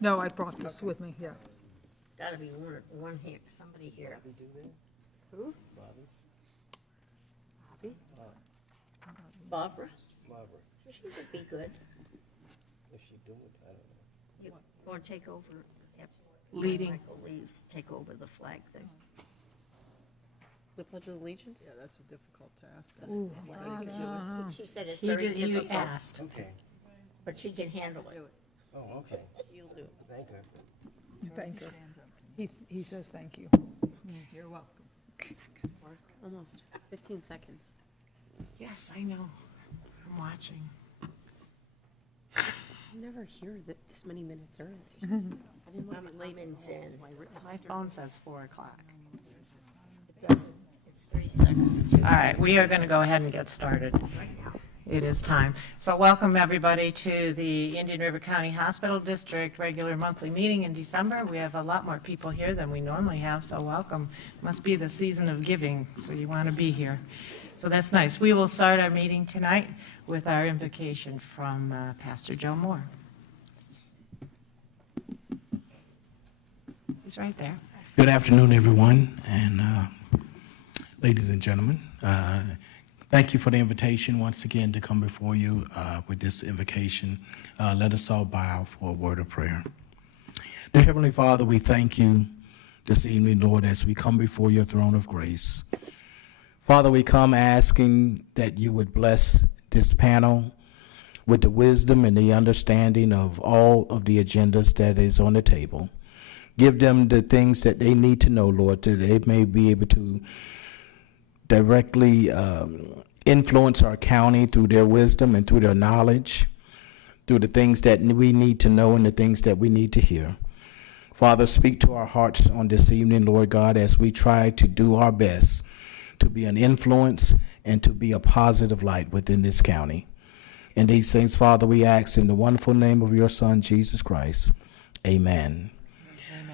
No, I brought this with me, yeah. Gotta be one here, somebody here. Who? Bobby? Barbara? Barbara, She would be good. if she do it, I don't know. You want to take over? Yep. Leading. Michael leaves, take over the flag thing. The Pledge of Allegiance? Yeah, that's a difficult task. She said it's He very did, he difficult, asked. Okay, but she can handle it. oh, okay, You'll do it. thank you. Thank you. He says thank you. You're welcome. Almost. 15 seconds. Yes, I know. I'm watching. I never hear that this many minutes early. I didn't want to be late. I'm in Zen. My phone says 4 o'clock. It doesn't, it's 3 seconds. All right, we are going to go ahead and get started. Right now. It is time. So welcome, everybody, to the Indian River County Hospital District regular monthly meeting in December. We have a lot more people here than we normally have, so welcome. Must be the season of giving, so you want to be here. So that's nice. We will start our meeting tonight with our invocation from Pastor Joe Moore. He's right there. Good afternoon, everyone, and ladies and gentlemen. Thank you for the invitation once again to come before you with this invocation. Let us all bow for a word of prayer. Dear Heavenly Father, we thank you this evening, Lord, as we come before your throne of grace. Father, we come asking that you would bless this panel with the wisdom and the understanding of all of the agendas that is on the table. Give them the things that they need to know, Lord, that they may be able to directly influence our county through their wisdom and through their knowledge, through the things that we need to know and the things that we need to hear. Father, speak to our hearts on this evening, Lord God, as we try to do our best to be an influence and to be a positive light within this county. In these things, Father, we ask in the wonderful name of your Son, Jesus Christ. Amen.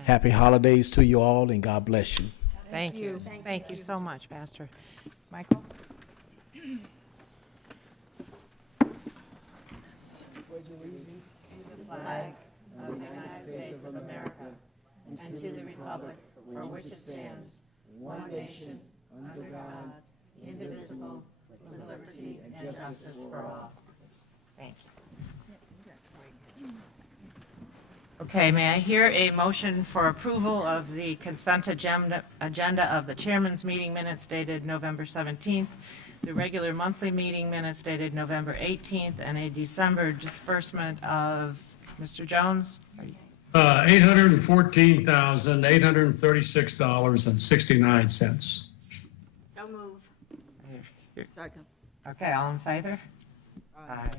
Happy holidays to you all, and God bless you. Thank you. Thank you so much, Pastor. Michael? Flag of the United States of America and to the republic for which it stands, one nation, under God, indivisible, with liberty and justice for all. Thank you. Okay, may I hear a motion for approval of the consent agenda of the chairman's meeting minutes dated November 17th, the regular monthly meeting minutes dated November 18th, and a December disbursement of, Mr. Jones? $814,836.69. So move. Second. Okay, all in favor? Aye.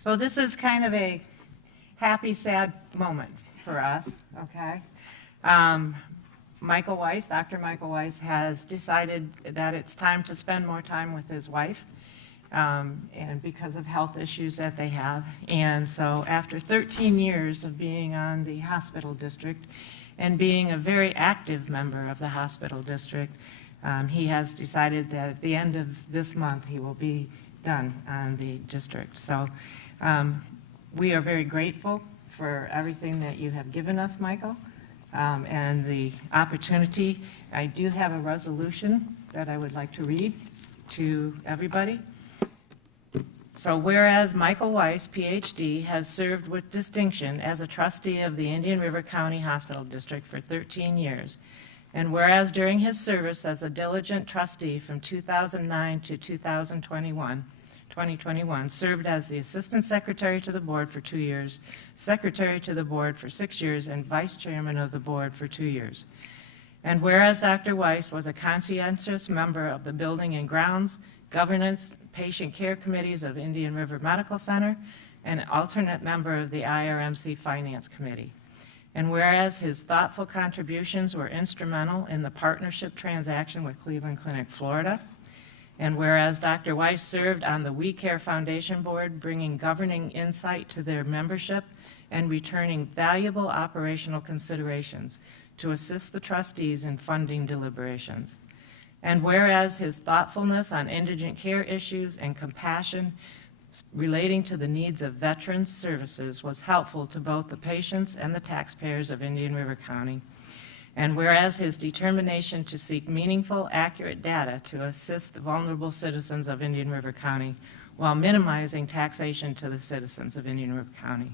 So this is kind of a happy, sad moment for us, okay? Michael Weiss, Dr. Michael Weiss, has decided that it's time to spend more time with his wife, and because of health issues that they have. And so after 13 years of being on the hospital district and being a very active member of the hospital district, he has decided that at the end of this month, he will be done on the district. So we are very grateful for everything that you have given us, Michael, and the opportunity. I do have a resolution that I would like to read to everybody. So whereas Michael Weiss, PhD, has served with distinction as a trustee of the Indian River County Hospital District for 13 years, and whereas during his service as a diligent trustee from 2009 to 2021, served as the Assistant Secretary to the Board for 2 years, Secretary to the Board for 6 years, and Vice Chairman of the Board for 2 years. And whereas Dr. Weiss was a conscientious member of the Building and Grounds, Governance, Patient Care Committees of Indian River Medical Center, and an alternate member of the IRMC Finance Committee. And whereas his thoughtful contributions were instrumental in the partnership transaction with Cleveland Clinic, Florida, and whereas Dr. Weiss served on the We Care Foundation Board, bringing governing insight to their membership and returning valuable operational considerations to assist the trustees in funding deliberations. And whereas his thoughtfulness on indigent care issues and compassion relating to the needs of Veterans Services was helpful to both the patients and the taxpayers of Indian River County. And whereas his determination to seek meaningful, accurate data to assist the vulnerable citizens of Indian River County while minimizing taxation to the citizens of Indian River County.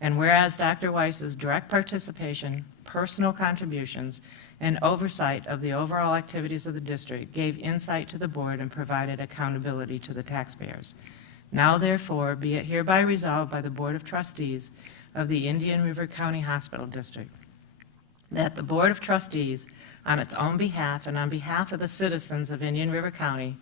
And whereas Dr. Weiss's direct participation, personal contributions, and oversight of the overall activities of the district gave insight to the board and provided accountability to the taxpayers. Now therefore, be it hereby resolved by the Board of Trustees of the Indian River County Hospital District that the Board of Trustees, on its own behalf and on behalf of the citizens of Indian River County,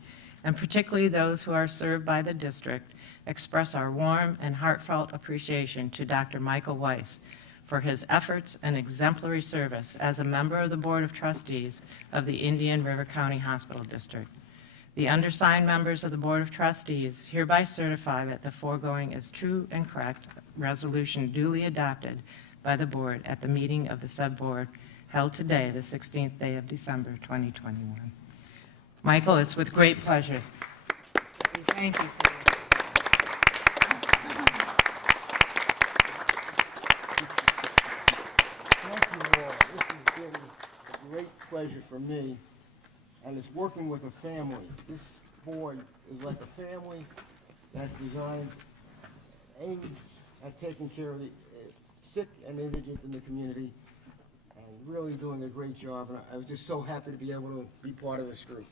and particularly those who are served by the district, express our warm and heartfelt appreciation to Dr. Michael Weiss for his efforts and exemplary service as a member of the Board of Trustees of the Indian River County Hospital District. The undersigned members of the Board of Trustees hereby certify that the foregoing is true and correct resolution duly adopted by the board at the meeting of the said board held today, the 16th day of December, 2021. Michael, it's with great pleasure. Thank you for Thank you all. This has been a great pleasure for me, and it's working with a family. This board is like a family that's designed, aimed at taking care of the sick and indigent in the community, and really doing a great job. And I was just so happy to be able to be part of this group.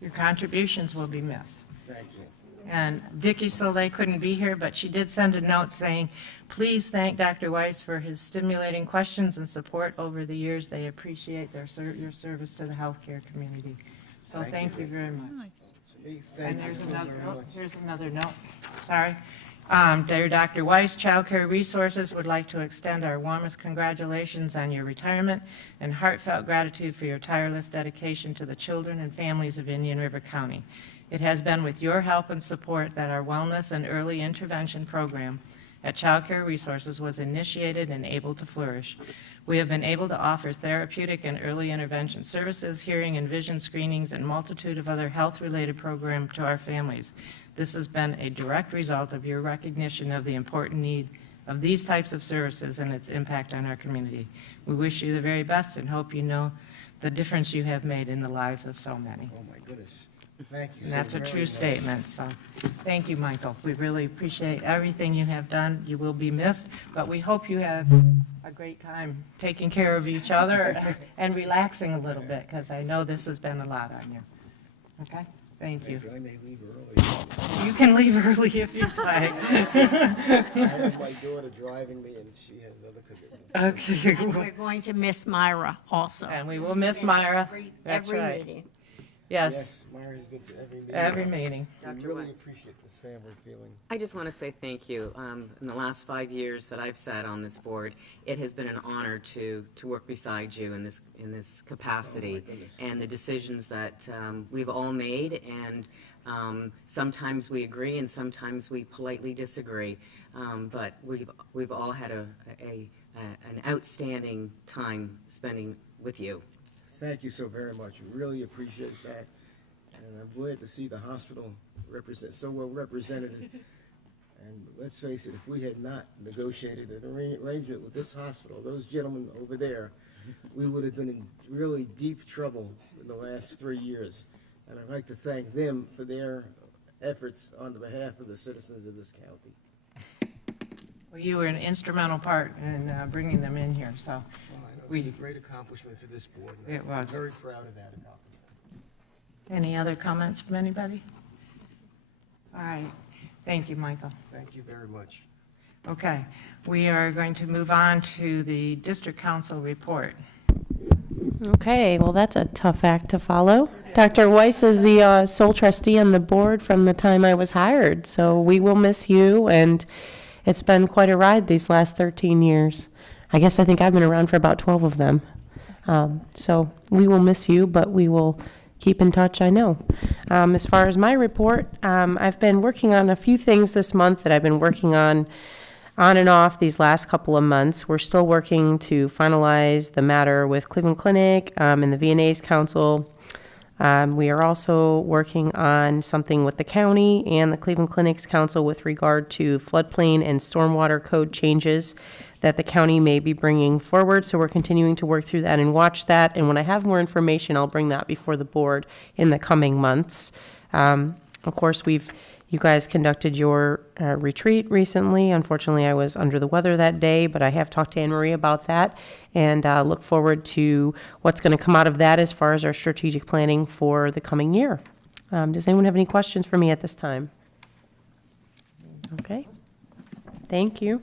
your contributions will be missed. Thank you. And Vicki Soleil couldn't be here, but she did send a note saying, please thank Dr. Weiss for his stimulating questions and support over the years. They appreciate your service to the healthcare community. So thank you very much. Thank And you there's so another, very oh, much. here's another note, sorry. Dear Dr. Weiss, Child Care Resources would like to extend our warmest congratulations on your retirement and heartfelt gratitude for your tireless dedication to the children and families of Indian River County. It has been with your help and support that our wellness and early intervention program at Child Care Resources was initiated and able to flourish. We have been able to offer therapeutic and early intervention services, hearing and vision screenings, and multitude of other health-related programs to our families. This has been a direct result of your recognition of the important need of these types of services and its impact on our community. We wish you the very best and hope you know the difference you have made in the lives of so many. Oh, my goodness. Thank you And so that's a very true much. statement, so thank you, Michael. We really appreciate everything you have done. You will be missed, but we hope you have a great time taking care of each other and relaxing a little bit, because I know this has been a lot on you. Okay? Thank you. I may leave early. You can leave early if you'd like. I have my daughter driving me, and she has other commitments. Okay. And we're going to miss Myra also. And we will miss Myra. That's Every right. meeting. Yes, Myra's been to every meeting. every meeting. We Dr. really White. appreciate this family feeling. I just want to say thank you. In the last 5 years that I've sat on this board, it has been an honor to work beside you in this capacity. goodness. And the decisions that we've all made, and sometimes we agree and sometimes we politely disagree. But we've all had an outstanding time spending with you. Thank you so very much. We really appreciate that. And I'm glad to see the hospital so well represented. And let's face it, if we had not negotiated an arrangement with this hospital, those gentlemen over there, we would have been in really deep trouble in the last 3 years. And I'd like to thank them for their efforts on behalf of the citizens of this county. Well, you were an instrumental part in bringing them in here, so It's a great accomplishment for this board. and It was. I'm very proud of that accomplishment. any other comments from anybody? All right. Thank you, Michael. Thank you very much. Okay, we are going to move on to the district council report. Okay, well, that's a tough act to follow. Dr. Weiss is the sole trustee on the board from the time I was hired, so we will miss you, and it's been quite a ride these last 13 years. I think I've been around for about 12 of them. So we will miss you, but we will keep in touch, I know. As far as my report, I've been working on a few things this month that I've been working on and off these last couple of months. We're still working to finalize the matter with Cleveland Clinic and the VNA's Council. We are also working on something with the county and the Cleveland Clinics Council with regard to floodplain and stormwater code changes that the county may be bringing forward. So we're continuing to work through that and watch that. And when I have more information, I'll bring that before the board in the coming months. Of course, you guys conducted your retreat recently. Unfortunately, I was under the weather that day, but I have talked to Anne Marie about that and look forward to what's going to come out of that as far as our strategic planning for the coming year. Does anyone have any questions for me at this time? Okay. Thank you.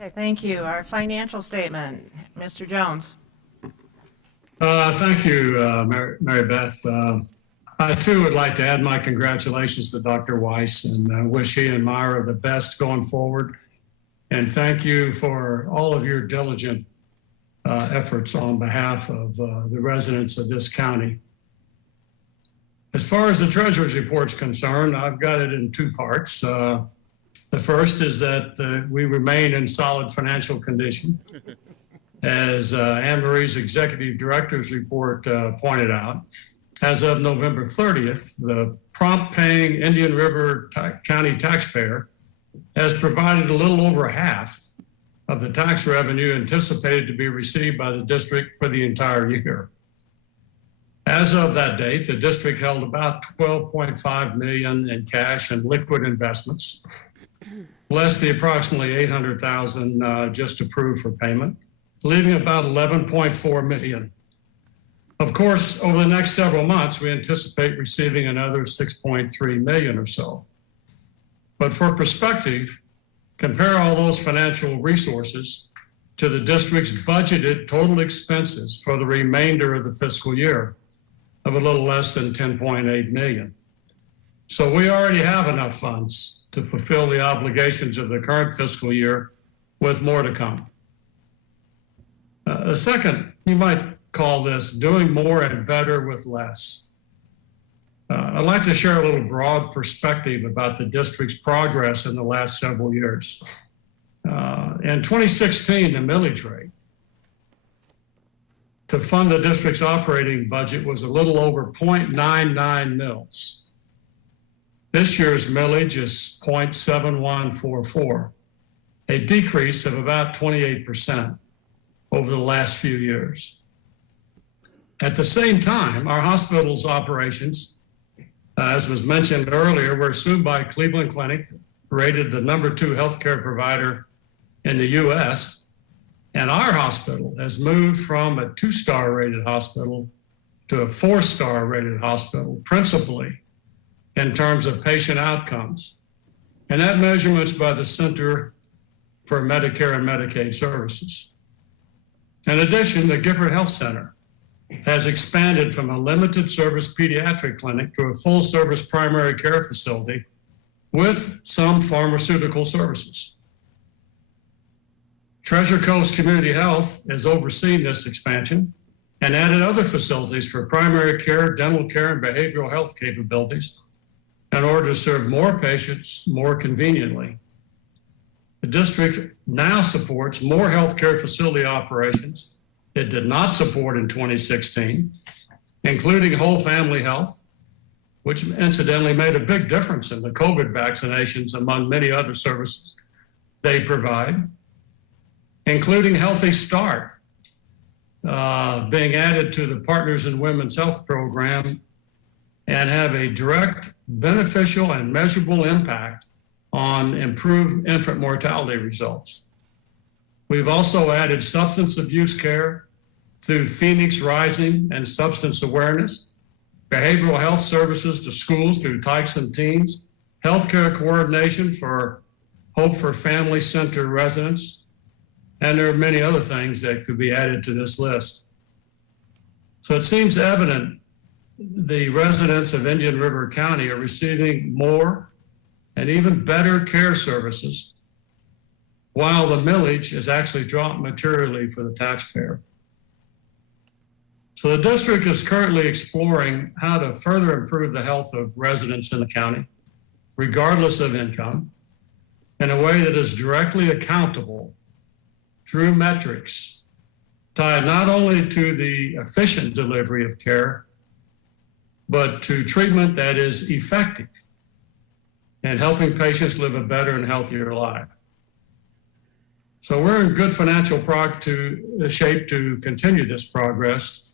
Okay, thank you. Our financial statement, Mr. Jones. Thank you, Mary Beth. I too would like to add my congratulations to Dr. Weiss and wish he and Myra the best going forward. And thank you for all of your diligent efforts on behalf of the residents of this county. As far as the treasurer's report is concerned, I've got it in two parts. The first is that we remain in solid financial condition. As Anne Marie's executive director's report pointed out, as of November 30th, the prompt paying Indian River County taxpayer has provided a little over half of the tax revenue anticipated to be received by the district for the entire year. As of that date, the district held about $12.5 million in cash and liquid investments, less the approximately $800,000 just approved for payment, leaving about $11.4 million. Of course, over the next several months, we anticipate receiving another $6.3 million or so. But for perspective, compare all those financial resources to the district's budgeted total expenses for the remainder of the fiscal year of a little less than $10.8 million. So we already have enough funds to fulfill the obligations of the current fiscal year, with more to come. The second, you might call this doing more and better with less. I'd like to share a little broad perspective about the district's progress in the last several years. In 2016, the millage rate to fund the district's operating budget was a little over 0.99 mils. This year's millage is 0.7144, a decrease of about 28% over the last few years. At the same time, our hospital's operations, as was mentioned earlier, were assumed by Cleveland Clinic, rated the #2 healthcare provider in the U.S., and our hospital has moved from a 2-star rated hospital to a 4-star rated hospital, principally in terms of patient outcomes. And that measurement's by the Center for Medicare and Medicaid Services. In addition, the Gifford Health Center has expanded from a limited service pediatric clinic to a full service primary care facility with some pharmaceutical services. Treasure Coast Community Health has overseen this expansion and added other facilities for primary care, dental care, and behavioral health capabilities in order to serve more patients more conveniently. The district now supports more healthcare facility operations it did not support in 2016, including whole family health, which incidentally made a big difference in the COVID vaccinations among many other services they provide, including Healthy Start, being added to the Partners in Women's Health program and have a direct, beneficial, and measurable impact on improved infant mortality results. We've also added substance abuse care through Phoenix Rising and substance awareness, behavioral health services to schools through Tykes and Teens, healthcare coordination for Hope for Family Center residents, and there are many other things that could be added to this list. So it seems evident the residents of Indian River County are receiving more and even better care services, while the millage has actually dropped materially for the taxpayer. So the district is currently exploring how to further improve the health of residents in the county, regardless of income, in a way that is directly accountable through metrics tied not only to the efficient delivery of care, but to treatment that is effective and helping patients live a better and healthier life. So we're in good financial shape to continue this progress.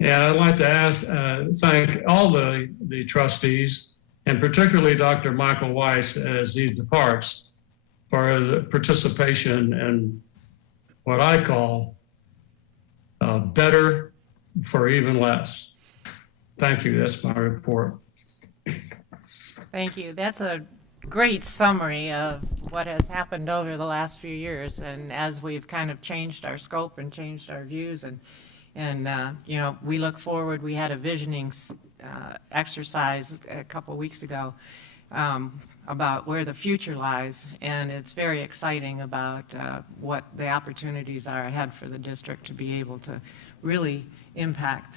And I'd like to thank all the trustees, and particularly Dr. Michael Weiss as he departs, for the participation in what I call better for even less. Thank you. That's my report. Thank you. That's a great summary of what has happened over the last few years, and as we've kind of changed our scope and changed our views, and we look forward. We had a visioning exercise a couple weeks ago about where the future lies, and it's very exciting about what the opportunities are ahead for the district to be able to really impact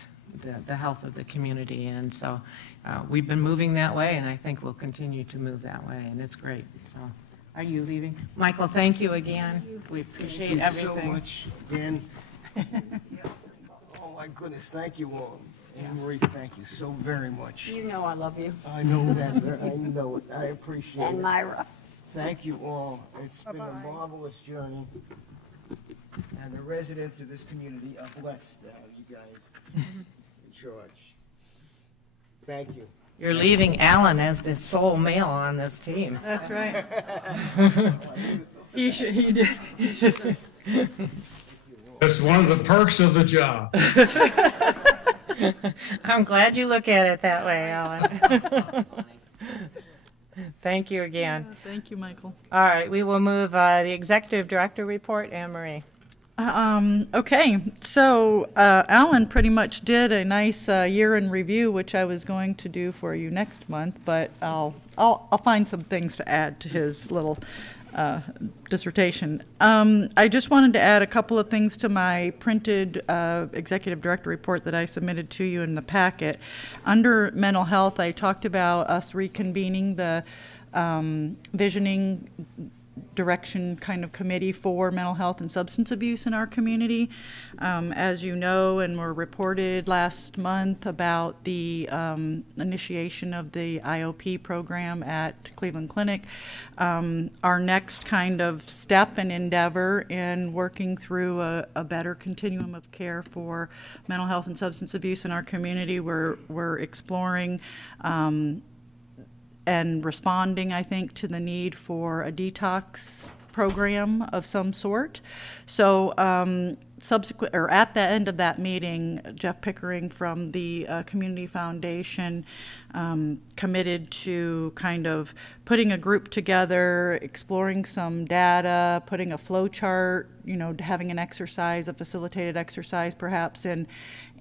the health of the community. And so we've been moving that way, and I think we'll continue to move that way, and it's great. So, are you leaving? Michael, thank you again. We appreciate everything. Thank you so much, Dan. Oh, my goodness, thank you all. Anne Marie, thank you so very much. You know I love you. I know that, I know it, I appreciate And it. Myra. Thank you all. It's been a marvelous journey. And the residents of this community are blessed to have you guys in charge. Thank you. You're leaving Alan as the sole male on this team. That's right. He did. That's one of the perks of the job. I'm glad you look at it that way, Alan. Thank you again. Thank you, Michael. All right, we will move the executive director report. Anne Marie. Okay, so Alan pretty much did a nice year in review, which I was going to do for you next month, but I'll find some things to add to his little dissertation. I just wanted to add a couple of things to my printed executive director report that I submitted to you in the packet. Under mental health, I talked about us reconvening the visioning direction kind of committee for mental health and substance abuse in our community. As you know, and were reported last month about the initiation of the IOP program at Cleveland Clinic. Our next kind of step and endeavor in working through a better continuum of care for mental health and substance abuse in our community, we're exploring and responding, I think, to the need for a detox program of some sort. So subsequent, or at the end of that meeting, Jeff Pickering from the Community Foundation committed to kind of putting a group together, exploring some data, putting a flow chart, having an exercise, a facilitated exercise perhaps, and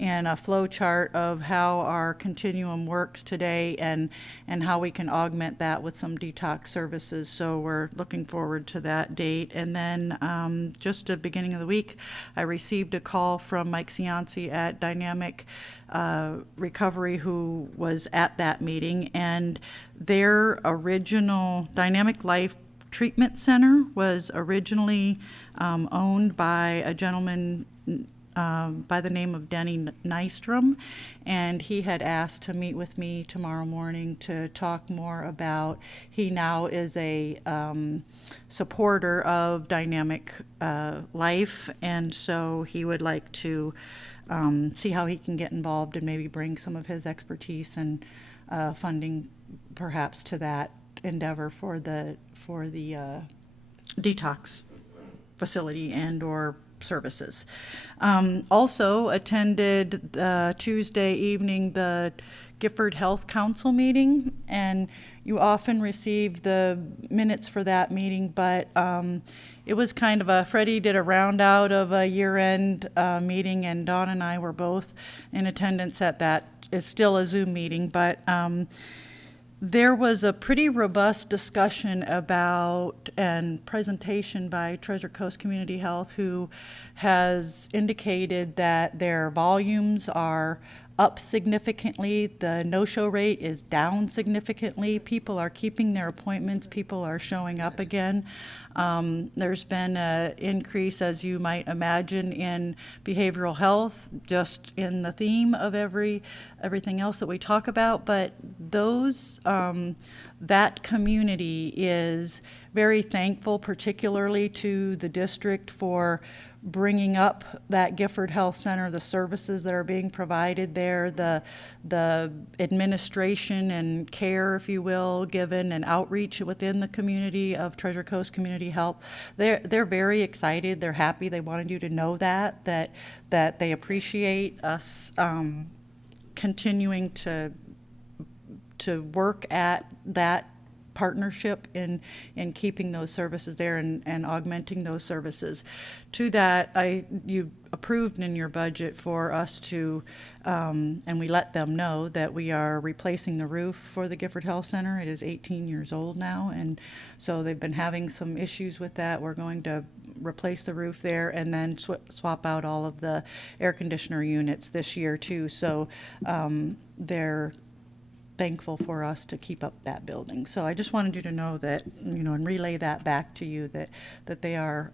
a flow chart of how our continuum works today and how we can augment that with some detox services. So we're looking forward to that date. And then just at the beginning of the week, I received a call from Mike Cianci at Dynamic Recovery, who was at that meeting, and their original Dynamic Life Treatment Center was originally owned by a gentleman by the name of Denny Nystrom, and he had asked to meet with me tomorrow morning to talk more about, he now is a supporter of Dynamic Life, and so he would like to see how he can get involved and maybe bring some of his expertise and funding perhaps to that endeavor for the detox facility and or services. Also attended Tuesday evening the Gifford Health Council meeting, and you often receive the minutes for that meeting, but it was kind of Freddie did a round out of a year-end meeting, and Dawn and I were both in attendance at that. It's still a Zoom meeting, but there was a pretty robust discussion about and presentation by Treasure Coast Community Health, who has indicated that their volumes are up significantly. The no-show rate is down significantly. People are keeping their appointments. People are showing up again. There's been an increase, as you might imagine, in behavioral health, just in the theme of everything else that we talk about. But that community is very thankful, particularly to the district, for bringing up that Gifford Health Center, the services that are being provided there, the administration and care, if you will, given, and outreach within the community of Treasure Coast Community Health. They're very excited. They're happy. They wanted you to know that they appreciate us continuing to work at that partnership in keeping those services there and augmenting those services. To that, you approved in your budget for us to, and we let them know that we are replacing the roof for the Gifford Health Center. It is 18 years old now, and so they've been having some issues with that. We're going to replace the roof there and then swap out all of the air conditioner units this year too. So they're thankful for us to keep up that building. So I just wanted you to know that, and relay that back to you, that they are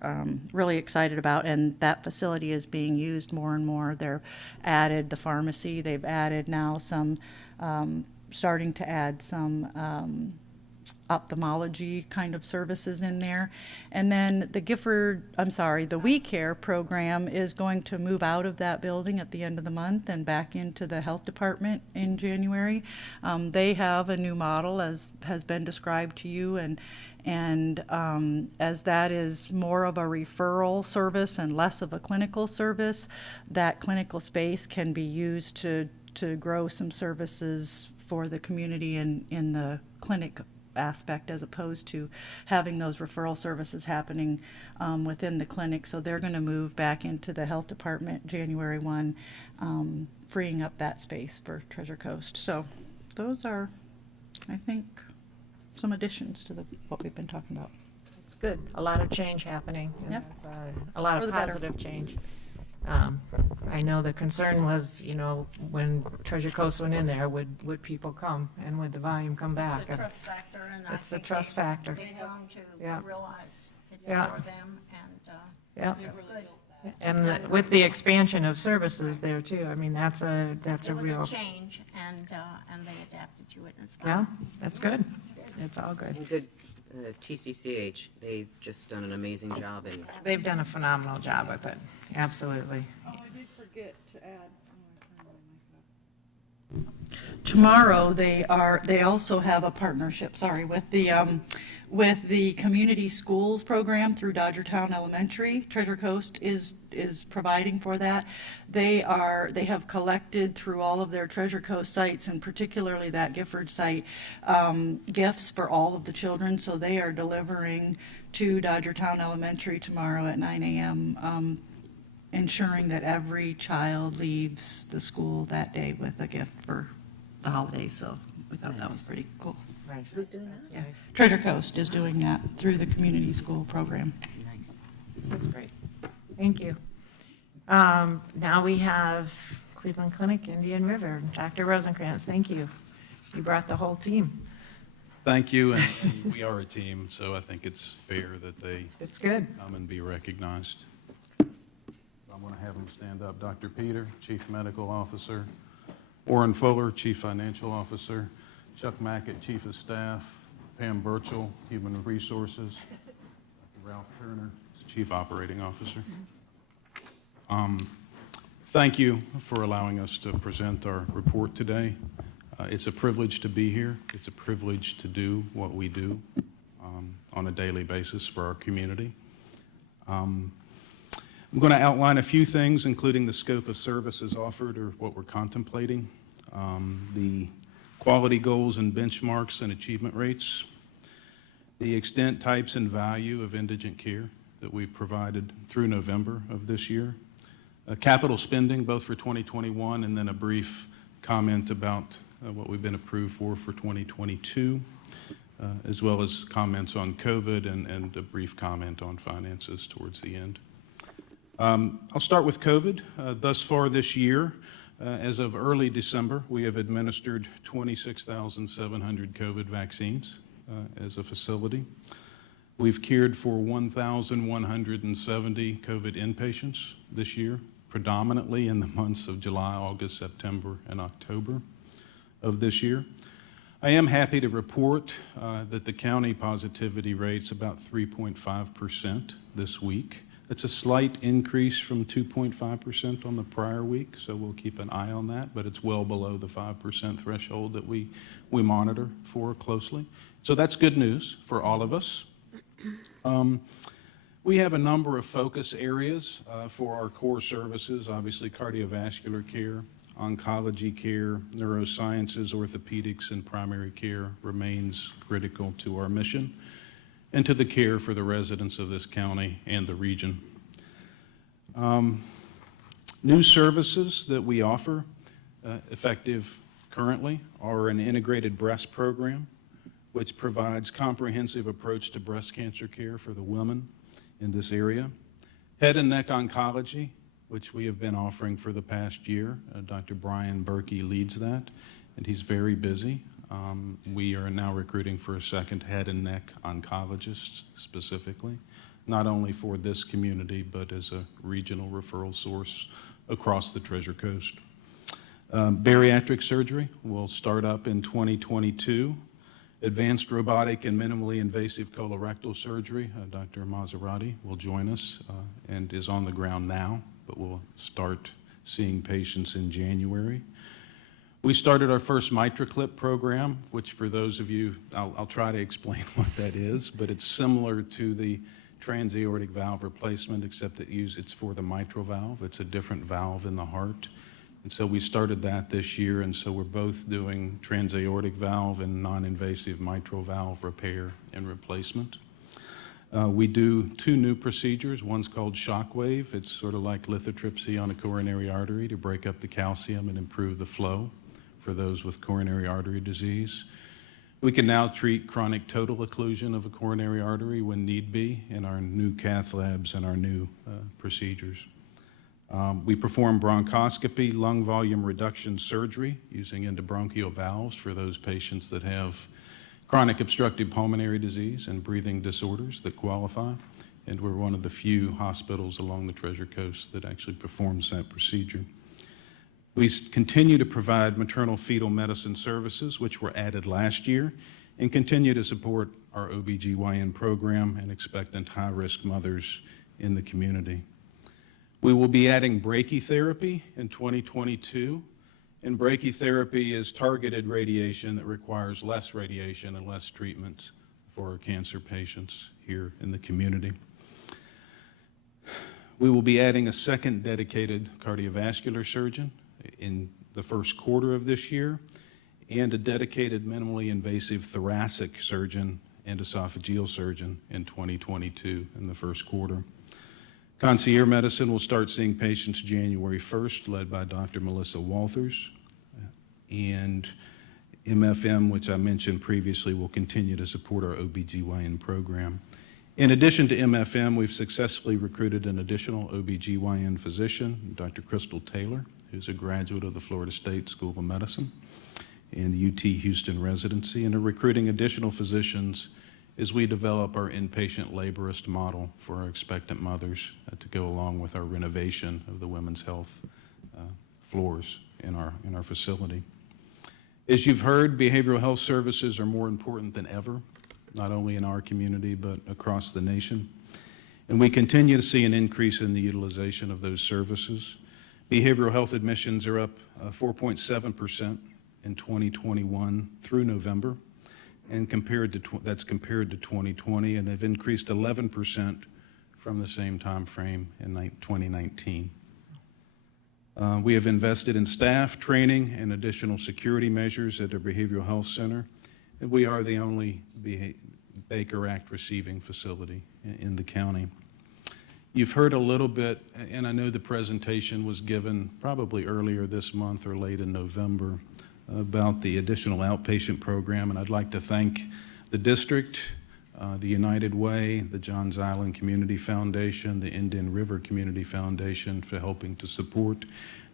really excited about, and that facility is being used more and more. They've added the pharmacy. They've added now some, starting to add some ophthalmology kind of services in there. And then the We Care program is going to move out of that building at the end of the month and back into the health department in January. They have a new model, as has been described to you, and as that is more of a referral service and less of a clinical service, that clinical space can be used to grow some services for the community in the clinic aspect, as opposed to having those referral services happening within the clinic. So they're going to move back into the health department January 1, freeing up that space for Treasure Coast. So those are, I think, some additions to what we've been talking about. It's good. A lot of change happening. And Yep. it's, a lot For of the better. positive change. I know the concern was, when Treasure Coast went in there, would people come and would the volume come back? It's a trust factor, and I It's the think trust factor. they've come to Yeah. realize it's Yeah. for them, and Yeah. good. And with the expansion of services there too, I mean, that's a It real, was a change, and they adapted to it, and it's yeah, fine. that's good. It's all good. And good, TCCH, they've just done an amazing job, and They've done a phenomenal job with it, absolutely. Oh, I did forget to add. Tomorrow, they also have a partnership, with the community schools program through Dodgertown Elementary. Treasure Coast is providing for that. They have collected through all of their Treasure Coast sites, and particularly that Gifford site, gifts for all of the children. So they are delivering to Dodgertown Elementary tomorrow at 9 a.m., ensuring that every child leaves the school that day with a gift for the holidays. So we thought that was pretty cool. Nice. Who's doing that? Yeah. Treasure Coast is doing that through the community school program. nice. That's great. Thank you. Now we have Cleveland Clinic, Indian River. Dr. Rosenkrantz, thank you. You brought the whole team. Thank you, and we are a team, so I think it's fair that they It's good. come and be recognized. I'm going to have them stand up. Dr. Peter, Chief Medical Officer, Warren Fuller, Chief Financial Officer, Chuck Mackett, Chief of Staff, Pam Burchell, Human Resources, Dr. Ralph Turner, Chief Operating Officer. Thank you for allowing us to present our report today. It's a privilege to be here. It's a privilege to do what we do on a daily basis for our community. I'm going to outline a few things, including the scope of services offered or what we're contemplating, the quality goals and benchmarks and achievement rates, the extent, types, and value of indigent care that we've provided through November of this year, capital spending both for 2021, and then a brief comment about what we've been approved for 2022, as well as comments on COVID and a brief comment on finances towards the end. I'll start with COVID. Thus far this year, As of early December, we have administered 26,700 COVID vaccines as a facility. We've cared for 1,170 COVID inpatients this year, predominantly in the months of July, August, September, and October of this year. I am happy to report that the county positivity rate's about 3.5% this week. It's a slight increase from 2.5% on the prior week, so we'll keep an eye on that, but it's well below the 5% threshold that we monitor for closely. So that's good news for all of us. We have a number of focus areas for our core services, obviously cardiovascular care, oncology care, neurosciences, orthopedics, and primary care remains critical to our mission and to the care for the residents of this county and the region. New services that we offer, effective currently, are an integrated breast program, which provides comprehensive approach to breast cancer care for the women in this area. Head and neck oncology, which we have been offering for the past year. Dr. Brian Berkey leads that, and he's very busy. We are now recruiting for a second head and neck oncologist specifically, not only for this community, but as a regional referral source across the Treasure Coast. Bariatric surgery will start up in 2022. Advanced robotic and minimally invasive colorectal surgery, Dr. Maserati will join us and is on the ground now, but we'll start seeing patients in January. We started our first MitraClip program, which for those of you, I'll try to explain what that is, but it's similar to the transaortic valve replacement, except it's for the mitral valve. It's a different valve in the heart. And so we started that this year, and so we're both doing transaortic valve and non-invasive mitral valve repair and replacement. We do 2 new procedures. One's called Shockwave. It's sort of like lithotripsy on a coronary artery to break up the calcium and improve the flow for those with coronary artery disease. We can now treat chronic total occlusion of a coronary artery when need be in our new cath labs and our new procedures. We perform bronchoscopy, lung volume reduction surgery using endobronchial valves for those patients that have chronic obstructive pulmonary disease and breathing disorders that qualify. And we're one of the few hospitals along the Treasure Coast that actually performs that procedure. We continue to provide maternal fetal medicine services, which were added last year, and continue to support our OBGYN program and expectant high-risk mothers in the community. We will be adding brachytherapy in 2022, and brachytherapy is targeted radiation that requires less radiation and less treatment for our cancer patients here in the community. We will be adding a second dedicated cardiovascular surgeon in the first quarter of this year, and a dedicated minimally invasive thoracic surgeon and esophageal surgeon in 2022 in the first quarter. Concierge medicine will start seeing patients January 1st, led by Dr. Melissa Walters. And MFM, which I mentioned previously, will continue to support our OBGYN program. In addition to MFM, we've successfully recruited an additional OBGYN physician, Dr. Crystal Taylor, who's a graduate of the Florida State School of Medicine and the UT Houston residency, and are recruiting additional physicians as we develop our inpatient laborist model for our expectant mothers to go along with our renovation of the women's health floors in our facility. As you've heard, behavioral health services are more important than ever, not only in our community, but across the nation. And we continue to see an increase in the utilization of those services. Behavioral health admissions are up 4.7% in 2021 through November, and that's compared to 2020, and they've increased 11% from the same time frame in 2019. We have invested in staff training and additional security measures at our behavioral health center, and we are the only Baker Act receiving facility in the county. You've heard a little bit, and I know the presentation was given probably earlier this month or late in November, about the additional outpatient program, and I'd like to thank the district, the United Way, the Johns Island Community Foundation, the Indian River Community Foundation for helping to support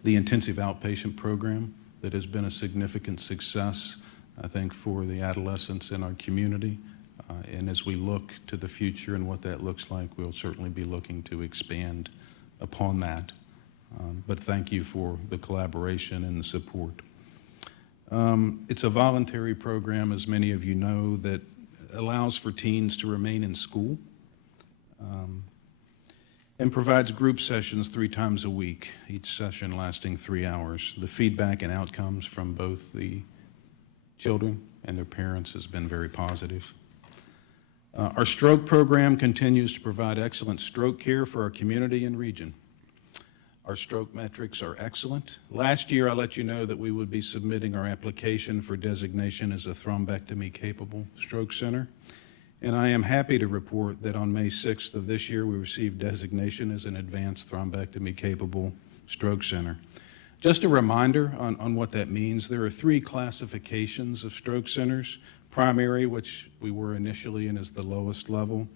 the intensive outpatient program that has been a significant success, I think, for the adolescents in our community. And as we look to the future and what that looks like, we'll certainly be looking to expand upon that. But thank you for the collaboration and the support. It's a voluntary program, as many of you know, that allows for teens to remain in school and provides group sessions 3 times a week, each session lasting 3 hours. The feedback and outcomes from both the children and their parents has been very positive. Our stroke program continues to provide excellent stroke care for our community and region. Our stroke metrics are excellent. Last year, I let you know that we would be submitting our application for designation as a thrombectomy-capable stroke center. And I am happy to report that on May 6th of this year, we received designation as an advanced thrombectomy-capable stroke center. Just a reminder on what that means. There are 3 classifications of stroke centers. Primary, which we were initially in, is the lowest level.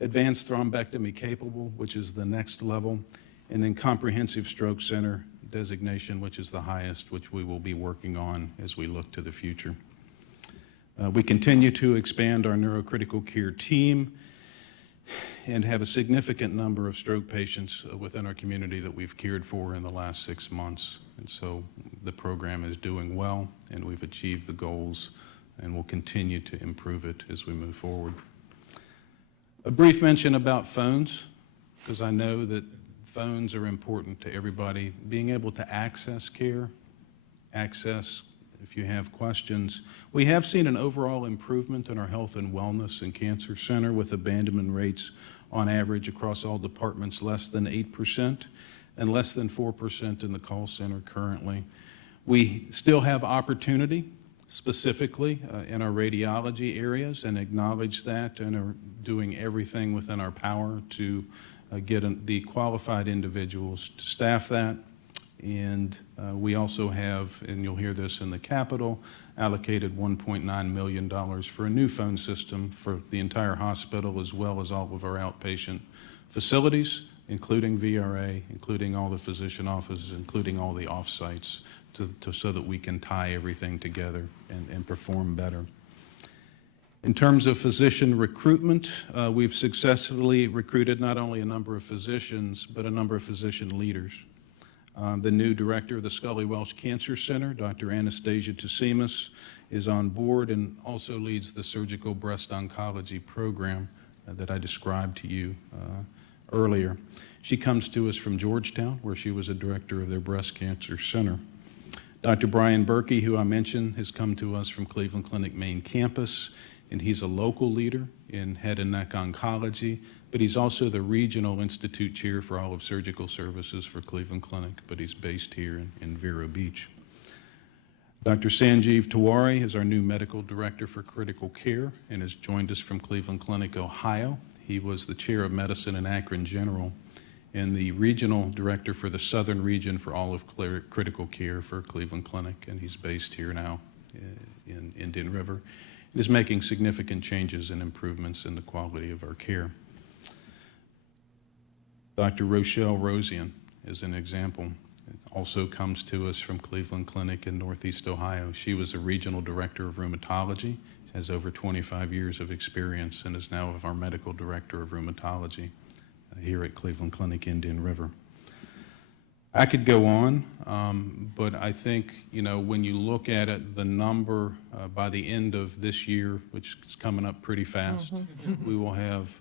Advanced thrombectomy-capable, which is the next level. And then comprehensive stroke center designation, which is the highest, which we will be working on as we look to the future. We continue to expand our neurocritical care team and have a significant number of stroke patients within our community that we've cared for in the last 6 months. And so the program is doing well, and we've achieved the goals, and we'll continue to improve it as we move forward. A brief mention about phones, because I know that phones are important to everybody. Being able to access care, if you have questions. We have seen an overall improvement in our health and wellness and cancer center with abandonment rates on average across all departments less than 8% and less than 4% in the call center currently. We still have opportunity specifically in our radiology areas and acknowledge that and are doing everything within our power to get the qualified individuals to staff that. And we also have, and you'll hear this in the Capitol, allocated $1.9 million for a new phone system for the entire hospital as well as all of our outpatient facilities, including VRA, including all the physician offices, including all the off-sites, so that we can tie everything together and perform better. In terms of physician recruitment, we've successfully recruited not only a number of physicians, but a number of physician leaders. The new director of the Scully Welch Cancer Center, Dr. Anastasia Tusimas, is on board and also leads the surgical breast oncology program that I described to you earlier. She comes to us from Georgetown, where she was a director of their breast cancer center. Dr. Brian Berkey, who I mentioned, has come to us from Cleveland Clinic main campus, and he's a local leader in head and neck oncology, but he's also the regional institute chair for all of surgical services for Cleveland Clinic, but he's based here in Vero Beach. Dr. Sanjeev Tiwari is our new medical director for critical care and has joined us from Cleveland Clinic, Ohio. He was the chair of medicine in Akron General and the regional director for the southern region for all of critical care for Cleveland Clinic, and he's based here now in Indian River. He is making significant changes and improvements in the quality of our care. Dr. Rochelle Rosian is an example. It also comes to us from Cleveland Clinic in Northeast Ohio. She was a regional director of rheumatology, has over 25 years of experience, and is now our medical director of rheumatology here at Cleveland Clinic Indian River. I could go on, but I think, when you look at it, the number by the end of this year, which is coming up pretty fast, we will have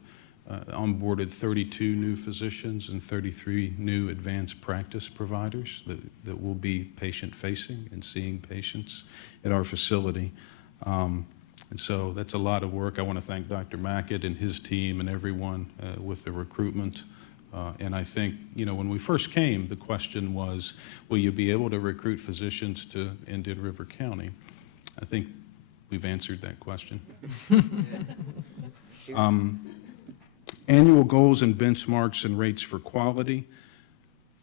onboarded 32 new physicians and 33 new advanced practice providers that will be patient-facing and seeing patients at our facility. And so that's a lot of work. I want to thank Dr. Mackett and his team and everyone with the recruitment. And I think, when we first came, the question was, will you be able to recruit physicians to Indian River County? I think we've answered that question. Annual goals and benchmarks and rates for quality.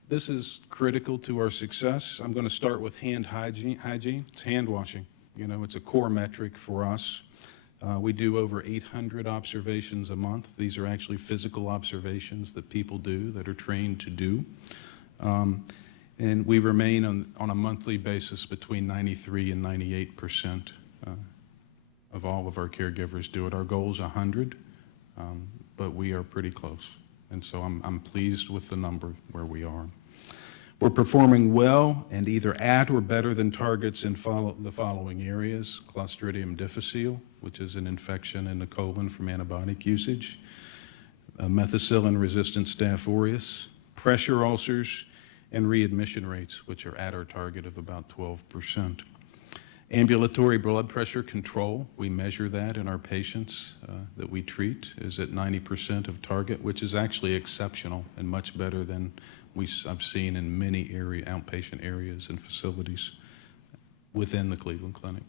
This is critical to our success. I'm going to start with hand hygiene. It's hand washing. It's a core metric for us. We do over 800 observations a month. These are actually physical observations that people do that are trained to do. And And we remain on a monthly basis between 93 and 98% of all of our caregivers do it. Our goal is 100, but we are pretty close. And so I'm pleased with the number where we are. We're performing well and either at or better than targets in the following areas: Clostridium difficile, which is an infection in the colon from antibiotic usage, methicillin-resistant Staph aureus, pressure ulcers, and readmission rates, which are at our target of about 12%. Ambulatory blood pressure control, we measure that in our patients that we treat, is at 90% of target, which is actually exceptional and much better than I've seen in many outpatient areas and facilities within the Cleveland Clinic.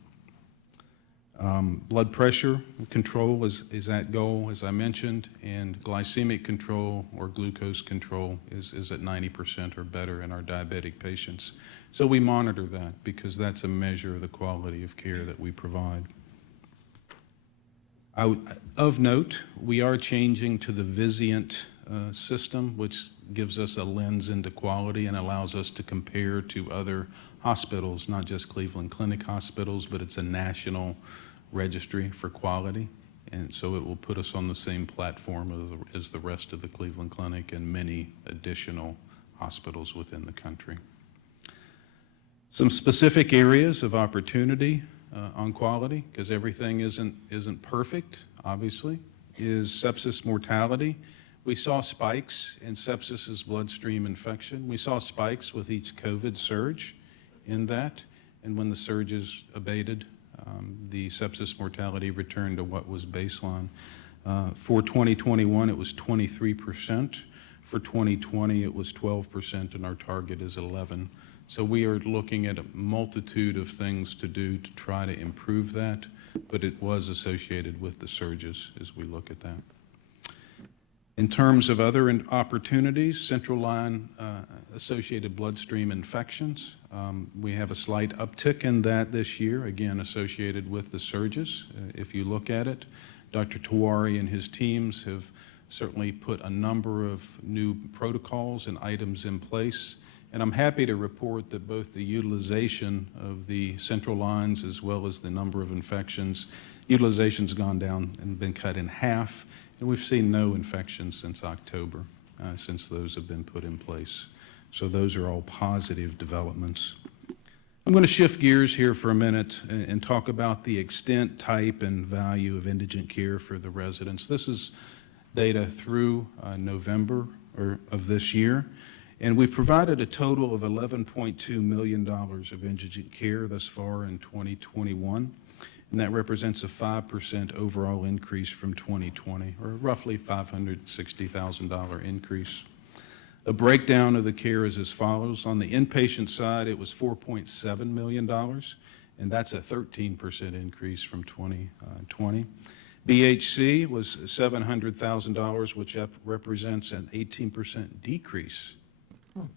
Blood pressure control is at goal, as I mentioned, and glycemic control or glucose control is at 90% or better in our diabetic patients. So we monitor that because that's a measure of the quality of care that we provide. Of note, we are changing to the Vizient system, which gives us a lens into quality and allows us to compare to other hospitals, not just Cleveland Clinic hospitals, but it's a national registry for quality. And so it will put us on the same platform as the rest of the Cleveland Clinic and many additional hospitals within the country. Some specific areas of opportunity on quality, because everything isn't perfect, obviously, is sepsis mortality. We saw spikes in sepsis as bloodstream infection. We saw spikes with each COVID surge in that, and when the surges abated, the sepsis mortality returned to what was baseline. For 2021, it was 23%. For 2020, it was 12%, and our target is 11%. So we are looking at a multitude of things to do to try to improve that, but it was associated with the surges as we look at that. In terms of other opportunities, central line associated bloodstream infections, we have a slight uptick in that this year, again associated with the surges. If you look at it, Dr. Tawari and his teams have certainly put a number of new protocols and items in place. And I'm happy to report that both the utilization of the central lines as well as the number of infections, utilization's gone down and been cut in half. And we've seen no infections since October, since those have been put in place. So those are all positive developments. I'm going to shift gears here for a minute and talk about the extent, type, and value of indigent care for the residents. This is data through November of this year. And we've provided a total of $11.2 million of indigent care thus far in 2021. And that represents a 5% overall increase from 2020, or roughly $560,000 increase. A breakdown of the care is as follows. On the inpatient side, it was $4.7 million, and that's a 13% increase from 2020. BHC was $700,000, which represents an 18% decrease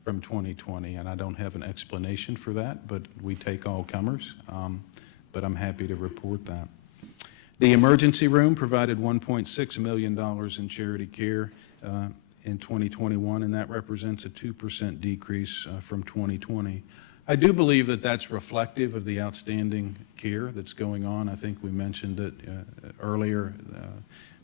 from 2020, and I don't have an explanation for that, but we take all comers. But I'm happy to report that. The emergency room provided $1.6 million in charity care in 2021, and that represents a 2% decrease from 2020. I do believe that that's reflective of the outstanding care that's going on. I think we mentioned it earlier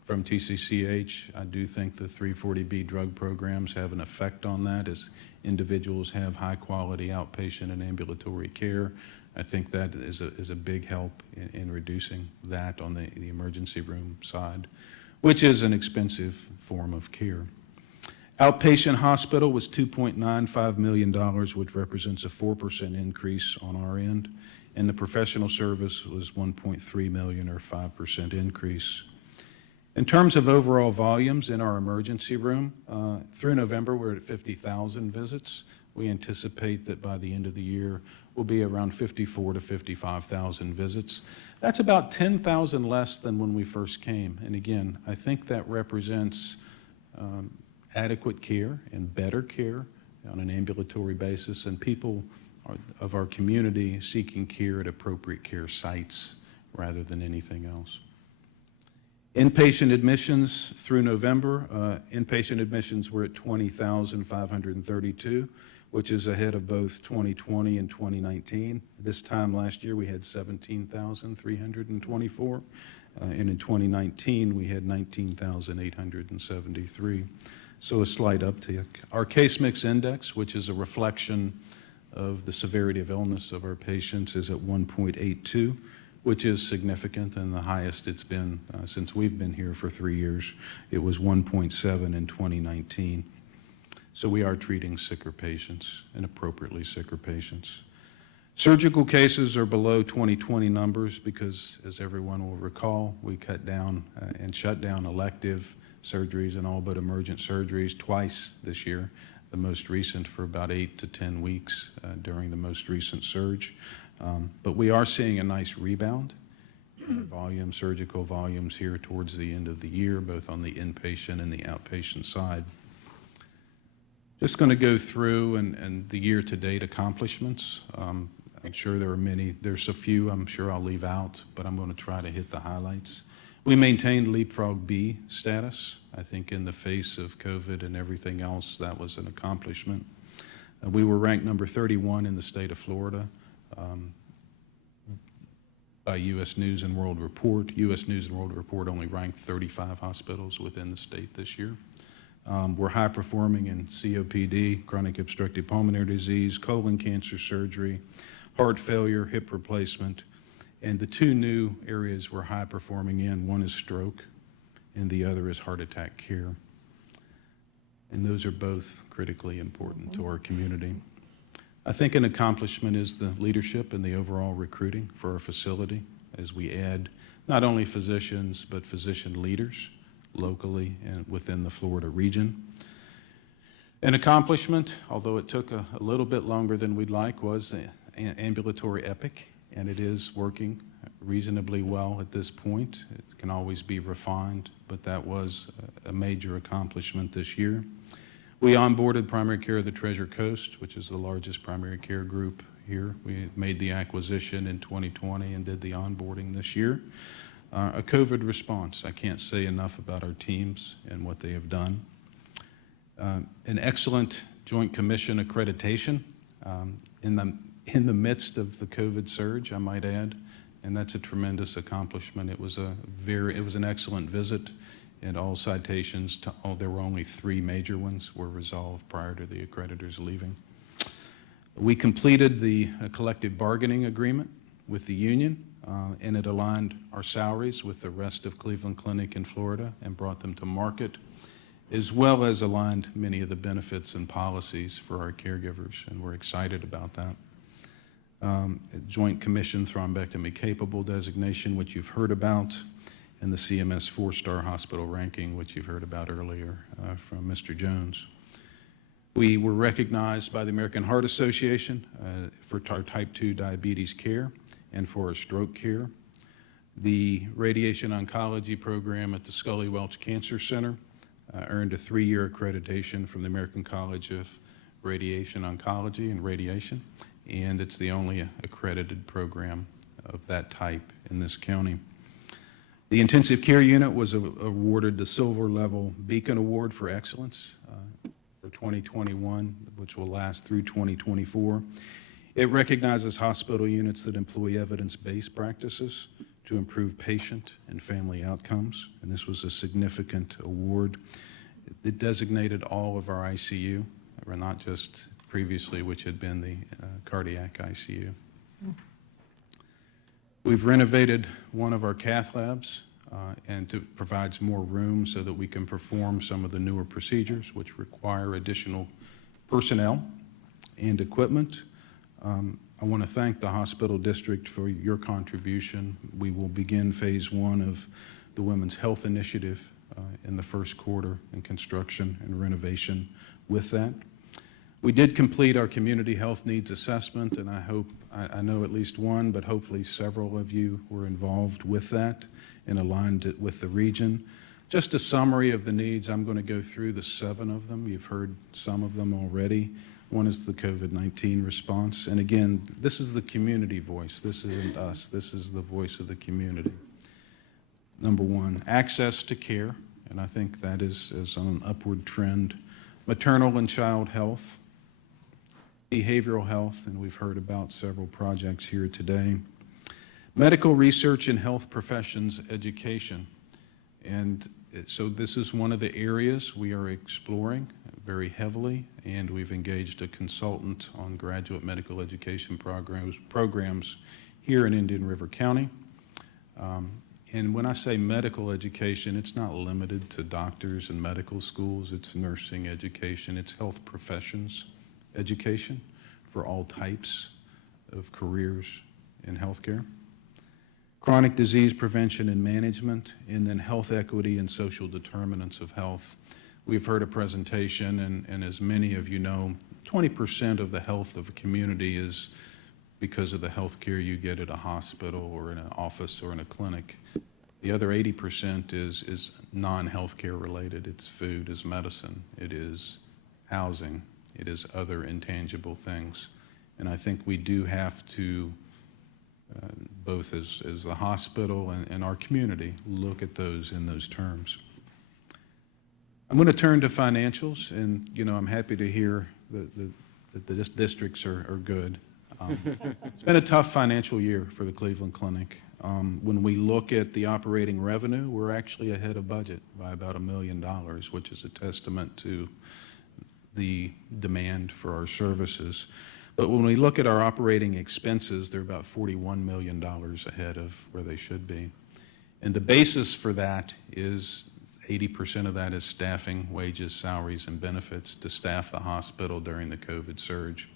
from TCCH. I do think the 340B drug programs have an effect on that as individuals have high-quality outpatient and ambulatory care. I think that is a big help in reducing that on the emergency room side, which is an expensive form of care. Outpatient hospital was $2.95 million, which represents a 4% increase on our end, and the professional service was $1.3 million, or 5% increase. In terms of overall volumes in our emergency room, through November, we're at 50,000 visits. We anticipate that by the end of the year, we'll be around 54 to 55,000 visits. That's about 10,000 less than when we first came. And again, I think that represents adequate care and better care on an ambulatory basis, and people of our community seeking care at appropriate care sites rather than anything else. Inpatient admissions through November, inpatient admissions were at 20,532, which is ahead of both 2020 and 2019. This time last year, we had 17,324, and in 2019, we had 19,873. So a slight uptick. Our case mix index, which is a reflection of the severity of illness of our patients, is at 1.82, which is significant and the highest it's been since we've been here for 3 years. It was 1.7 in 2019. So we are treating sicker patients and appropriately sicker patients. Surgical cases are below 2020 numbers because, as everyone will recall, we cut down and shut down elective surgeries and all but emergent surgeries twice this year, the most recent for about 8 to 10 weeks during the most recent surge. But we are seeing a nice rebound in volume, surgical volumes here towards the end of the year, both on the inpatient and the outpatient side. Just going to go through and the year-to-date accomplishments. I'm sure there are many. There's a few I'm sure I'll leave out, but I'm going to try to hit the highlights. We maintained Leapfrog B status. I think in the face of COVID and everything else, that was an accomplishment. We were ranked number 31 in the state of Florida by U.S. News and World Report. U.S. News and World Report only ranked 35 hospitals within the state this year. We're high performing in COPD, chronic obstructive pulmonary disease, colon cancer surgery, heart failure, hip replacement, and the two new areas we're high performing in, one is stroke and the other is heart attack care. And those are both critically important to our community. I think an accomplishment is the leadership and the overall recruiting for our facility as we add not only physicians, but physician leaders locally and within the Florida region. An accomplishment, although it took a little bit longer than we'd like, was the ambulatory Epic, and it is working reasonably well at this point. It can always be refined, but that was a major accomplishment this year. We onboarded Primary Care of the Treasure Coast, which is the largest primary care group here. We made the acquisition in 2020 and did the onboarding this year. A COVID response. I can't say enough about our teams and what they have done. An excellent Joint Commission accreditation in the midst of the COVID surge, I might add, and that's a tremendous accomplishment. It was an excellent visit, and all citations there were only 3 major ones were resolved prior to the accreditors leaving. We completed the collective bargaining agreement with the union, and it aligned our salaries with the rest of Cleveland Clinic in Florida and brought them to market, as well as aligned many of the benefits and policies for our caregivers, and we're excited about that. Joint Commission thrombectomy capable designation, which you've heard about, and the CMS 4-star hospital ranking, which you've heard about earlier from Mr. Jones. We were recognized by the American Heart Association for our type 2 diabetes care and for our stroke care. The radiation oncology program at the Scully Welch Cancer Center earned a 3-year accreditation from the American College of Radiation Oncology and Radiation, and it's the only accredited program of that type in this county. The intensive care unit was awarded the Silver Level Beacon Award for Excellence for 2021, which will last through 2024. It recognizes hospital units that employ evidence-based practices to improve patient and family outcomes, and this was a significant award. It designated all of our ICU, or not just previously, which had been the cardiac ICU. We've renovated one of our cath labs and it provides more room so that we can perform some of the newer procedures which require additional personnel and equipment. I want to thank the hospital district for your contribution. We will begin phase 1 of the Women's Health Initiative in the first quarter in construction and renovation with that. We did complete our community health needs assessment, and I know at least one, but hopefully several of you were involved with that and aligned it with the region. Just a summary of the needs. I'm going to go through the 7 of them. You've heard some of them already. One is the COVID-19 response. And again, this is the community voice. This isn't us. This is the voice of the community. Number 1, access to care. And I think that is on an upward trend. Maternal and child health. behavioral health, and we've heard about several projects here today. Medical research and health professions education. And so this is one of the areas we are exploring very heavily, and we've engaged a consultant on graduate medical education programs here in Indian River County. And when I say medical education, it's not limited to doctors and medical schools. It's nursing education. It's health professions education for all types of careers in healthcare. Chronic disease prevention and management, and then health equity and social determinants of health. We've heard a presentation, and as many of you know, 20% of the health of a community is because of the health care you get at a hospital or in an office or in a clinic. The other 80% is non-healthcare related. It's food, it's medicine, it is housing, it is other intangible things. And I think we do have to, both as the hospital and our community, look at those in those terms. I'm going to turn to financials, and I'm happy to hear that the districts are good. It's been a tough financial year for the Cleveland Clinic. When we look at the operating revenue, we're actually ahead of budget by about $1 million, which is a testament to the demand for our services. But when we look at our operating expenses, they're about $41 million ahead of where they should be. And the basis for that is 80% of that is staffing, wages, salaries, and benefits to staff the hospital during the COVID surge.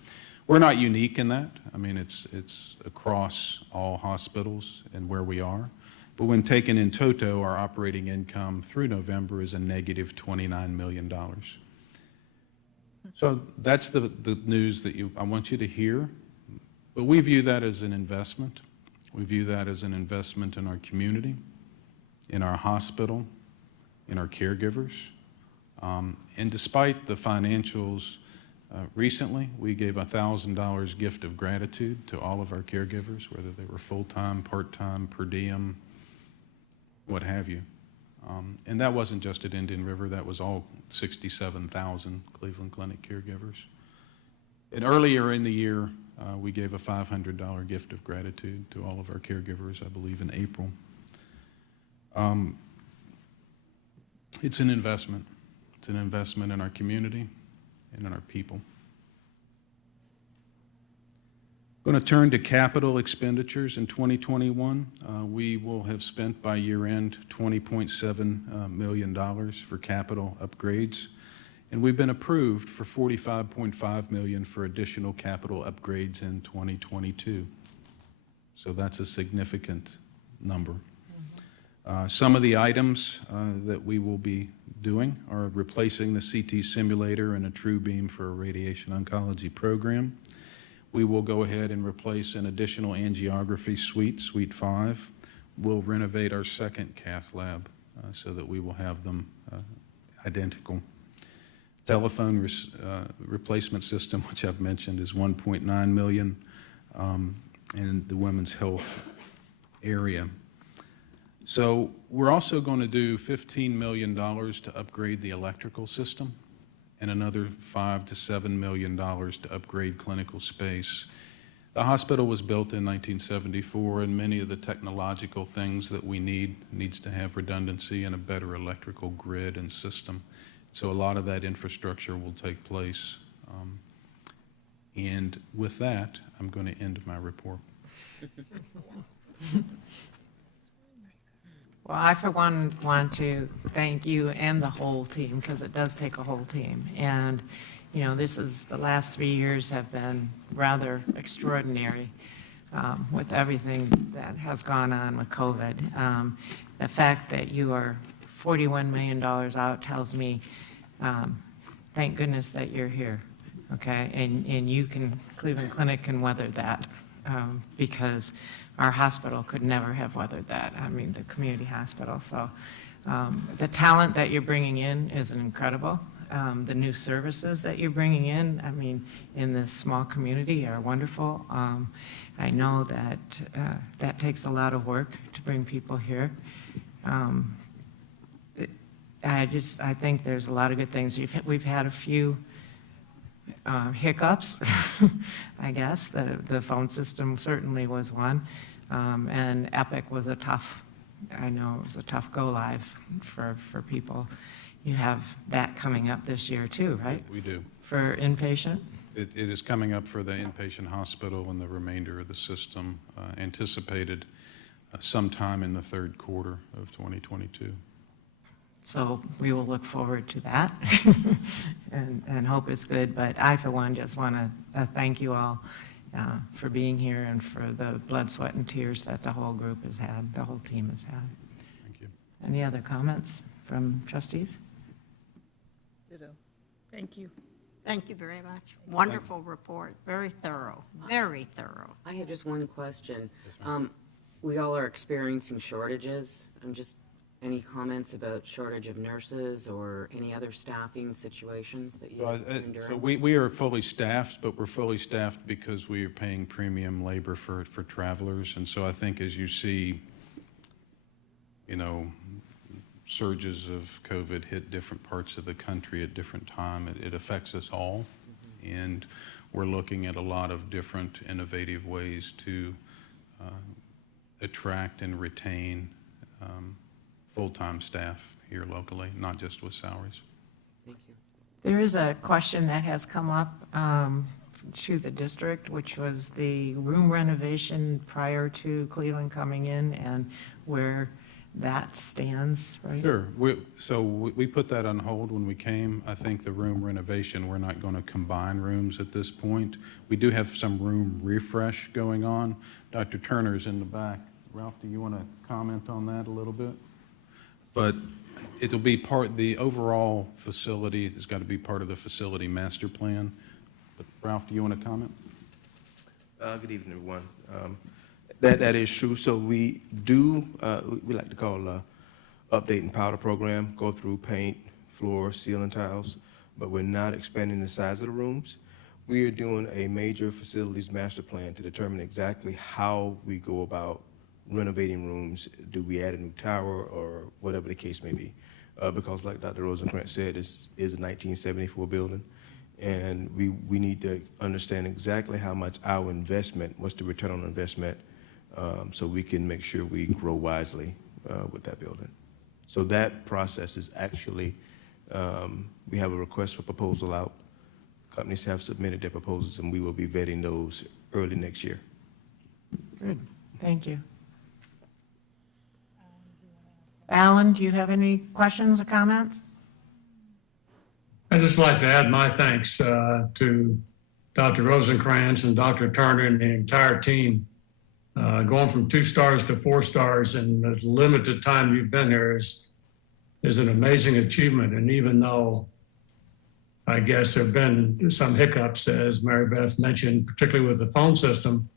We're not unique in that. I mean, it's across all hospitals and where we are. But when taken in toto, our operating income through November is a negative $29 million. So that's the news that I want you to hear. But we view that as an investment. We view that as an investment in our community, in our hospital, in our caregivers. And despite the financials, recently we gave a $1,000 gift of gratitude to all of our caregivers, whether they were full-time, part-time, per diem, what have you. And that wasn't just at Indian River, that was all 67,000 Cleveland Clinic caregivers. And earlier in the year, we gave a $500 gift of gratitude to all of our caregivers, I believe in April. It's an investment. It's an investment in our community and in our people. I'm going to turn to capital expenditures in 2021. We will have spent by year end $20.7 million for capital upgrades, and we've been approved for $45.5 million for additional capital upgrades in 2022. So that's a significant number. Some of the items that we will be doing are replacing the CT simulator and a TrueBeam for a radiation oncology program. We will go ahead and replace an additional angiography suite, Suite 5. We'll renovate our second cath lab so that we will have them identical. Telephone replacement system, which I've mentioned, is $1.9 million in the women's health area. So we're also going to do $15 million to upgrade the electrical system and another $5 to $7 million to upgrade clinical space. The hospital was built in 1974, and many of the technological things that we needs to have redundancy and a better electrical grid and system. So a lot of that infrastructure will take place. And with that, I'm going to end my report. Well, I, for one, want to thank you and the whole team, because it does take a whole team. And, the last 3 years have been rather extraordinary with everything that has gone on with COVID. The fact that you are $41 million out tells me, thank goodness that you're here, okay? And Cleveland Clinic can weather that, because our hospital could never have weathered that. I mean, the community hospital. So the talent that you're bringing in is incredible. The new services that you're bringing in this small community are wonderful. I know that that takes a lot of work to bring people here. I think there's a lot of good things. We've had a few hiccups, I guess. The phone system certainly was one. And Epic was I know it was a tough go-live for people. You have that coming up this year too, right? We do. For inpatient? It is coming up for the inpatient hospital and the remainder of the system, anticipated sometime in the third quarter of 2022. So we will look forward to that and hope it's good. But I, for one, just want to thank you all for being here and for the blood, sweat, and tears that the whole group has had, the whole team has had. Thank you. Any other comments from trustees? Thank you. Thank you very much. Wonderful report, very thorough, very thorough. I have just one question. We all are experiencing shortages. Any comments about shortage of nurses or any other staffing situations that you're So enduring? we are fully staffed, but we're fully staffed because we are paying premium labor for travelers. And so I think as you see, surges of COVID hit different parts of the country at different time, it affects us all. And we're looking at a lot of different innovative ways to attract and retain full-time staff here locally, not just with salaries. Thank you. There is a question that has come up to the district, which was the room renovation prior to Cleveland coming in and where that stands, right? Sure. We put that on hold when we came. I think the room renovation, we're not going to combine rooms at this point. We do have some room refresh going on. Dr. Turner's in the back. Ralph, do you want to comment on that a little bit? But it'll be the overall facility has got to be part of the facility master plan. But Ralph, do you want to comment? Good evening, everyone. That is true. So we do, we like to call update and powder program, go through paint, floor, ceiling tiles, but we're not expanding the size of the rooms. We are doing a major facilities master plan to determine exactly how we go about renovating rooms. Do we add a new tower or whatever the case may be? Because like Dr. Rosenkrantz said, this is a 1974 building. And we need to understand exactly how much our investment, what's the return on investment, so we can make sure we grow wisely with that building. So that process is actually, we have a request for proposal out. Companies have submitted their proposals, and we will be vetting those early next year. Good, thank you. Alan, do you have any questions or comments? I'd just like to add my thanks to Dr. Rosenkrantz and Dr. Turner and the entire team. Going from 2 stars to 4 stars in the limited time you've been here is an amazing achievement. And even though I guess there have been some hiccups, as Mary Beth mentioned, particularly with the phone system,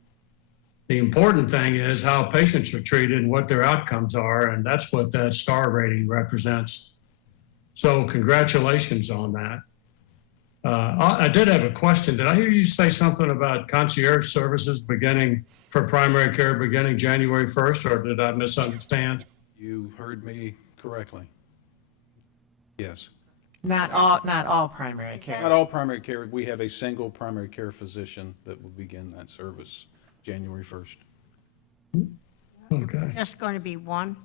the important thing is how patients are treated and what their outcomes are, and that's what that star rating represents. So congratulations on that. I did have a question. Did I hear you say something about concierge services for primary care beginning January 1st, or did I misunderstand? You heard me correctly. Yes. Not all primary care. Not all primary care. We have a single primary care physician that will begin that service January 1st. Okay. Just going to be one?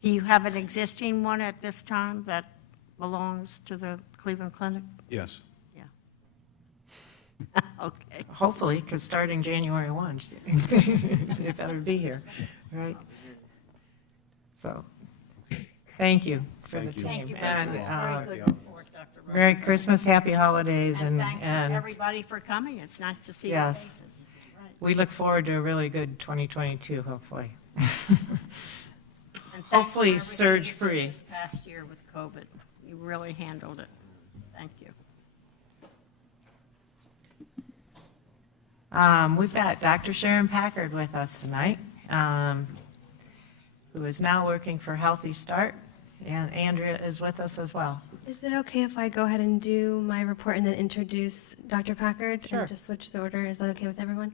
Do you have an existing one at this time that belongs to the Cleveland Clinic? Yes. Yeah. Okay. Hopefully, because starting January 1, they better be here, right? So, thank you for the Thank you. team. Thank you very much. And Very good report, Dr. Rose. Merry Christmas, happy holidays, And thanks to everybody for coming. It's nice to see your Yes. faces. Right. we look forward to a really good 2022, hopefully. And thanks for Hopefully everything you did surge-free. This past year with COVID. You really handled it. Thank you. We've got Dr. Sharon Packard with us tonight, who is now working for Healthy Start, and Andrea is with us as well. Is it okay if I go ahead and do my report and then introduce Dr. Packard? Sure. And just switch the order? Is that okay with everyone?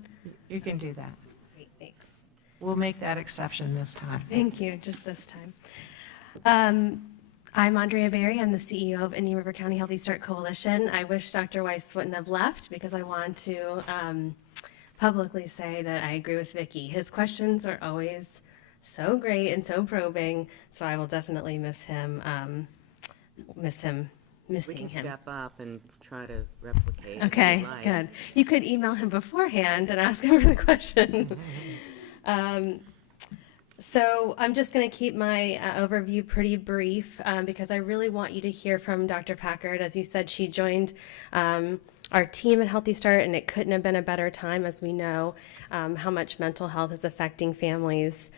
You can do that. Great, thanks. We'll make that exception this time. Thank you, just this time. I'm Andrea Berry. I'm the CEO of Indian River County Healthy Start Coalition. I wish Dr. Weiss wouldn't have left because I want to publicly say that I agree with Vicki. His questions are always so great and so probing, so I will definitely miss him. We Missing can him. step up and try to replicate. if Okay, you'd like. good. You could email him beforehand and ask him for the questions. So I'm just going to keep my overview pretty brief because I really want you to hear from Dr. Packard. As you said, she joined our team at Healthy Start, and it couldn't have been a better time, as we know how much mental health is affecting families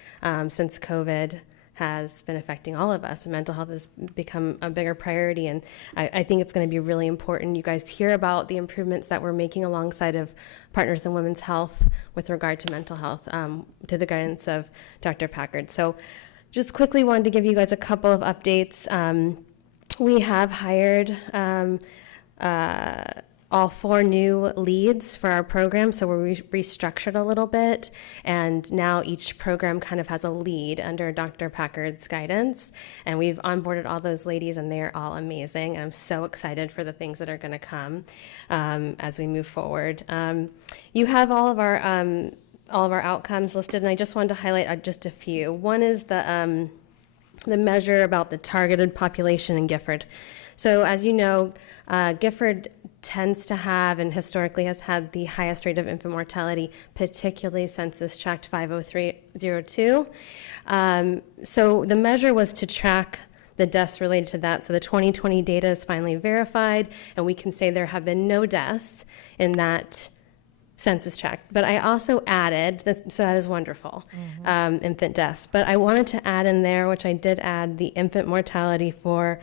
since COVID has been affecting all of us. And mental health has become a bigger priority, and I think it's going to be really important you guys hear about the improvements that we're making alongside of Partners in Women's Health with regard to mental health to the guidance of Dr. Packard. So just quickly wanted to give you guys a couple of updates. We have hired all 4 new leads for our program, so we're restructured a little bit, and now each program kind of has a lead under Dr. Packard's guidance, and we've onboarded all those ladies, and they're all amazing, and I'm so excited for the things that are going to come as we move forward. You have all of our outcomes listed, and I just wanted to highlight just a few. One is the measure about the targeted population in Gifford. So as you know, Gifford tends to have and historically has had the highest rate of infant mortality, particularly census tract 50302. So the measure was to track the deaths related to that. So the 2020 data is finally verified, and we can say there have been no deaths in that census tract. But I also added, so that is wonderful, infant deaths. But I wanted to add in there, which I did add, the infant mortality for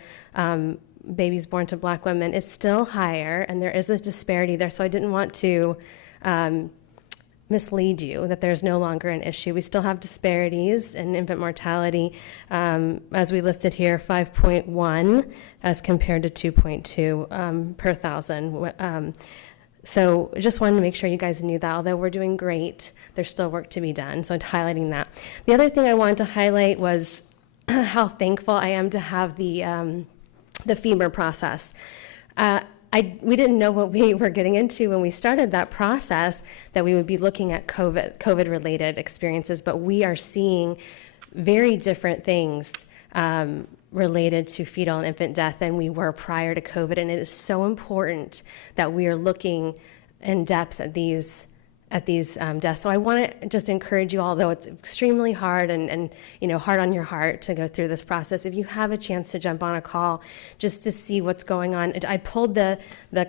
babies born to Black women is still higher, and there is a disparity there. So I didn't want to mislead you that there's no longer an issue. We still have disparities in infant mortality, as we listed here, 5.1 as compared to 2.2 per thousand. So just wanted to make sure you guys knew that. Although we're doing great, there's still work to be done. So I'm highlighting that. The other thing I wanted to highlight was how thankful I am to have the FEMUR process. We didn't know what we were getting into when we started that process, that we would be looking at COVID-related experiences, but we are seeing very different things related to fetal and infant death than we were prior to COVID, and it is so important that we are looking in depth at these deaths. So I want to just encourage you all, though it's extremely hard and hard on your heart to go through this process, if you have a chance to jump on a call just to see what's going on. I pulled the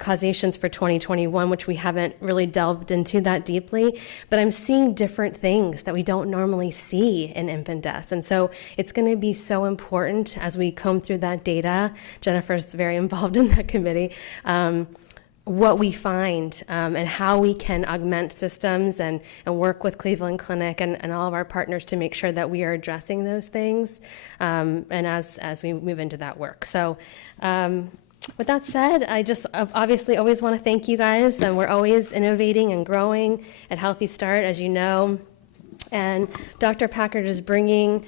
causations for 2021, which we haven't really delved into that deeply, but I'm seeing different things that we don't normally see in infant deaths. And so it's going to be so important as we comb through that data. Jennifer's very involved in that committee. What we find and how we can augment systems and work with Cleveland Clinic and all of our partners to make sure that we are addressing those things and as we move into that work. So with that said, I just obviously always want to thank you guys, and we're always innovating and growing at Healthy Start, as you know. And Dr. Packard is bringing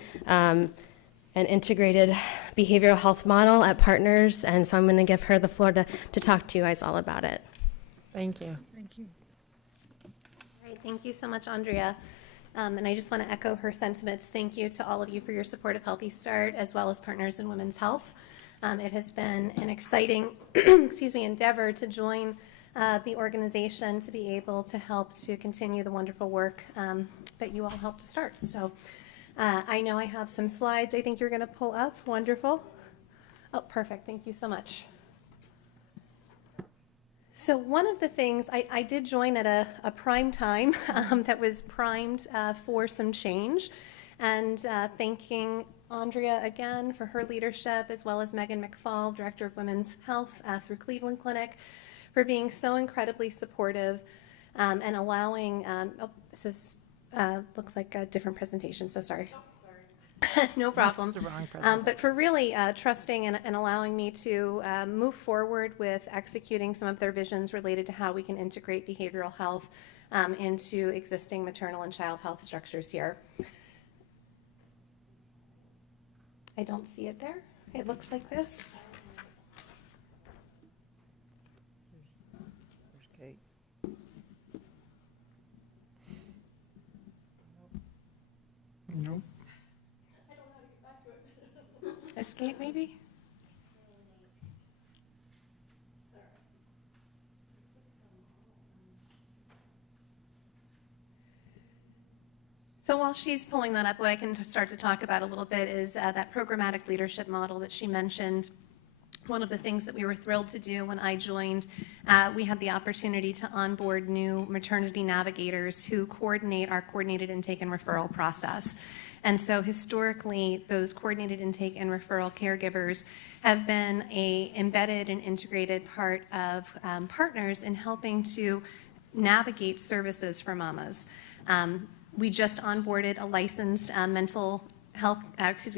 an integrated behavioral health model at Partners, and so I'm going to give her the floor to talk to you guys all about it. Thank you. Great, thank you so much, Andrea. And I just want to echo her sentiments. Thank you to all of you for your support of Healthy Start, as well as Partners in Women's Health. It has been an exciting endeavor to join the organization, to be able to help to continue the wonderful work that you all helped to start. So I know I have some slides I think you're going to pull up. Wonderful. Oh, perfect. Thank you so much. So one of the things, I did join at a prime time that was primed for some change, and thanking Andrea again for her leadership, as well as Megan McFall, Director of Women's Health through Cleveland Clinic, for being so incredibly supportive and allowing, this is, looks like a different presentation, so sorry. No problem. That's the wrong presentation. But for really trusting and allowing me to move forward with executing some of their visions related to how we can integrate behavioral health into existing maternal and child health structures here. I don't see it there. it looks like this. Nope. Escape, maybe? So while she's pulling that up, what I can start to talk about a little bit is that programmatic leadership model that she mentioned. One of the things that we were thrilled to do when I joined, we had the opportunity to onboard new maternity navigators who coordinate our coordinated intake and referral process. And so historically, those coordinated intake and referral caregivers have been a embedded and integrated part of partners in helping to navigate services for mamas. We just onboarded a licensed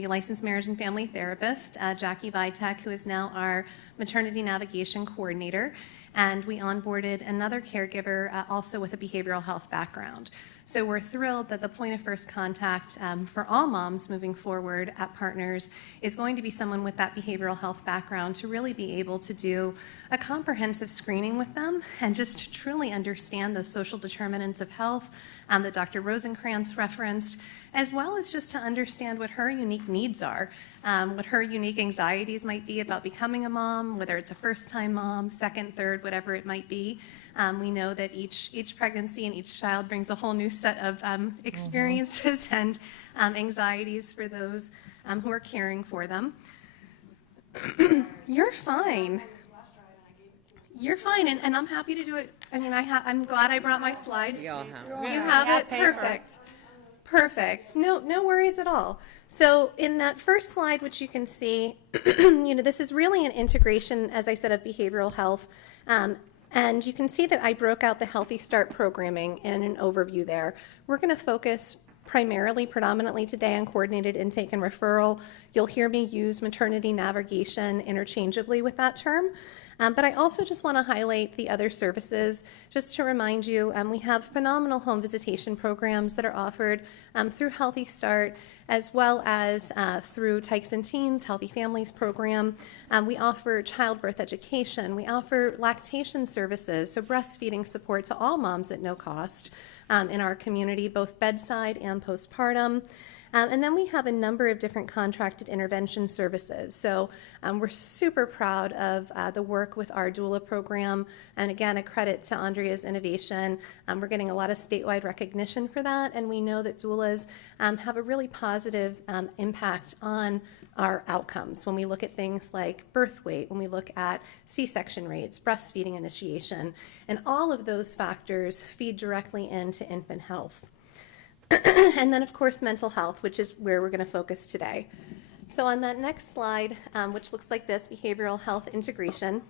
licensed marriage and family therapist, Jackie Vitek, who is now our maternity navigation coordinator. And we onboarded another caregiver also with a behavioral health background. So we're thrilled that the point of first contact for all moms moving forward at Partners is going to be someone with that behavioral health background to really be able to do a comprehensive screening with them and just to truly understand those social determinants of health that Dr. Rosenkrantz referenced, as well as just to understand what her unique needs are, what her unique anxieties might be about becoming a mom, whether it's a first-time mom, second, third, whatever it might be. We know that each pregnancy and each child brings a whole new set of experiences and anxieties for those who are caring for them. You're fine. You're fine, and I'm happy to do it. I mean, I'm glad I brought my slides. You have it? Perfect. Perfect. No worries at all. So in that first slide, which you can see, this is really an integration, as I said, of behavioral health. And you can see that I broke out the Healthy Start programming in an overview there. We're going to focus predominantly today on coordinated intake and referral. You'll hear me use maternity navigation interchangeably with that term. But I also just want to highlight the other services, just to remind you, we have phenomenal home visitation programs that are offered through Healthy Start, as well as through Tykes and Teens Healthy Families program. We offer childbirth education. We offer lactation services, so breastfeeding support to all moms at no cost in our community, both bedside and postpartum. And then we have a number of different contracted intervention services. So we're super proud of the work with our doula program. And again, a credit to Andrea's innovation. We're getting a lot of statewide recognition for that. And we know that doulas have a really positive impact on our outcomes when we look at things like birth weight, when we look at C-section rates, breastfeeding initiation, and all of those factors feed directly into infant health. And then, of course, mental health, which is where we're going to focus today. So on that next slide, which looks like this, behavioral health integration,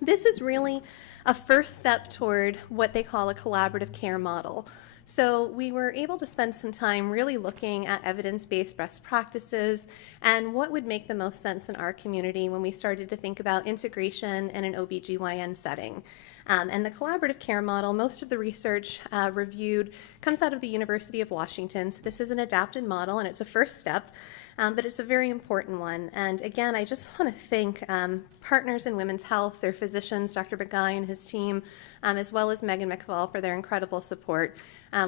this is really a first step toward what they call a collaborative care model. So we were able to spend some time really looking at evidence-based best practices and what would make the most sense in our community when we started to think about integration in an OBGYN setting. And the collaborative care model, most of the research reviewed comes out of the University of Washington. So this is an adapted model, and it's a first step, but it's a very important one. And again, I just want to thank Partners in Women's Health, their physicians, Dr. Begay and his team, as well as Megan McFall for their incredible support.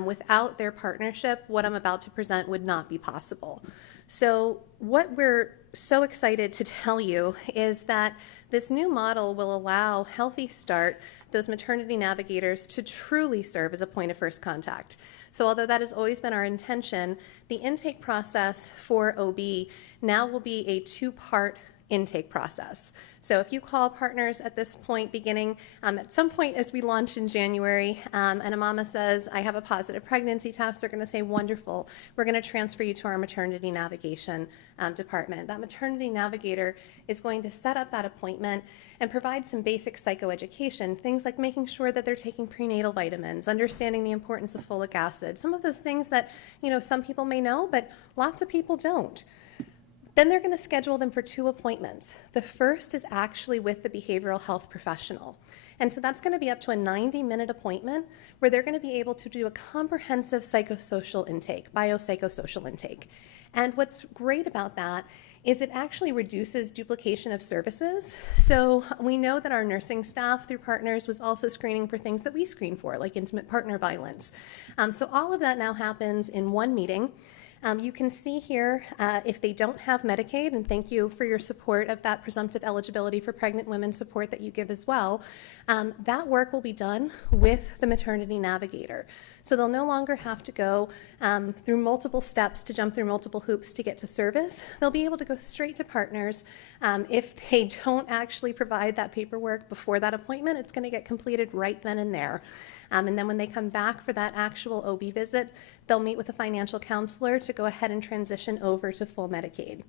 Without their partnership, what I'm about to present would not be possible. So what we're so excited to tell you is that this new model will allow Healthy Start, those maternity navigators, to truly serve as a point of first contact. So although that has always been our intention, the intake process for OB now will be a two-part intake process. So if you call Partners at this point, beginning at some point as we launch in January, and a mama says, I have a positive pregnancy test, they're going to say, wonderful, we're going to transfer you to our maternity navigation department. That maternity navigator is going to set up that appointment and provide some basic psychoeducation, things like making sure that they're taking prenatal vitamins, understanding the importance of folic acid, some of those things that, some people may know, but lots of people don't. Then they're going to schedule them for 2 appointments. The first is actually with the behavioral health professional. And so that's going to be up to a 90-minute appointment where they're going to be able to do a comprehensive psychosocial intake, biopsychosocial intake. And what's great about that is it actually reduces duplication of services. So we know that our nursing staff through Partners was also screening for things that we screen for, like intimate partner violence. So all of that now happens in one meeting. You can see here if they don't have Medicaid, and thank you for your support of that presumptive eligibility for pregnant women support that you give as well, that work will be done with the maternity navigator. So they'll no longer have to go through multiple steps to jump through multiple hoops to get to service. They'll be able to go straight to Partners. If they don't actually provide that paperwork before that appointment, it's going to get completed right then and there. And then when they come back for that actual OB visit, they'll meet with a financial counselor to go ahead and transition over to full Medicaid.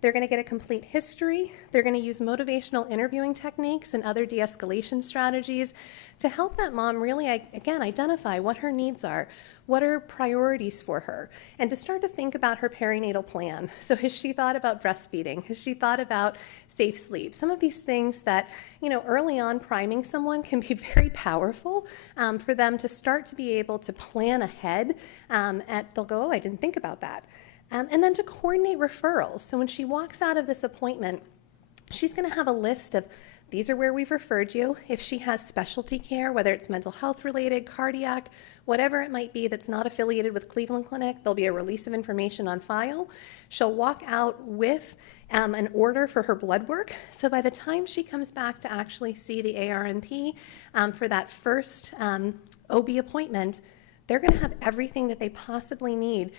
They're going to get a complete history. They're going to use motivational interviewing techniques and other de-escalation strategies to help that mom really, again, identify what her needs are, what are priorities for her, and to start to think about her perinatal plan. So has she thought about breastfeeding? Has she thought about safe sleep? Some of these things that, early on priming someone can be very powerful for them to start to be able to plan ahead. They'll go, oh, I didn't think about that. And then to coordinate referrals. So when she walks out of this appointment, she's going to have a list of these are where we've referred you. If she has specialty care, whether it's mental health related, cardiac, whatever it might be that's not affiliated with Cleveland Clinic, there'll be a release of information on file. She'll walk out with an order for her blood work. So by the time she comes back to actually see the ARNP for that first OB appointment, they're going to have everything that they possibly need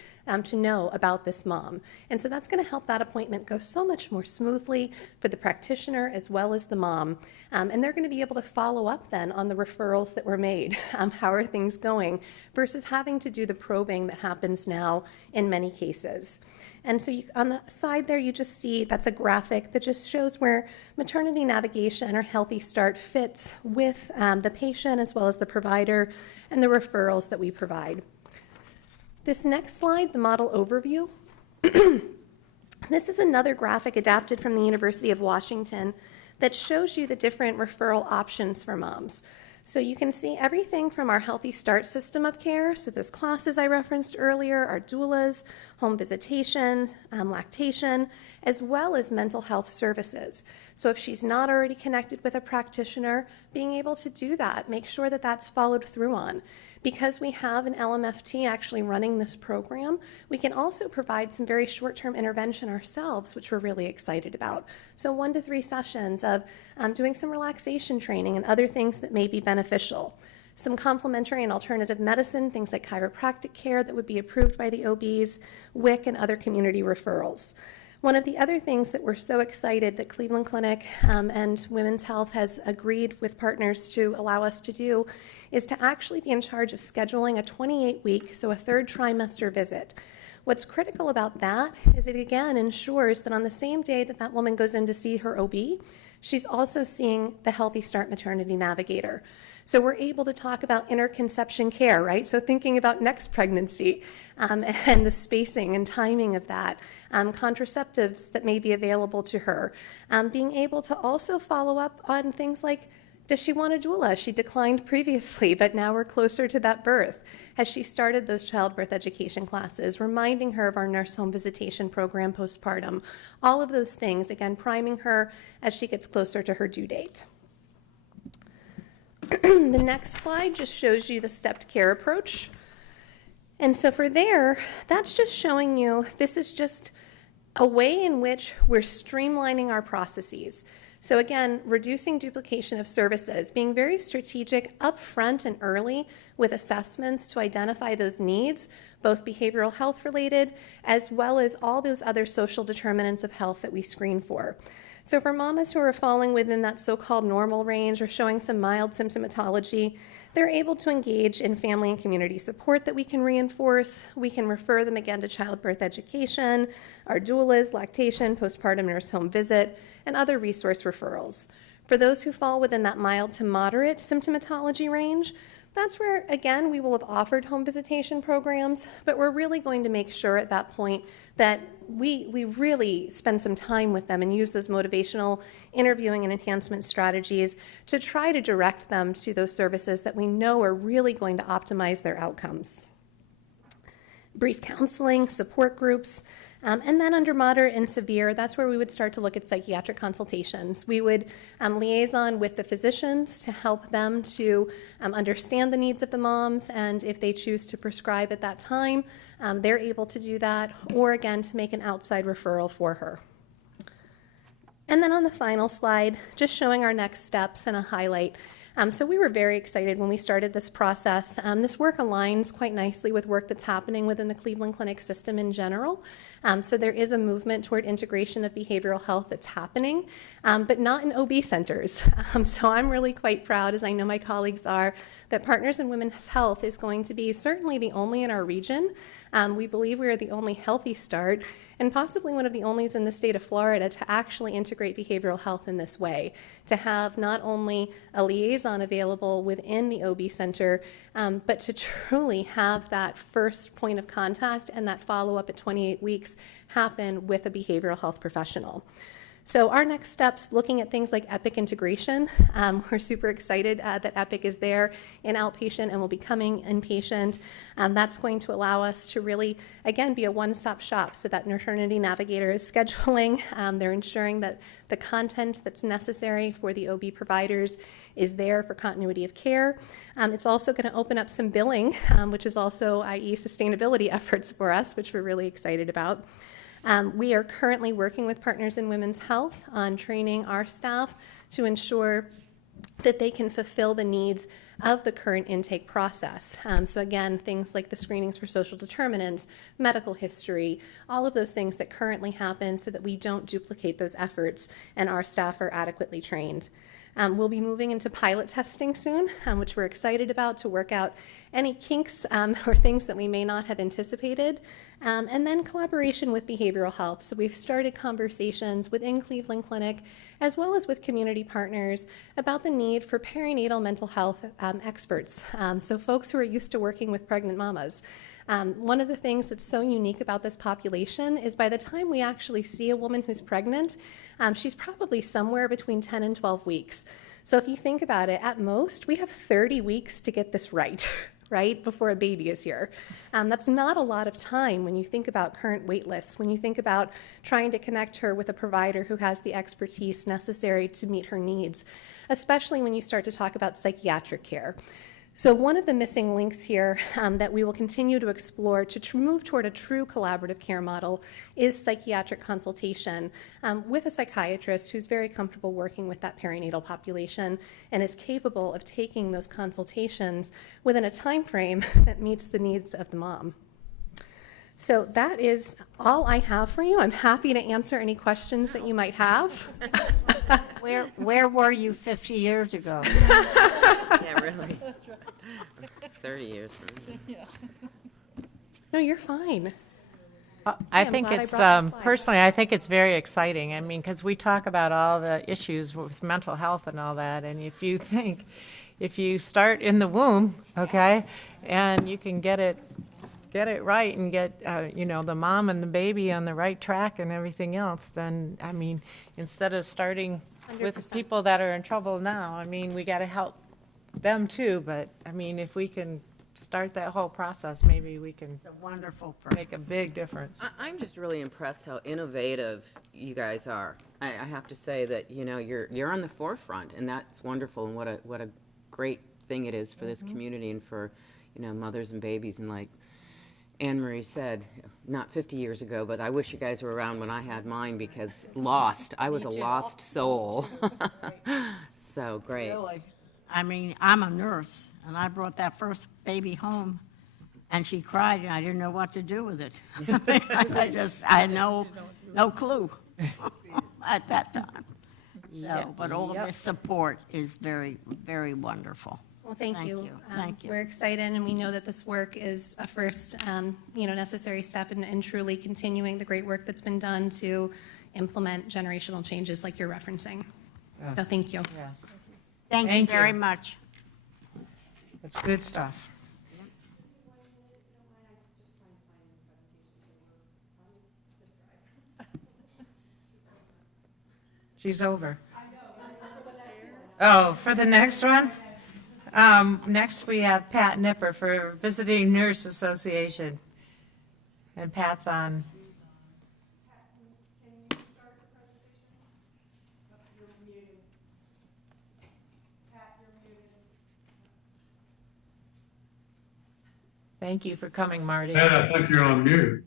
to know about this mom. And so that's going to help that appointment go so much more smoothly for the practitioner as well as the mom. And they're going to be able to follow up then on the referrals that were made. How are things going? Versus having to do the probing that happens now in many cases. And so on the side there, you just see that's a graphic that just shows where maternity navigation or Healthy Start fits with the patient as well as the provider and the referrals that we provide. This next slide, the model overview. This is another graphic adapted from the University of Washington that shows you the different referral options for moms. So you can see everything from our Healthy Start system of care, so those classes I referenced earlier, our doulas, home visitation, lactation, as well as mental health services. So if she's not already connected with a practitioner, being able to do that, make sure that that's followed through on. Because we have an LMFT actually running this program, we can also provide some very short-term intervention ourselves, which we're really excited about. So 1 to 3 sessions of doing some relaxation training and other things that may be beneficial. Some complementary and alternative medicine, things like chiropractic care that would be approved by the OBs, WIC, and other community referrals. One of the other things that we're so excited that Cleveland Clinic and Women's Health has agreed with Partners to allow us to do is to actually be in charge of scheduling a 28-week, so a 3rd trimester visit. What's critical about that is it again ensures that on the same day that that woman goes in to see her OB, she's also seeing the Healthy Start maternity navigator. So we're able to talk about interconception care, right? So thinking about next pregnancy and the spacing and timing of that, contraceptives that may be available to her, being able to also follow up on things like, does she want a doula? She declined previously, but now we're closer to that birth. Has she started those childbirth education classes, reminding her of our nurse home visitation program postpartum? All of those things, again, priming her as she gets closer to her due date. The next slide just shows you the stepped care approach. And so for there, that's just showing you, this is just a way in which we're streamlining our processes. So again, reducing duplication of services, being very strategic upfront and early with assessments to identify those needs, both behavioral health related, as well as all those other social determinants of health that we screen for. So for mamas who are falling within that so-called normal range or showing some mild symptomatology, they're able to engage in family and community support that we can reinforce. We can refer them again to childbirth education, our doulas, lactation, postpartum nurse home visit, and other resource referrals. For those who fall within that mild to moderate symptomatology range, that's where, again, we will have offered home visitation programs, but we're really going to make sure at that point that we really spend some time with them and use those motivational interviewing and enhancement strategies to try to direct them to those services that we know are really going to optimize their outcomes. Brief counseling, support groups, And then under moderate and severe, that's where we would start to look at psychiatric consultations. We would liaison with the physicians to help them to understand the needs of the moms, and if they choose to prescribe at that time, they're able to do that, or again, to make an outside referral for her. And then on the final slide, just showing our next steps and a highlight. So we were very excited when we started this process. This work aligns quite nicely with work that's happening within the Cleveland Clinic system in general. So there is a movement toward integration of behavioral health that's happening, but not in OB centers. So I'm really quite proud, as I know my colleagues are, that Partners in Women's Health is going to be certainly the only in our region. We believe we are the only Healthy Start, and possibly one of the onlys in the state of Florida to actually integrate behavioral health in this way, to have not only a liaison available within the OB center, but to truly have that first point of contact and that follow-up at 28 weeks happen with a behavioral health professional. So our next steps, looking at things like Epic integration. We're super excited that Epic is there in outpatient and will be coming inpatient. That's going to allow us to really, again, be a one-stop shop so that maternity navigator is scheduling. They're ensuring that the content that's necessary for the OB providers is there for continuity of care. It's also going to open up some billing, which is also, i.e., sustainability efforts for us, which we're really excited about. We are currently working with Partners in Women's Health on training our staff to ensure that they can fulfill the needs of the current intake process. So again, things like the screenings for social determinants, medical history, all of those things that currently happen so that we don't duplicate those efforts and our staff are adequately trained. We'll be moving into pilot testing soon, which we're excited about, to work out any kinks or things that we may not have anticipated. And then collaboration with behavioral health. So we've started conversations within Cleveland Clinic, as well as with community partners, about the need for perinatal mental health experts. So folks who are used to working with pregnant mamas. One of the things that's so unique about this population is by the time we actually see a woman who's pregnant, she's probably somewhere between 10 and 12 weeks. So if you think about it, at most, we have 30 weeks to get this right, right, before a baby is here. That's not a lot of time when you think about current wait lists, when you think about trying to connect her with a provider who has the expertise necessary to meet her needs, especially when you start to talk about psychiatric care. So one of the missing links here that we will continue to explore to move toward a true collaborative care model is psychiatric consultation with a psychiatrist who's very comfortable working with that perinatal population and is capable of taking those consultations within a time frame that meets the needs of the mom. So that is all I have for you. I'm happy to answer any questions that you might have. Where were you 50 years ago? Yeah, really. 30 years. No, you're fine. I I'm think glad I it's, brought that slide. personally, I think it's very exciting. I mean, because we talk about all the issues with mental health and all that, and if you start in the womb, okay, and you can get it right and get, the mom and the baby on the right track and everything else, then, I mean, instead of starting with 100%. people that are in trouble now, I mean, we got to help them too, but, I mean, if we can start that whole process, maybe we can It's a wonderful make a big difference. I'm just really impressed how innovative you guys are. I have to say that, you're on the forefront, and that's wonderful, and what a great thing it is for this community and for, mothers and babies. And like Anne Marie said, not 50 years ago, but I wish you guys were around when I had mine, because I was a lost soul. So great. I mean, I'm a nurse, and I brought that first baby home, and she cried, and I didn't know what to do with it. I had no clue at that time. So, but all of this support is very, very wonderful. Well, thank you. Thank you. We're excited, and we know that this work is a first, necessary step in truly continuing the great work that's been done to implement generational changes like you're referencing. So thank you. Yes, Thank you Thank you. very much. it's good stuff. She's over. Oh, for the next one? Next, we have Pat Nipper for Visiting Nurse Association. And Pat's on Thank you for coming, Marty. Ed, I think you're on mute.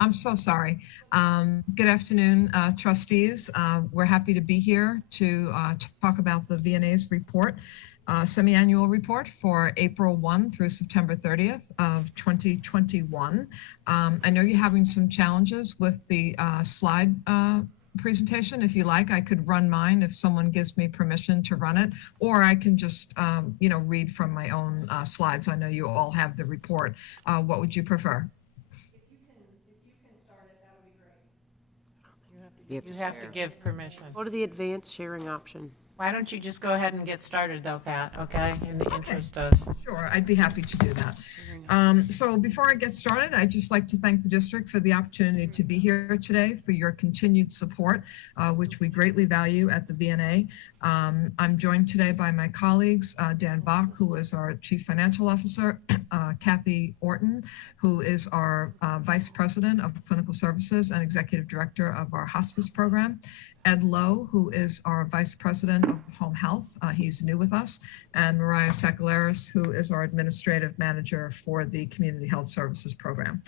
I'm so sorry. Good afternoon, trustees. We're happy to be here to talk about the VNA's report, semi-annual report for April 1 through September 30th of 2021. I know you're having some challenges with the slide presentation. If you like, I could run mine if someone gives me permission to run it, or I can just, read from my own slides. I know you all have the report. What would you prefer? You have to give permission. Go to the advanced sharing option. Why don't you just go ahead and get started though, Pat, okay? In the interest of. Sure, I'd be happy to do that. So before I get started, I'd just like to thank the district for the opportunity to be here today, for your continued support, which we greatly value at the VNA. I'm joined today by my colleagues, Dan Bach, who is our Chief Financial Officer, Kathy Orton, who is our Vice President of Clinical Services and Executive Director of our Hospice Program, Ed Lowe, who is our Vice President of Home Health. He's new with us, and Mariah Sakalaris, who is our Administrative Manager for the Community Health Services Program.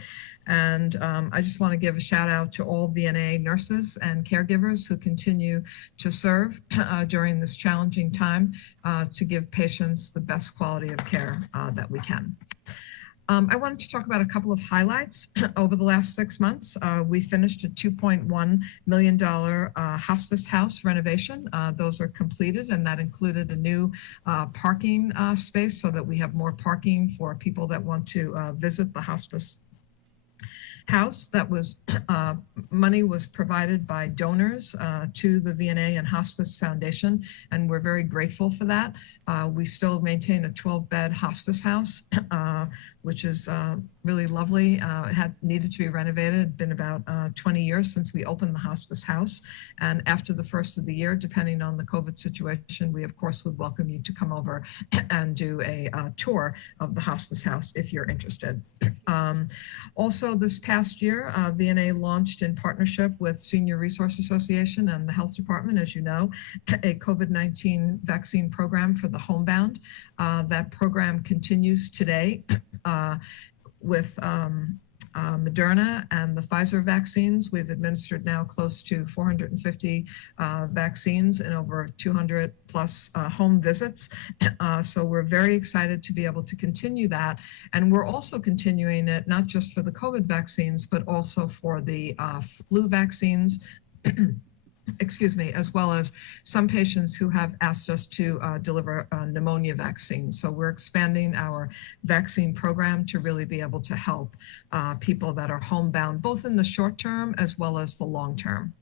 And I just want to give a shout out to all VNA nurses and caregivers who continue to serve during this challenging time to give patients the best quality of care that we can. I wanted to talk about a couple of highlights over the last 6 months. We finished a $2.1 million hospice house renovation. Those are completed, and that included a new parking space so that we have more parking for people that want to visit the hospice house. That was money was provided by donors to the VNA and Hospice Foundation, and we're very grateful for that. We still maintain a 12-bed hospice house, which is really lovely. It had needed to be renovated. It had been about 20 years since we opened the hospice house, and after the first of the year, depending on the COVID situation, we of course would welcome you to come over and do a tour of the hospice house if you're interested. Also, this past year, VNA launched in partnership with Senior Resource Association and the Health Department, as you know, a COVID-19 vaccine program for the homebound. That program continues today with Moderna and the Pfizer vaccines. We've administered now close to 450 vaccines in over 200 plus home visits. So we're very excited to be able to continue that. And we're also continuing it not just for the COVID vaccines, but also for the flu vaccines, excuse me, as well as some patients who have asked us to deliver a pneumonia vaccine. So we're expanding our vaccine program to really be able to help people that are homebound, both in the short term as well as the long term.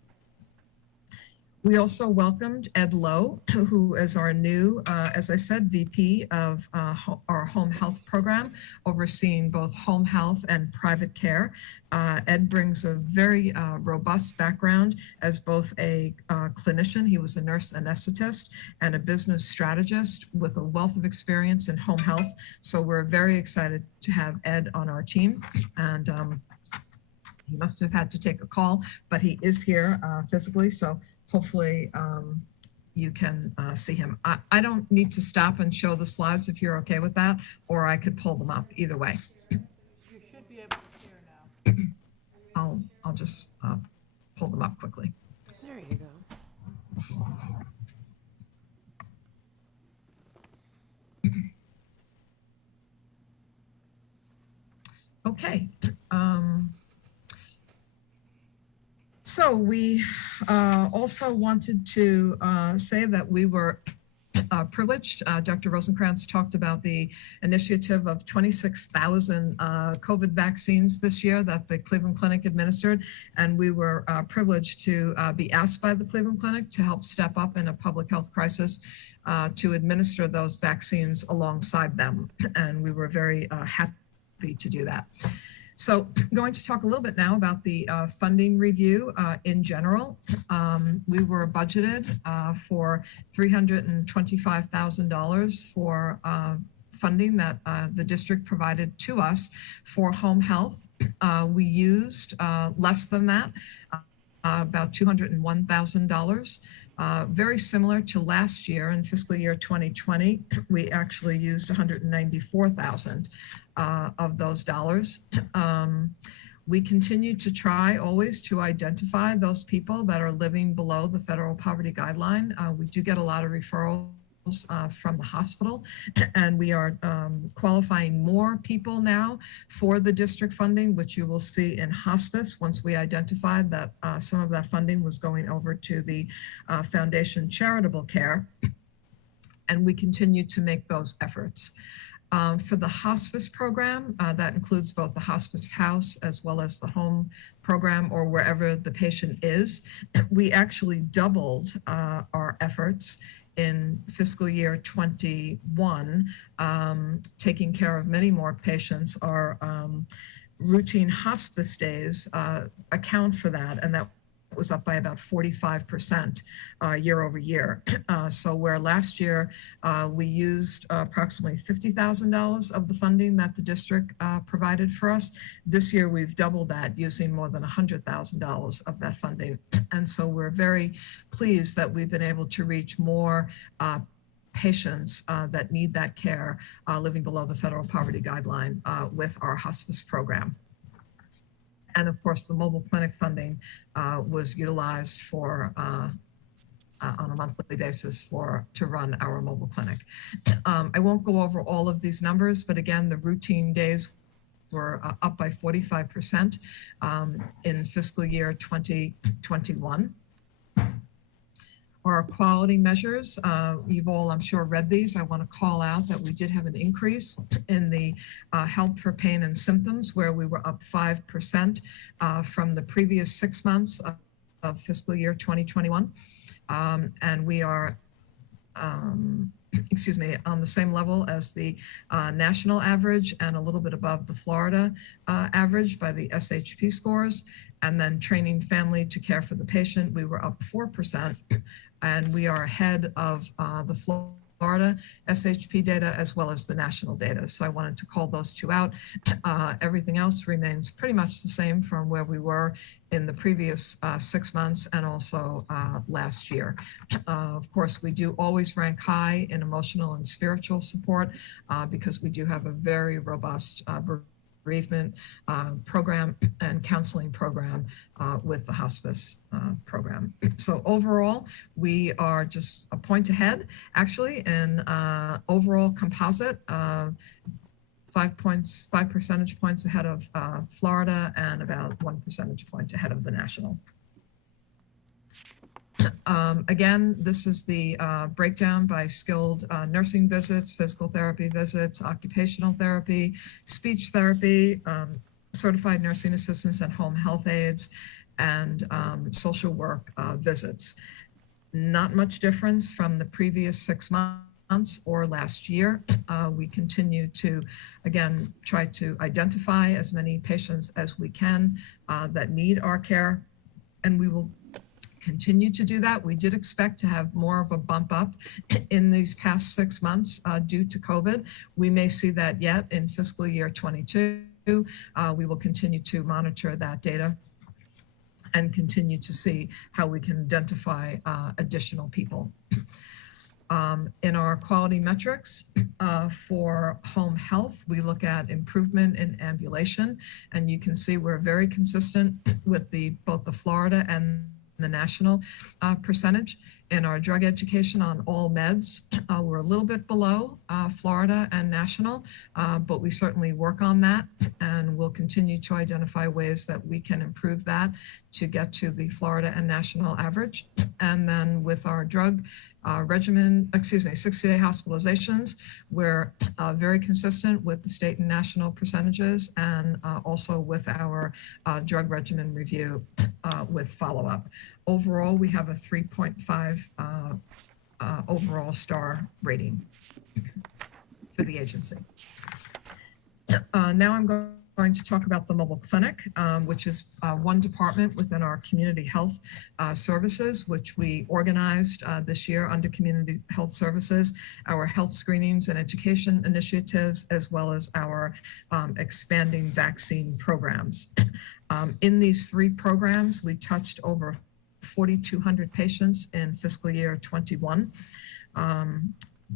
We also welcomed Ed Lowe, who is our new, as I said, VP of our home health program, overseeing both home health and private care. Ed brings a very robust background as both a clinician, he was a nurse anesthetist, and a business strategist with a wealth of experience in home health. So we're very excited to have Ed on our team. And he must have had to take a call, but he is here physically. So hopefully you can see him. I don't need to stop and show the slides if you're okay with that, or I could pull them up, either way. You should be able to hear now. I'll just pull them up quickly. There you go. Okay. So we also wanted to say that we were privileged. Dr. Rosenkrantz talked about the initiative of 26,000 COVID vaccines this year that the Cleveland Clinic administered. And we were privileged to be asked by the Cleveland Clinic to help step up in a public health crisis to administer those vaccines alongside them. And we were very happy to do that. So I'm going to talk a little bit now about the funding review in general. We were budgeted for $325,000 for funding that the district provided to us for home health. We used less than that, about $201,000. Very similar to last year. In fiscal year 2020, we actually used 194,000 of those dollars. We continue to try always to identify those people that are living below the federal poverty guideline. We do get a lot of referrals from the hospital, and we are qualifying more people now for the district funding, which you will see in hospice once we identified that some of that funding was going over to the Foundation Charitable Care, and we continue to make those efforts. For the hospice program, that includes both the hospice house as well as the home program or wherever the patient is. We actually doubled our efforts in fiscal year 21, taking care of many more patients. Our routine hospice days account for that, and that was up by about 45% year over year. So where last year we used approximately $50,000 of the funding that the district provided for us, this year we've doubled that using more than $100,000 of that funding. And so we're very pleased that we've been able to reach more patients that need that care living below the federal poverty guideline with our hospice program. And of course, the mobile clinic funding was utilized for on a monthly basis to run our mobile clinic. I won't go over all of these numbers, but again, the routine days were up by 45% in fiscal year 2021. Our quality measures, you've all, I'm sure, read these. I want to call out that we did have an increase in the help for pain and symptoms, where we were up 5% from the previous 6 months of fiscal year 2021. And we are, on the same level as the national average and a little bit above the Florida average by the SHP scores. And then training family to care for the patient, we were up 4%. And we are ahead of the Florida SHP data as well as the national data. So I wanted to call those two out. Everything else remains pretty much the same from where we were in the previous 6 months and also last year. Of course, we do always rank high in emotional and spiritual support because we do have a very robust bereavement program and counseling program with the hospice program. So overall, we are just a point ahead, actually, in overall composite, 5 percentage points ahead of Florida and about 1 percentage point ahead of the national. Again, this is the breakdown by skilled nursing visits, physical therapy visits, occupational therapy, speech therapy, certified nursing assistants and home health aides, and social work visits. Not much difference from the previous 6 months or last year. We continue to, again, try to identify as many patients as we can that need our care, and we will continue to do that. We did expect to have more of a bump up in these past 6 months due to COVID. We may see that yet in fiscal year 22. We will continue to monitor that data and continue to see how we can identify additional people. In our quality metrics for home health, we look at improvement in ambulation, and you can see we're very consistent with both the Florida and the national percentage. In our drug education on all meds, we're a little bit below Florida and national, but we certainly work on that, and we'll continue to identify ways that we can improve that to get to the Florida and national average. And then with our drug regimen, 60-day hospitalizations, we're very consistent with the state and national percentages, and also with our drug regimen review with follow-up. Overall, we have a 3.5 overall star rating for the agency. Now I'm going to talk about the mobile clinic, which is one department within our community health services, which we organized this year under community health services, our health screenings and education initiatives, as well as our expanding vaccine programs. In these 3 programs, we touched over 4,200 patients in fiscal year '21.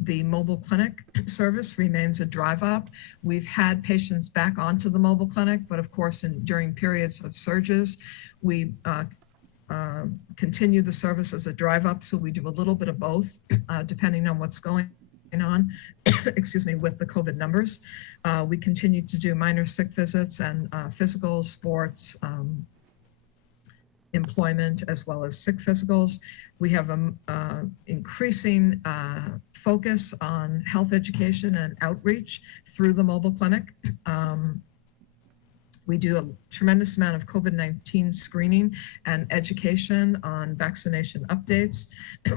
The mobile clinic service remains a drive up. We've had patients back onto the mobile clinic, but of course, during periods of surges, we continue the service as a drive up. So we do a little bit of both, depending on what's going on, excuse me, with the COVID numbers. We continue to do minor sick visits and physicals, sports, employment, as well as sick physicals. We have an increasing focus on health education and outreach through the mobile clinic. We do a tremendous amount of COVID-19 screening and education on vaccination updates.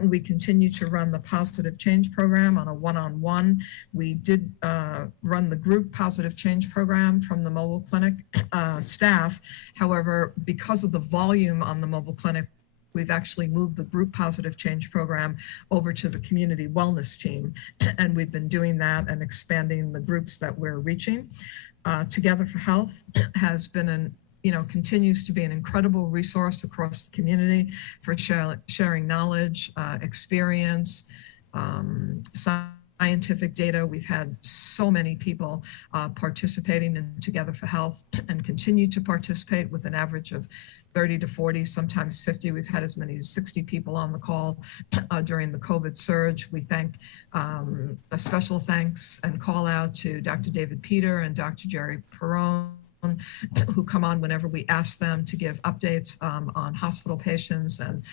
We continue to run the Positive Change Program on a one-on-one. We did run the group Positive Change Program from the mobile clinic staff. However, because of the volume on the mobile clinic, we've actually moved the group Positive Change Program over to the community wellness team. And we've been doing that and expanding the groups that we're reaching. Together for Health has been continues to be an incredible resource across the community for sharing knowledge, experience, scientific data. We've had so many people participating in Together for Health and continue to participate with an average of 30 to 40, sometimes 50. We've had as many as 60 people on the call during the COVID surge. We thank a special thanks and call out to Dr. David Peter and Dr. Jerry Perrone, who come on whenever we ask them to give updates on hospital patients and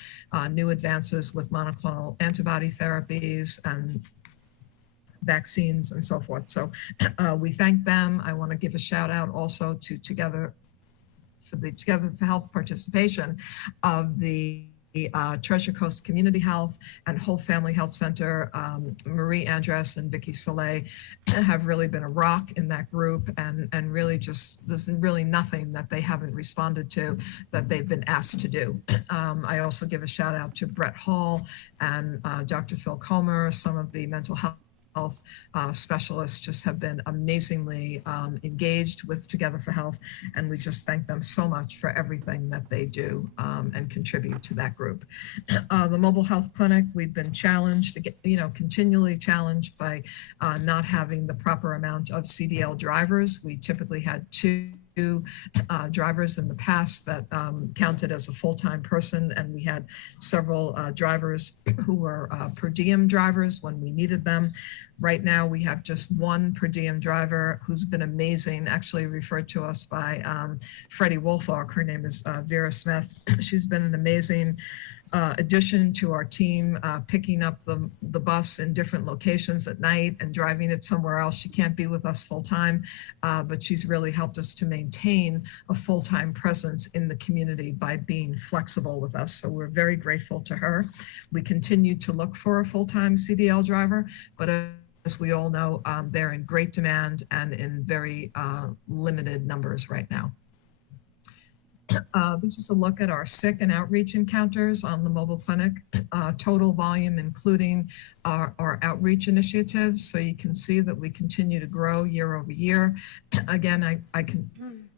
new advances with monoclonal antibody therapies and vaccines and so forth. So we thank them. I want to give a shout out also to Together for Health participation of the Treasure Coast Community Health and Whole Family Health Center. Marie Andress and Vicki Soleil have really been a rock in that group, and really just, there's really nothing that they haven't responded to that they've been asked to do. I also give a shout out to Brett Hall and Dr. Phil Comer. Some of the mental health specialists just have been amazingly engaged with Together for Health, and we just thank them so much for everything that they do and contribute to that group. The mobile health clinic, we've been challenged, continually challenged by not having the proper amount of CDL drivers. We typically had two drivers in the past that counted as a full-time person, and we had several drivers who were per diem drivers when we needed them. Right now, we have just one per diem driver who's been amazing, actually referred to us by Freddie Wolfark. Her name is Vera Smith. She's been an amazing addition to our team, picking up the bus in different locations at night and driving it somewhere else. She can't be with us full time, but she's really helped us to maintain a full-time presence in the community by being flexible with us. So we're very grateful to her. We continue to look for a full-time CDL driver, but as we all know, they're in great demand and in very limited numbers right now. This is a look at our sick and outreach encounters on the mobile clinic, total volume, including our outreach initiatives. So you can see that we continue to grow year over year. Again, I can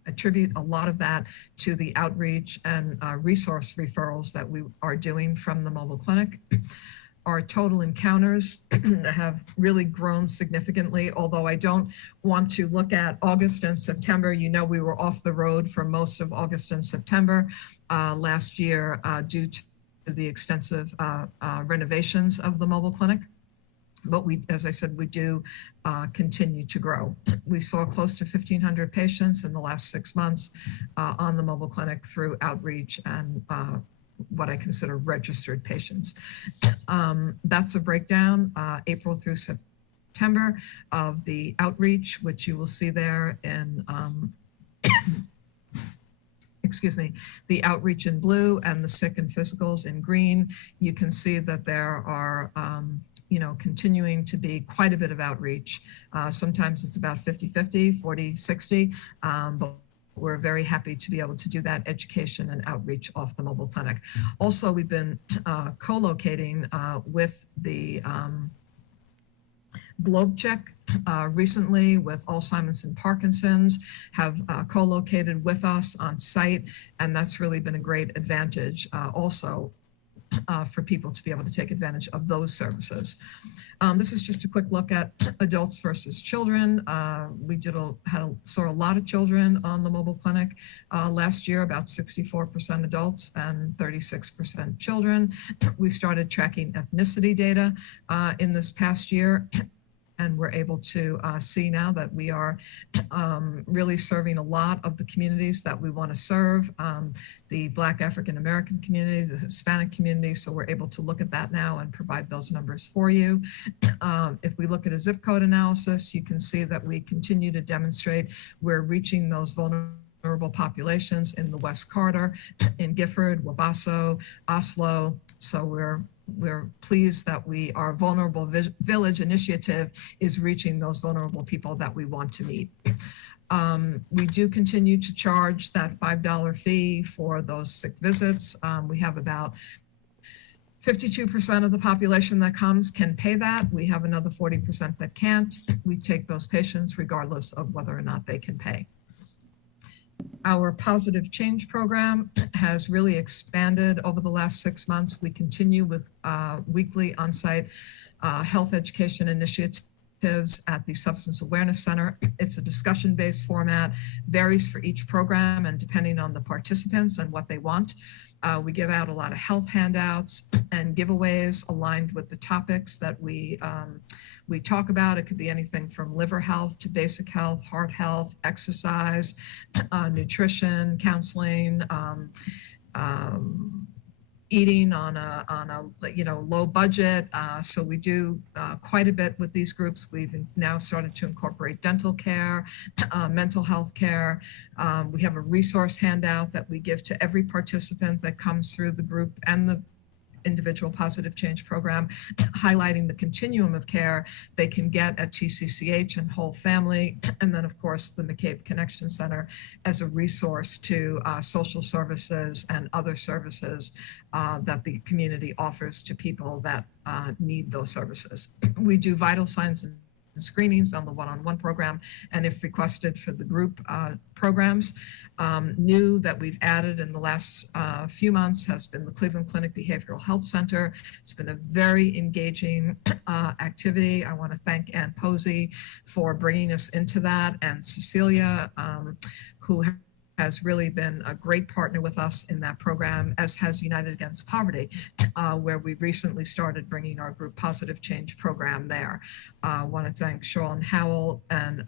attribute a lot of that to the outreach and resource referrals that we are doing from the mobile clinic. Our total encounters have really grown significantly, although I don't want to look at August and September. We were off the road for most of August and September last year due to the extensive renovations of the mobile clinic. But we, as I said, we do continue to grow. We saw close to 1,500 patients in the last 6 months on the mobile clinic through outreach and what I consider registered patients. That's a breakdown, April through September, of the outreach, which you will see there in, excuse me, the outreach in blue and the sick and physicals in green. You can see that there are, continuing to be quite a bit of outreach. Sometimes it's about 50-50, 40-60, but we're very happy to be able to do that education and outreach off the mobile clinic. Also, we've been co-locating with the Globe Check recently with Alzheimer's and Parkinson's have co-located with us on site, and that's really been a great advantage also for people to be able to take advantage of those services. This is just a quick look at adults versus children. We saw a lot of children on the mobile clinic last year, about 64% adults and 36% children. We started tracking ethnicity data in this past year. And we're able to see now that we are really serving a lot of the communities that we want to serve, the Black African American community, the Hispanic community. So we're able to look at that now and provide those numbers for you. If we look at a zip code analysis, you can see that we continue to demonstrate we're reaching those vulnerable populations in the West Corridor, in Gifford, Wabasso, Oslo. So we're pleased that our Vulnerable Village initiative is reaching those vulnerable people that we want to meet. We do continue to charge that $5 fee for those sick visits. We have about 52% of the population that comes can pay that. We have another 40% that can't. We take those patients regardless of whether or not they can pay. Our Positive Change program has really expanded over the last 6 months. We continue with weekly on-site health education initiatives at the Substance Awareness Center. It's a discussion-based format, varies for each program and depending on the participants and what they want. We give out a lot of health handouts and giveaways aligned with the topics that we talk about. It could be anything from liver health to basic health, heart health, exercise, nutrition, counseling, eating on a low budget. So we do quite a bit with these groups. We've now started to incorporate dental care, mental health care. We have a resource handout that we give to every participant that comes through the group and the individual Positive Change program, highlighting the continuum of care they can get at TCCH and Whole Family, and then of course the McCabe Connection Center as a resource to social services and other services that the community offers to people that need those services. We do vital signs and screenings on the one-on-one program, and if requested for the group programs. New that we've added in the last few months has been the Cleveland Clinic Behavioral Health Center. It's been a very engaging activity. I want to thank Ann Posey for bringing us into that, and Cecilia, who has really been a great partner with us in that program, as has United Against Poverty, where we recently started bringing our group Positive Change program there. I want to thank Sean Howell and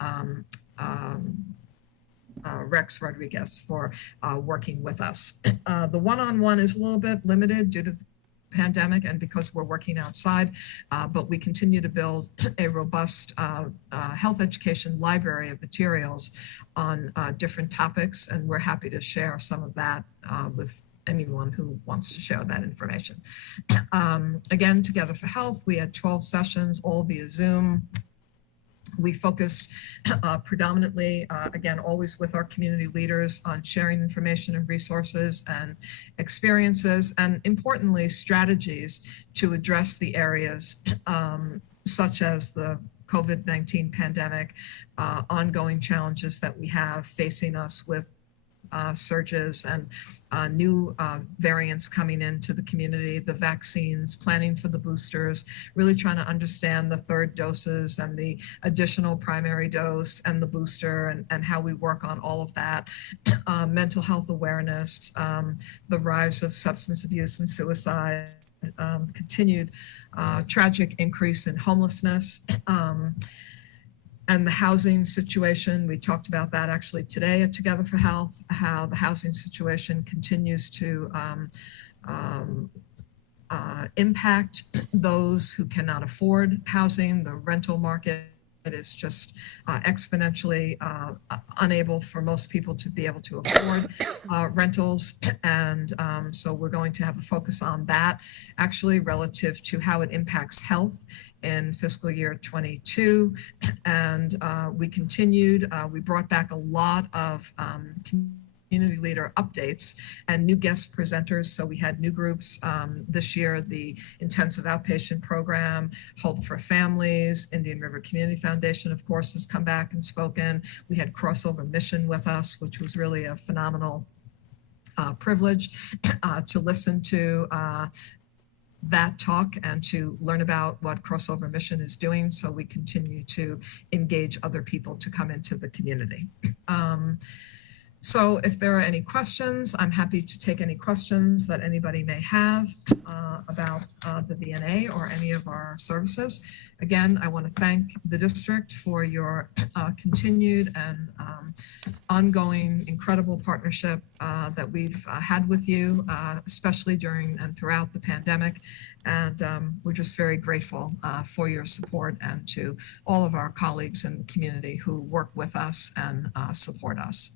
Rex Rodriguez for working with us. The one-on-one is a little bit limited due to the pandemic and because we're working outside, but we continue to build a robust health education library of materials on different topics, and we're happy to share some of that with anyone who wants to share that information. Again, Together for Health, we had 12 sessions, all via Zoom. We focused predominantly, again, always with our community leaders, on sharing information and resources and experiences, and importantly, strategies to address the areas such as the COVID-19 pandemic, ongoing challenges that we have facing us with surges and new variants coming into the community, the vaccines, planning for the boosters, really trying to understand the third doses and the additional primary dose and the booster, and how we work on all of that. Mental health awareness, the rise of substance abuse and suicide, continued tragic increase in homelessness, and the housing situation. We talked about that actually today at Together for Health, how the housing situation continues to impact those who cannot afford housing. The rental market is just exponentially unable for most people to be able to afford rentals. And so we're going to have a focus on that actually relative to how it impacts health in fiscal year 22. And we continued, we brought back a lot of community leader updates and new guest presenters. So we had new groups this year, the Intensive Outpatient Program, Hope for Families, Indian River Community Foundation, of course, has come back and spoken. We had Crossover Mission with us, which was really a phenomenal privilege to listen to that talk and to learn about what Crossover Mission is doing, so we continue to engage other people to come into the community. So if there are any questions, I'm happy to take any questions that anybody may have about the VNA or any of our services. Again, I want to thank the district for your continued and ongoing incredible partnership that we've had with you, especially during and throughout the pandemic. And we're just very grateful for your support, and to all of our colleagues in the community who work with us and support us.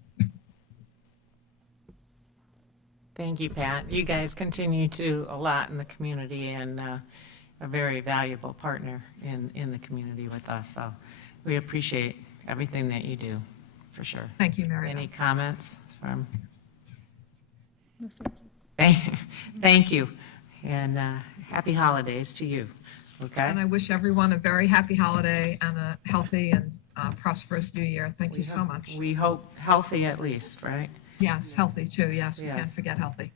Thank you, Pat. You guys continue to do a lot in the community, and a very valuable partner in the community with us. So we appreciate everything that you do, for sure. Thank you, Mary. Any comments from? Thank you, and happy holidays to you, okay? And I wish everyone a very happy holiday and a healthy and prosperous new year. Thank you so much. We hope healthy at least, right? Yes, healthy too. Yes, we Yes. can't forget healthy.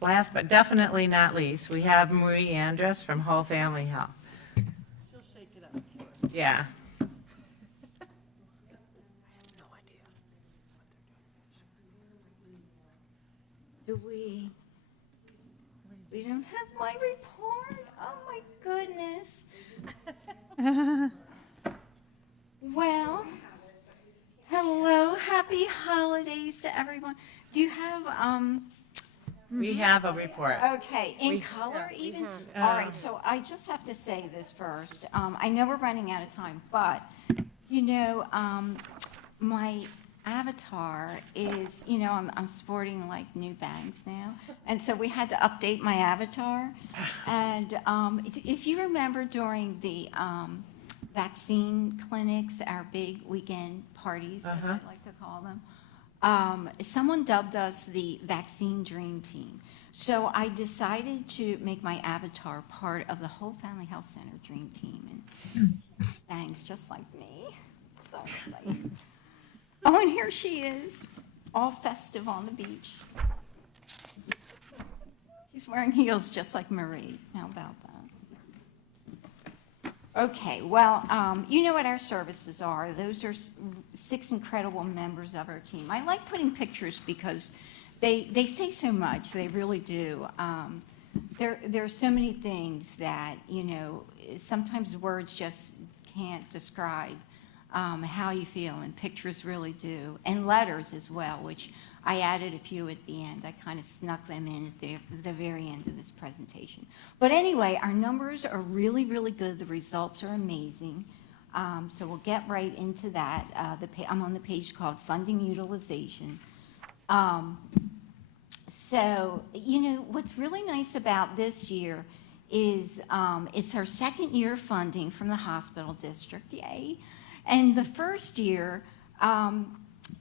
Last but definitely not least, we have Marie Andrus from Whole Family Health. She'll shake it up. Yeah. Do we don't have my report? Oh, my goodness. Well, hello, happy holidays to everyone. Do you have, We have a report. okay, in color even? All right, so I just have to say this first. I know we're running out of time, but, you know, my avatar is, you know, I'm sporting like new bangs now. And so we had to update my avatar. And if you remember during the vaccine clinics, our big weekend parties, as I like to call them, someone dubbed us the Vaccine Dream Team. So I decided to make my avatar part of the Whole Family Health Center Dream Team. And she's bangs just like me. So excited. Oh, and here she is, all festive on the beach. She's wearing heels just like Marie. How about that? Okay, well, you know what our services are. Those are 6 incredible members of our team. I like putting pictures because they say so much. They really do. There are so many things that, you know, sometimes words just can't describe how you feel, and pictures really do, and letters as well, which I added a few at the end. I kind of snuck them in at the very end of this presentation. But anyway, our numbers are really, really good. The results are amazing. So we'll get right into that. I'm on the page called Funding Utilization. So, you know, what's really nice about this year is it's our second year funding from the hospital district, yay. And the first year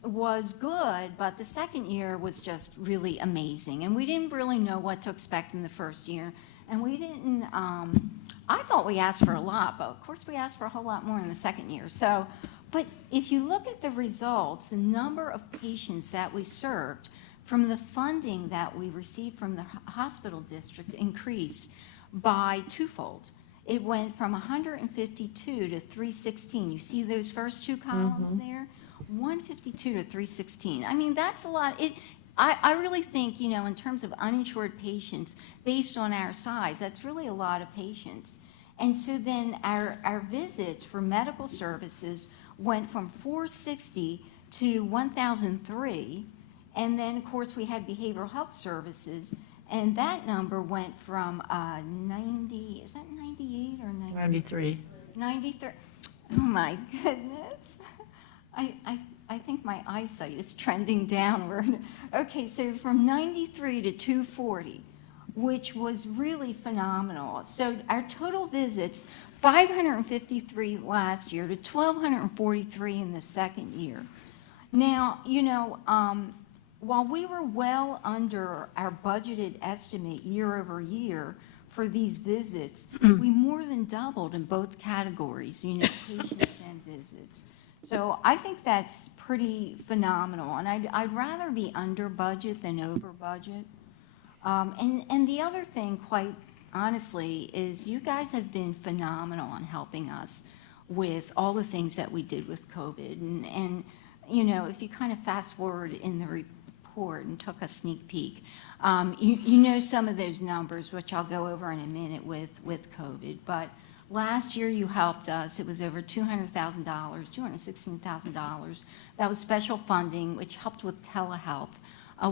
was good, but the second year was just really amazing. And we didn't really know what to expect in the first year. And we didn't, I thought we asked for a lot, but of course we asked for a whole lot more in the second year. So, but if you look at the results, the number of patients that we served from the funding that we received from the hospital district increased by twofold. It went from 152 to 316. You see those first two columns there? 152 to 316. I mean, that's a lot. I really think, you know, in terms of uninsured patients, based on our size, that's really a lot of patients. And so then our visits for medical services went from 460 to 1,003. And then, of course, we had behavioral health services, and that number went from 90, is that 98 or 90? 93. 93. Oh, my goodness. I think my eyesight is trending downward. Okay, so from 93 to 240, which was really phenomenal. So our total visits, 553 last year to 1,243 in the second year. Now, while we were well under our budgeted estimate year over year for these visits, we more than doubled in both categories, patients and visits. So I think that's pretty phenomenal, and I'd rather be under budget than over budget. And the other thing, quite honestly, is you guys have been phenomenal on helping us with all the things that we did with COVID. And if you kind of fast forward in the report and took a sneak peek, you know some of those numbers, which I'll go over in a minute with COVID. But last year you helped us. It was over $200,000, $216,000. That was special funding, which helped with telehealth,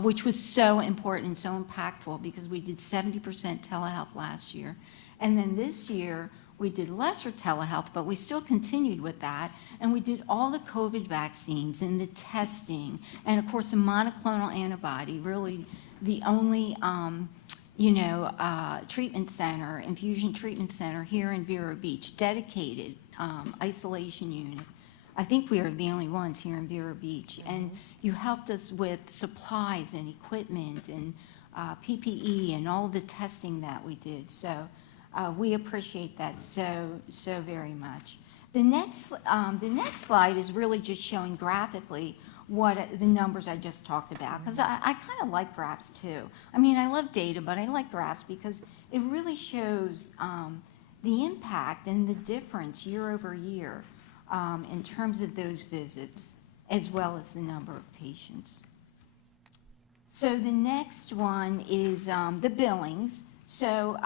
which was so important and so impactful because we did 70% telehealth last year. And then this year, we did lesser telehealth, but we still continued with that. And we did all the COVID vaccines and the testing. And of course, the monoclonal antibody, really the only, treatment center, infusion treatment center here in Vero Beach, dedicated isolation unit. I think we are the only ones here in Vero Beach. And you helped us with supplies and equipment and PPE and all the testing that we did. So we appreciate that so very much. The next slide is really just showing graphically what the numbers I just talked about, because I kind of like graphs too. I mean, I love data, but I like graphs because it really shows the impact and the difference year over year in terms of those visits, as well as the number of patients. So the next one is the billings. So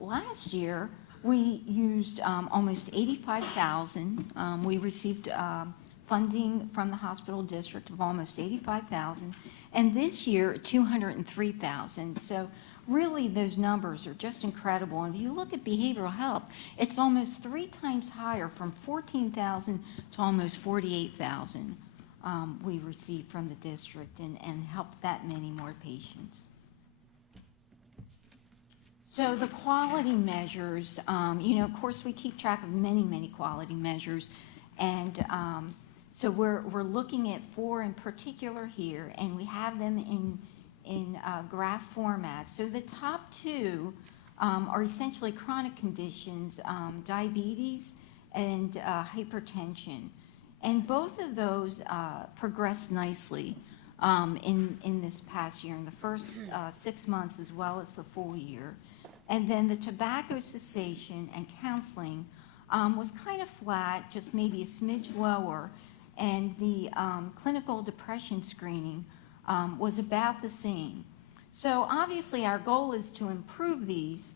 last year, we used almost $85,000. We received funding from the hospital district of almost $85,000. And this year, $203,000. So really, those numbers are just incredible. And if you look at behavioral health, it's almost 3 times higher, from $14,000 to almost $48,000 we received from the district, and helped that many more patients. So the quality measures, of course, we keep track of many, many quality measures. And so we're looking at 4 in particular here, and we have them in graph format. So the top 2 are essentially chronic conditions, diabetes and hypertension. And both of those progressed nicely in this past year, in the first 6 months as well as the full year. And then the tobacco cessation and counseling was kind of flat, just maybe a smidge lower. And the clinical depression screening was about the same. So obviously our goal is to improve these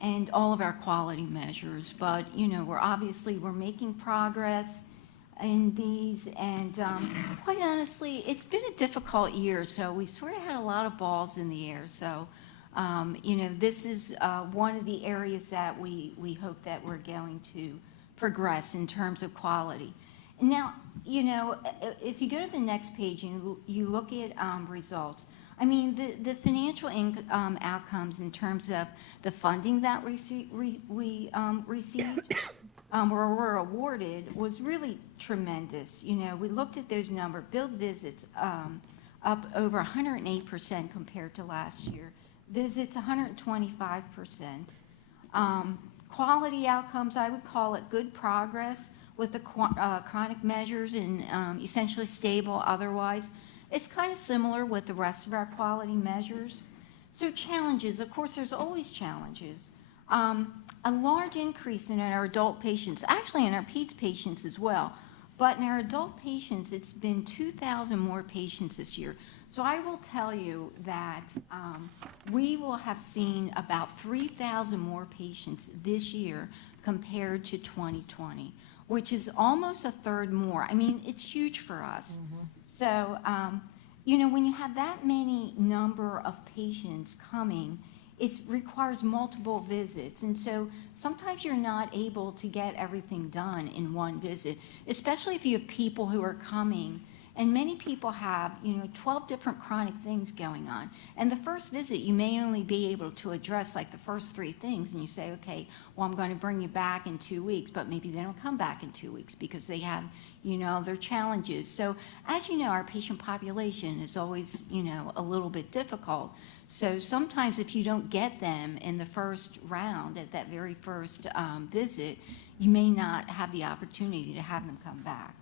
and all of our quality measures. But, we're making progress in these. And quite honestly, it's been a difficult year. So we sort of had a lot of balls in the air. So, this is one of the areas that we hope that we're going to progress in terms of quality. Now, if you go to the next page and you look at results, I mean, the financial outcomes in terms of the funding that we received or were awarded was really tremendous. We looked at those numbers, billed visits up over 108% compared to last year, visits 125%. Quality outcomes, I would call it good progress with the chronic measures and essentially stable otherwise. It's kind of similar with the rest of our quality measures. So challenges, of course, there's always challenges. A large increase in our adult patients, actually in our peds patients as well, but in our adult patients, it's been 2,000 more patients this year. So I will tell you that we will have seen about 3,000 more patients this year compared to 2020, which is almost a third more. I mean, it's huge for us. Mm-hmm. So, when you have that many number of patients coming, it requires multiple visits. And so sometimes you're not able to get everything done in one visit, especially if you have people who are coming And many people have, 12 different chronic things going on. And the first visit, you may only be able to address like the first 3 things, and you say, okay, well, I'm going to bring you back in 2 weeks, but maybe they don't come back in 2 weeks because they have, their challenges. So as you know, our patient population is always, a little bit difficult. So sometimes if you don't get them in the first round, at that very first visit, you may not have the opportunity to have them come back.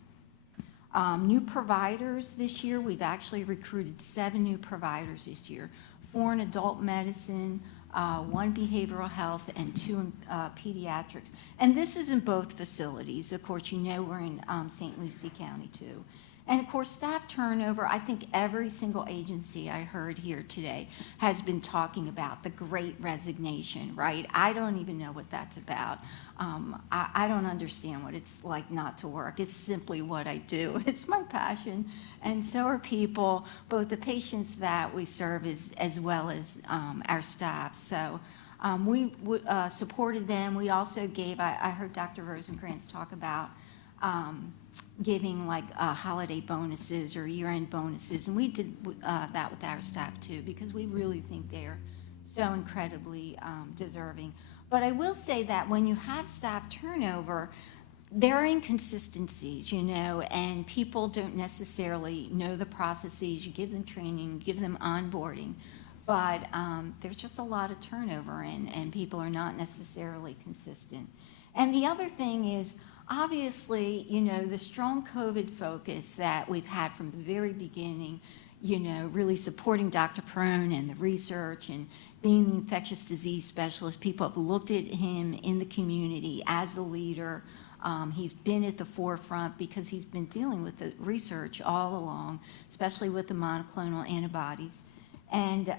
New providers this year, we've actually recruited 7 new providers this year, 4 in adult medicine, 1 behavioral health, and 2 in pediatrics. And this is in both facilities. Of course, we're in St. Lucie County too. And of course, staff turnover, I think every single agency I heard here today has been talking about the great resignation, right? I don't even know what that's about. I don't understand what it's like not to work. It's simply what I do. It's my passion. And so are people, both the patients that we serve as well as our staff. So we supported them. We also gave, I heard Dr. Rosenkrantz talk about giving like holiday bonuses or year-end bonuses. And we did that with our staff too, because we really think they're so incredibly deserving. But I will say that when you have staff turnover, there are inconsistencies, and people don't necessarily know the processes. You give them training, you give them onboarding, but there's just a lot of turnover and people are not necessarily consistent. And the other thing is, obviously, the strong COVID focus that we've had from the very beginning, really supporting Dr. Perrone and the research and being the infectious disease specialist, people have looked at him in the community as a leader. He's been at the forefront because he's been dealing with the research all along, especially with the monoclonal antibodies. And,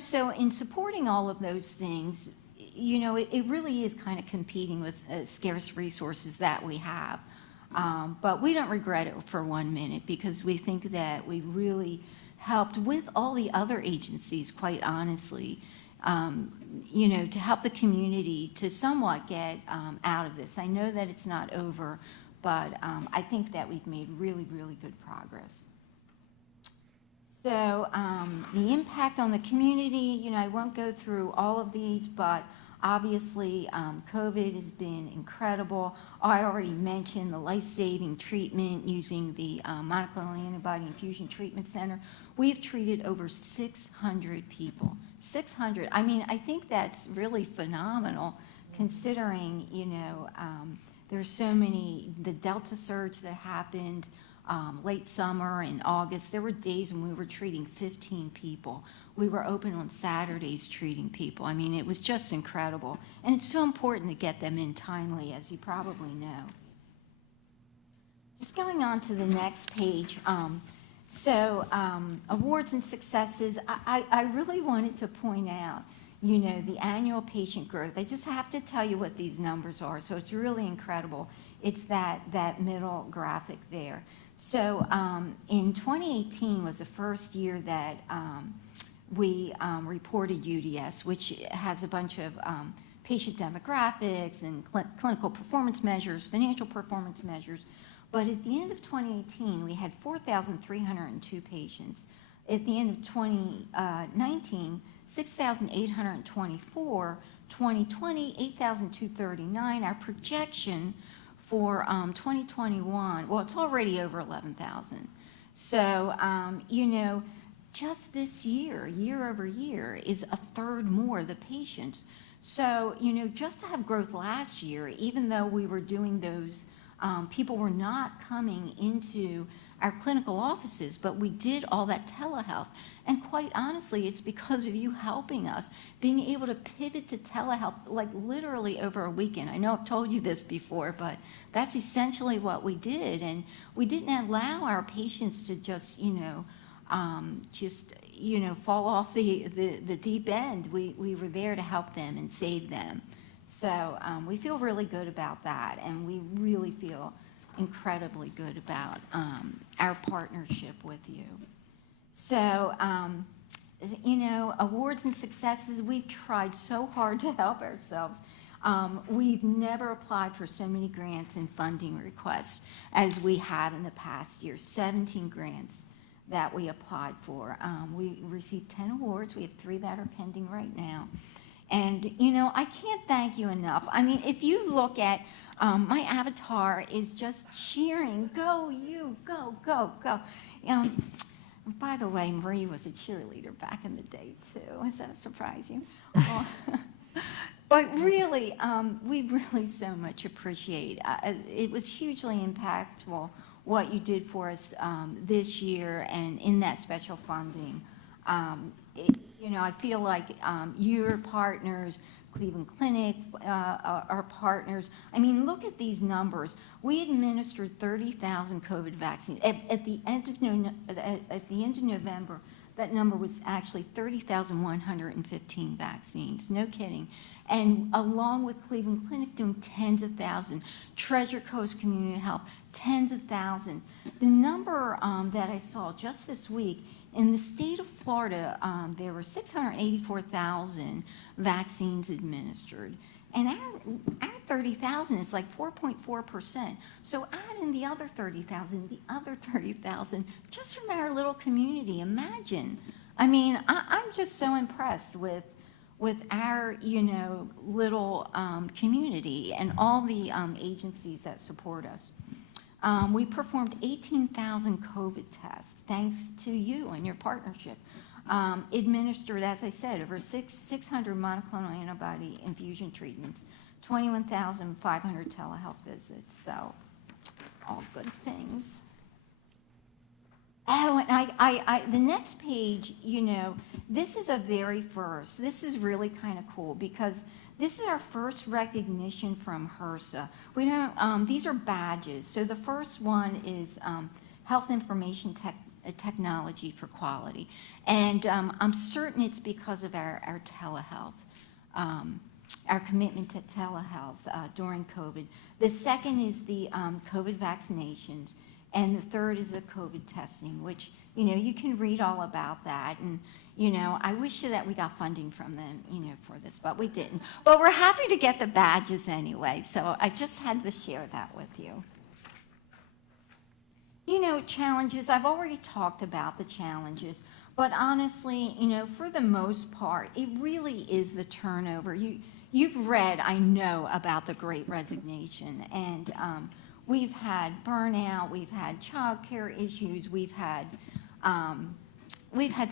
so in supporting all of those things, it really is kind of competing with scarce resources that we have. But we don't regret it for 1 minute because we think that we really helped with all the other agencies, quite honestly, to help the community to somewhat get out of this. I know that it's not over, but I think that we've made really, really good progress. So the impact on the community, I won't go through all of these, but obviously COVID has been incredible. I already mentioned the life-saving treatment using the monoclonal antibody infusion treatment center. We've treated over 600 people. 600. I mean, I think that's really phenomenal considering, there's so many, the Delta surge that happened late summer in August. There were days when we were treating 15 people. We were open on Saturdays treating people. I mean, it was just incredible. And it's so important to get them in timely, as you probably know. Just going on to the next page. Awards and successes. I really wanted to point out, the annual patient growth. I just have to tell you what these numbers are. So it's really incredible. It's that middle graphic there. So in 2018 was the first year that we reported UDS, which has a bunch of patient demographics and clinical performance measures, financial performance measures. But at the end of 2018, we had 4,302 patients. At the end of 2019, 6,824. 2020, 8,239. Our projection for 2021, well, it's already over 11,000. So, just this year over year, is a third more the patients. So, just to have growth last year, even though we were doing those, people were not coming into our clinical offices, but we did all that telehealth. And quite honestly, it's because of you helping us, being able to pivot to telehealth, like literally over a weekend. I know I've told you this before, but that's essentially what we did. And we didn't allow our patients to just, fall off the deep end. We were there to help them and save them. So we feel really good about that, and we really feel incredibly good about our partnership with you. So, awards and successes, we've tried so hard to help ourselves. We've never applied for so many grants and funding requests as we have in the past year, 17 grants that we applied for. We received 10 awards. We have 3 that are pending right now. And, you know, I can't thank you enough. I mean, if you look at, my avatar is just cheering, go you, go, go, go. By the way, Marie was a cheerleader back in the day, too. Does that surprise you? But really, we really so much appreciate. It was hugely impactful what you did for us this year and in that special funding. You know, I feel like your partners, Cleveland Clinic, our partners. I mean, look at these numbers. We administered 30,000 COVID vaccines at the end of November. That number was actually 30,115 vaccines. No kidding. And along with Cleveland Clinic doing tens of thousands, Treasure Coast Community Health, tens of thousands. The number that I saw just this week, in the state of Florida, there were 684,000 vaccines administered. And our 30,000 is like 4.4%. So add in the other 30,000, just from our little community. Imagine. I mean, I'm just so impressed with our, you know, little community and all the agencies that support us. We performed 18,000 COVID tests, thanks to you and your partnership. Administered, as I said, over 600 monoclonal antibody infusion treatments, 21,500 telehealth visits, so all good things. Oh, and the next page, you know, this is a very first. This is really kind of cool because this is our first recognition from HRSA. We don't, these are badges. So the first one is Health Information Technology for Quality. And I'm certain it's because of our telehealth, our commitment to telehealth during COVID. The second is the COVID vaccinations. And the third is the COVID testing, which, you know, you can read all about that. And, you know, I wish that we got funding from them, you know, for this, but we didn't. But we're happy to get the badges anyway. So I just had to share that with you. You know, challenges, I've already talked about the challenges, but honestly, you know, for the most part, it really is the turnover. You've read, I know, about the Great Resignation, and we've had burnout, we've had childcare issues, we've had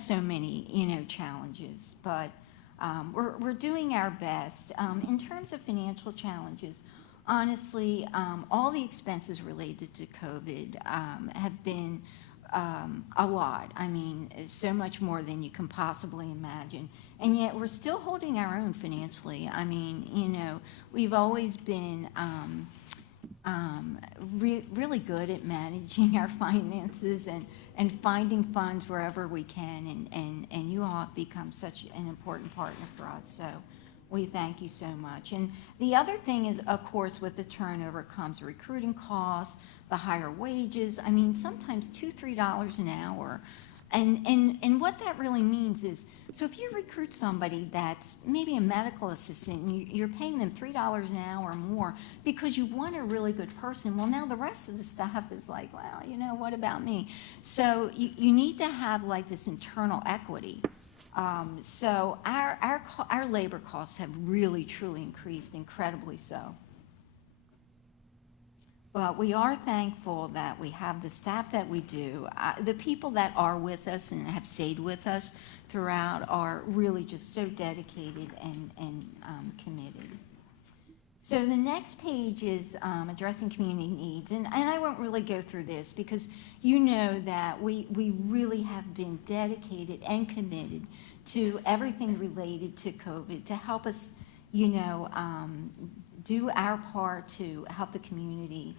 so many, you know, challenges, but we're doing our best. In terms of financial challenges, honestly, all the expenses related to COVID have been a lot. I mean, so much more than you can possibly imagine. And yet we're still holding our own financially. I mean, you know, we've always been really good at managing our finances and finding funds wherever we can. And you all have become such an important partner for us. So we thank you so much. And the other thing is, of course, with the turnover comes recruiting costs, the higher wages. I mean, sometimes $2-3 an hour. And what that really means is, so if you recruit somebody that's maybe a medical assistant and you're paying them $3 an hour or more because you want a really good person, well, now the rest of the staff is like, well, you know, what about me? So you need to have like this internal equity. So our labor costs have really, truly increased, incredibly so. But we are thankful that we have the staff that we do. The people that are with us and have stayed with us throughout are really just so dedicated and committed. So the next page is addressing community needs. And I won't really go through this because you know that we really have been dedicated and committed to everything related to COVID to help us, you know, do our part to help the community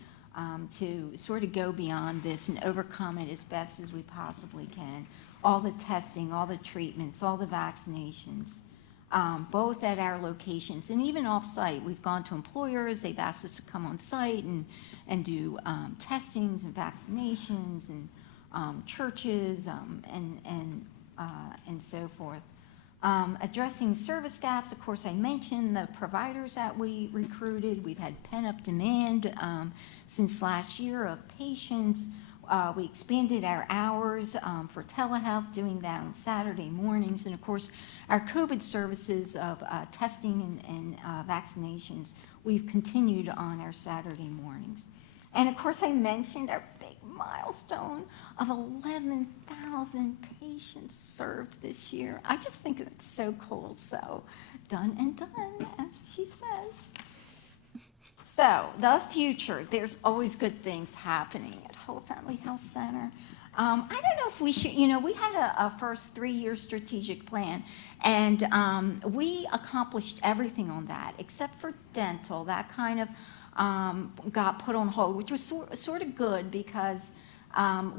to sort of go beyond this and overcome it as best as we possibly can. All the testing, all the treatments, all the vaccinations, both at our locations and even off-site. We've gone to employers, they've asked us to come on site and do testings and vaccinations and churches and so forth. Addressing service gaps, of course, I mentioned the providers that we recruited. We've had pent-up demand since last year of patients. We expanded our hours for telehealth, doing that on Saturday mornings. And of course, our COVID services of testing and vaccinations, we've continued on our Saturday mornings. And of course, I mentioned our big milestone of 11,000 patients served this year. I just think that's so cool. So done and done, as she says. So the future, there's always good things happening at Whole Family Health Center. I don't know if we should, we had a first 3-year strategic plan, and we accomplished everything on that except for dental. That kind of got put on hold, which was sort of good because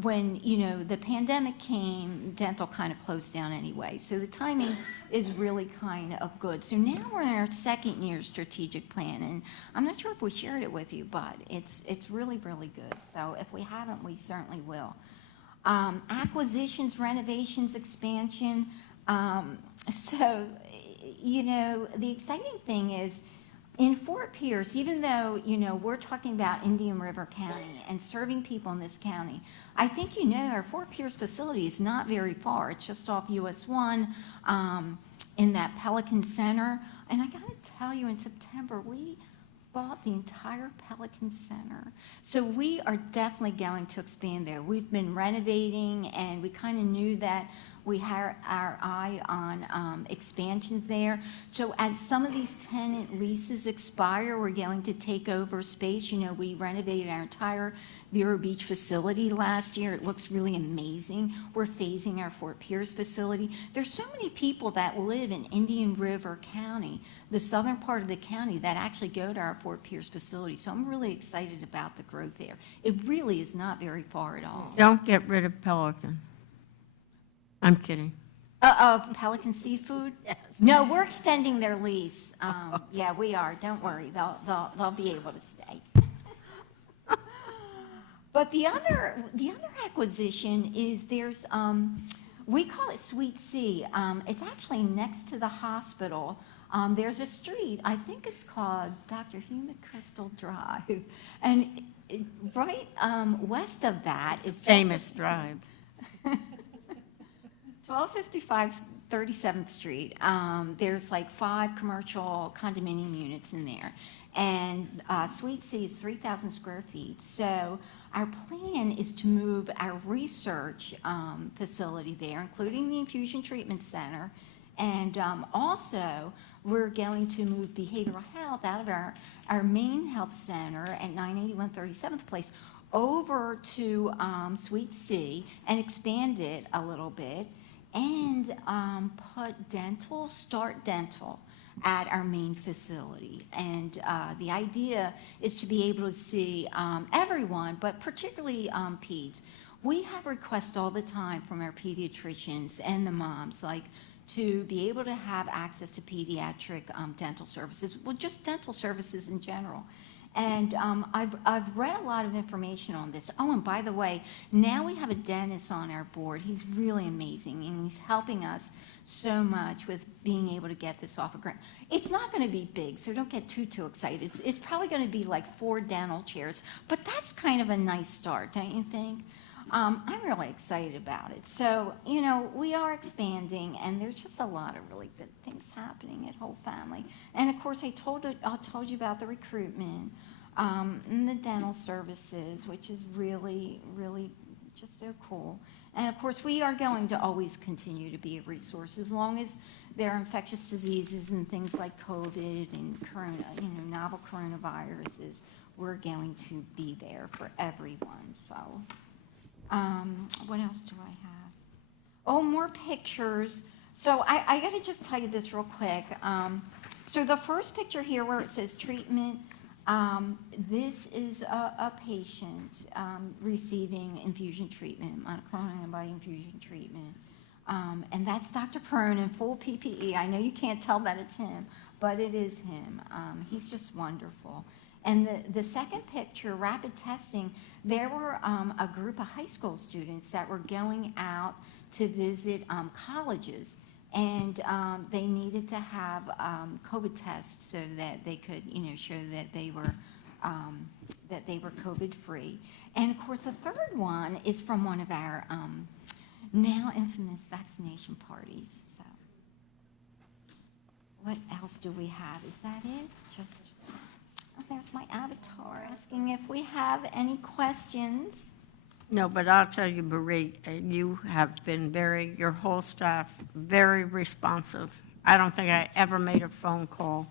when, the pandemic came, dental kind of closed down anyway. So the timing is really kind of good. So now we're in our 2nd year strategic plan, and I'm not sure if we shared it with you, but it's really, really good. So if we haven't, we certainly will. Acquisitions, renovations, expansion. So, the exciting thing is, in Fort Pierce, even though, we're talking about Indian River County and serving people in this county, I think our Fort Pierce facility is not very far. It's just off US 1 in that Pelican Center. And I got to tell you, in September, we bought the entire Pelican Center. So we are definitely going to expand there. We've been renovating, and we kind of knew that we had our eye on expansions there. So as some of these tenant leases expire, we're going to take over space. We renovated our entire Vero Beach facility last year. It looks really amazing. We're phasing our Fort Pierce facility. There's so many people that live in Indian River County, the southern part of the county, that actually go to our Fort Pierce facility. So I'm really excited about the growth there. It really is not very far at all. Don't get rid of Pelican. I'm kidding. Of Pelican Seafood? Yes. No, we're extending their lease. Yeah, we are. Don't worry. They'll be able to stay. But the other acquisition is there's, we call it Sweet Sea. It's actually next to the hospital. There's a street, I think it's called Dr. Hugh McChrystal Drive. And right west of that is Famous drive. 1255 37th Street. There's like 5 commercial condominium units in there. And Sweet Sea is 3,000 square feet. So our plan is to move our research facility there, including the infusion treatment center. And also, we're going to move behavioral health out of our main health center at 981 37th Place over to Sweet Sea and expand it a little bit, and start dental at our main facility. And the idea is to be able to see everyone, but particularly peds. We have requests all the time from our pediatricians and the moms, like to be able to have access to pediatric dental services, well, just dental services in general. And I've read a lot of information on this. Oh, and by the way, now we have a dentist on our board. He's really amazing, and he's helping us so much with being able to get this off of grant. It's not going to be big, so don't get too excited. It's probably going to be like 4 dental chairs, but that's kind of a nice start, don't you think? I'm really excited about it. So, we are expanding, and there's just a lot of really good things happening at Whole Family. And of course, I told you about the recruitment and the dental services, which is really, really just so cool. And of course, we are going to always continue to be a resource as long as there are infectious diseases and things like COVID and novel coronaviruses. We're going to be there for everyone. So. What else do I have? Oh, more pictures. So I got to just tell you this real quick. So the first picture here where it says treatment, this is a patient receiving infusion treatment, monoclonal antibody infusion treatment. And that's Dr. Pearl in full PPE. I know you can't tell that it's him, but it is him. He's just wonderful. And the second picture, rapid testing, there were a group of high school students that were going out to visit colleges and they needed to have COVID tests so that they could, show that they were COVID-free. And of course, the third one is from one of our now infamous vaccination parties. So, what else do we have? Is that it? Just, oh, there's my avatar asking if we have any questions. No, but I'll tell you, Marie, you have been your whole staff, very responsive. I don't think I ever made a phone call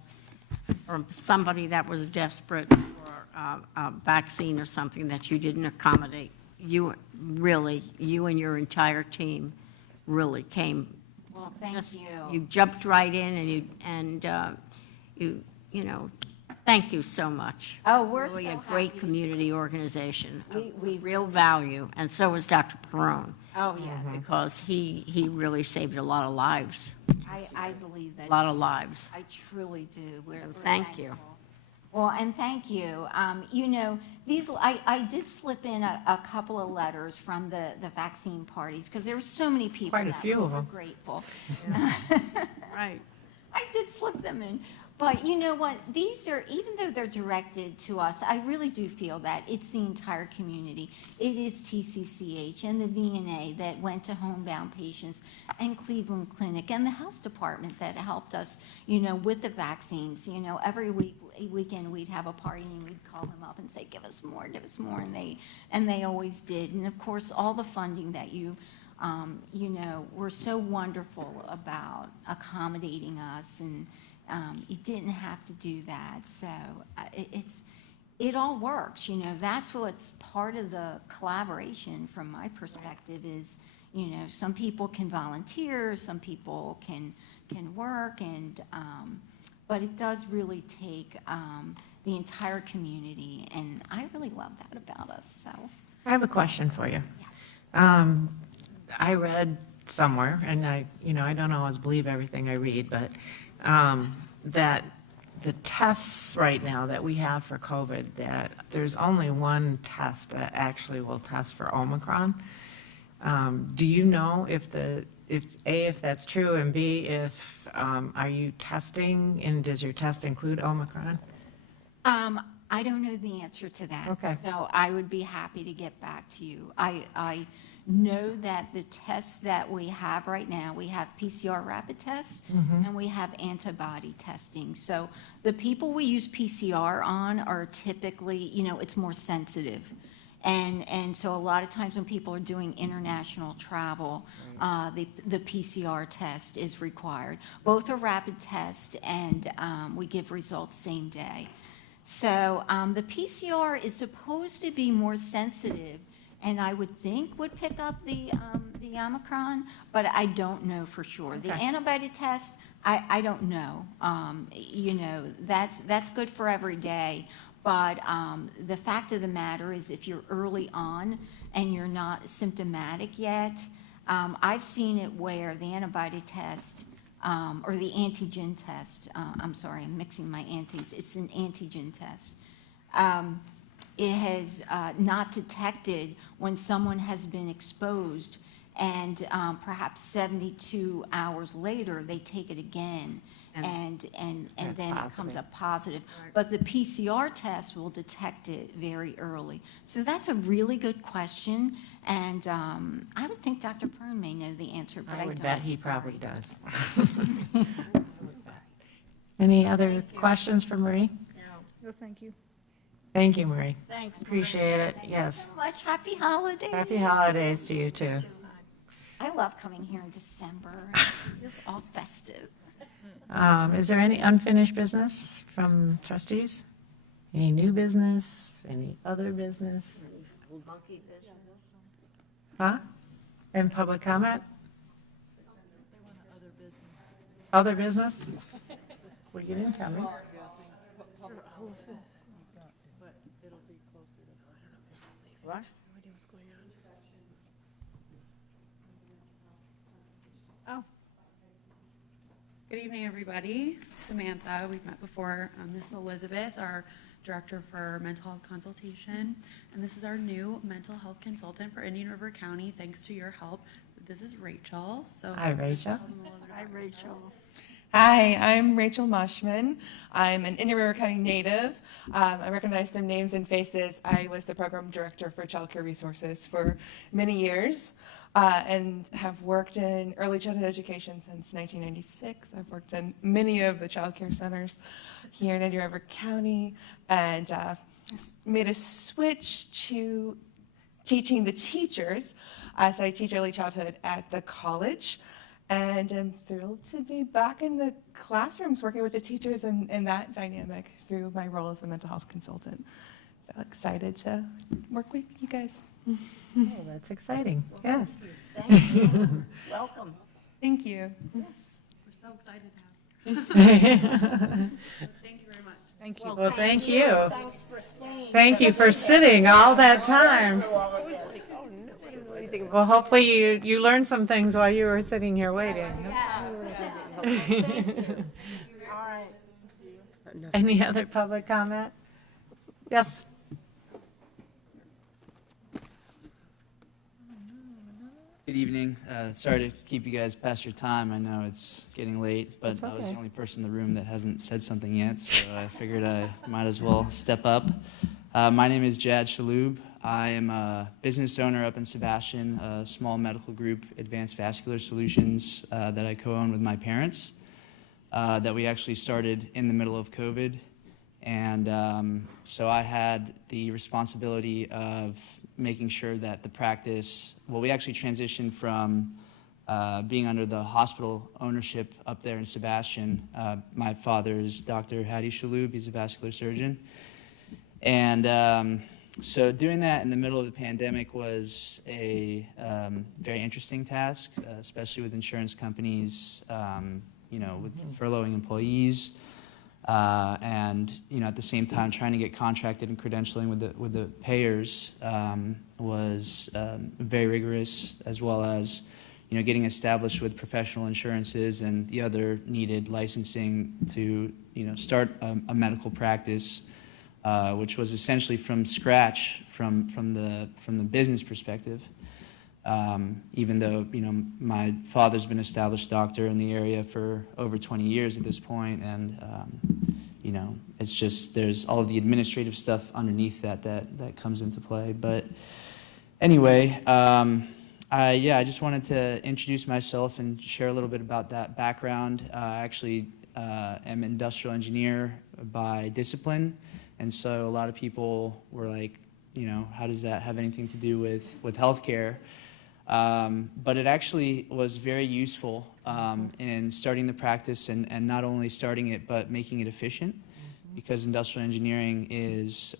from somebody that was desperate for a vaccine or something that you didn't accommodate. You and your entire team really came. Well, thank you. You jumped right in and thank you so much. Oh, we're Really so a great happy. community organization. We Real value, and so was Dr. Perone, Oh, yes. because he really saved a lot of lives, I believe that. a lot of lives. I truly do. We're thank you. thankful. Well, and thank you. I did slip in a couple of letters from the vaccine parties, because there were so many people Quite a that few were of so them. grateful. Right. I did slip them in. But you know what? These are, even though they're directed to us, I really do feel that it's the entire community. It is TCCH and the VNA that went to homebound patients, and Cleveland Clinic and the health department that helped us, with the vaccines. Every weekend we'd have a party and we'd call them up and say, give us more, and they always did. And of course, all the funding that you were so wonderful about accommodating us, and you didn't have to do that. So it all works, that's what's part of the collaboration from my perspective is, some people can volunteer, some people can work, and, but it does really take the entire community, and I really love that about us, so. I have a question for you. Yes. I read somewhere, and I don't always believe everything I read, but that the tests right now that we have for COVID, that there's only one test that actually will test for Omicron. Do you know if that's true, and B, if, are you testing, and does your test include Omicron? I don't know the answer to that. Okay. So I would be happy to get back to you. I know that the tests that we have right now, we have PCR rapid tests, and we have antibody testing. So the people we use PCR on are typically, it's more sensitive. And so a lot of times when people are doing international travel, the PCR test is required. Both are rapid tests, and we give results same day. So the PCR is supposed to be more sensitive, and I would think would pick up the Omicron, but I don't know for sure. The Okay. antibody test, I don't know. That's good for every day. But the fact of the matter is, if you're early on and you're not symptomatic yet, I've seen it where the antibody test or the antigen test, I'm sorry, I'm mixing my antis, it's an antigen test. It has not detected when someone has been exposed, and perhaps 72 hours later, they take it again, and That's then it comes positive. up positive. But the PCR test will detect it very early. So that's a really good question, and I would think Dr. Perone may know the answer, but I I don't. would bet he Sorry. probably does. Any other questions for Marie? No, thank you. Thank you, Marie. Thanks. Appreciate it, Thank you yes. so much. Happy holidays. Happy holidays to you, too. I love coming here in December. It's all festive. Is there any unfinished business from trustees? Any new business? Any other business? Huh? And public comment? Other business? Well, you didn't tell me. What? Good evening, everybody. Samantha, we've met before. This is Elizabeth, our Director for Mental Health Consultation, and this is our new mental health consultant for Indian River County. Thanks to your help, this is Rachel, so. Hi, Rachel. Hi, Rachel. Hi, I'm Rachel Moshman. I'm an Indian River County native. I recognize some names and faces. I was the program director for Child Care Resources for many years and have worked in early childhood education since 1996. I've worked in many of the child care centers here in Indian River County and made a switch to teaching the teachers as I teach early childhood at the college. And I'm thrilled to be back in the classrooms working with the teachers in that dynamic through my role as a mental health consultant. So excited to work with you guys. Oh, that's exciting. Yes. Thank you. Welcome. Thank you. Yes, we're so excited to have you. Thank you very much. Thank you. Well, thank you. Thanks for staying. Thank you for sitting all that time. Well, hopefully you learned some things while you were sitting here waiting. Any other public comment? Yes. Good evening. Sorry to keep you guys past your time. I know it's getting late, but That's I was the okay. only person in the room that hasn't said something yet, so I figured I might as well step up. My name is Jad Shaloub. I am a business owner up in Sebastian, a small medical group, Advanced Vascular Solutions, that I co-own with my parents, that we actually started in the middle of COVID. And so I had the responsibility of making sure that the practice, well, we actually transitioned from being under the hospital ownership up there in Sebastian. My father is Dr. Hadi Shaloub. He's a vascular surgeon. And so doing that in the middle of the pandemic was a very interesting task, especially with insurance companies, with furloughing employees. And at the same time, trying to get contracted and credentialing with the payers was very rigorous, as well as getting established with professional insurances and the other needed licensing to start a medical practice, which was essentially from scratch from the business perspective. Even though my father's been an established doctor in the area for over 20 years at this point, and it's just there's all of the administrative stuff underneath that comes into play. But anyway, I just wanted to introduce myself and share a little bit about that background. I actually am an industrial engineer by discipline, and so a lot of people were like, how does that have anything to do with healthcare? But it actually was very useful in starting the practice and not only starting it, but making it efficient, because industrial engineering is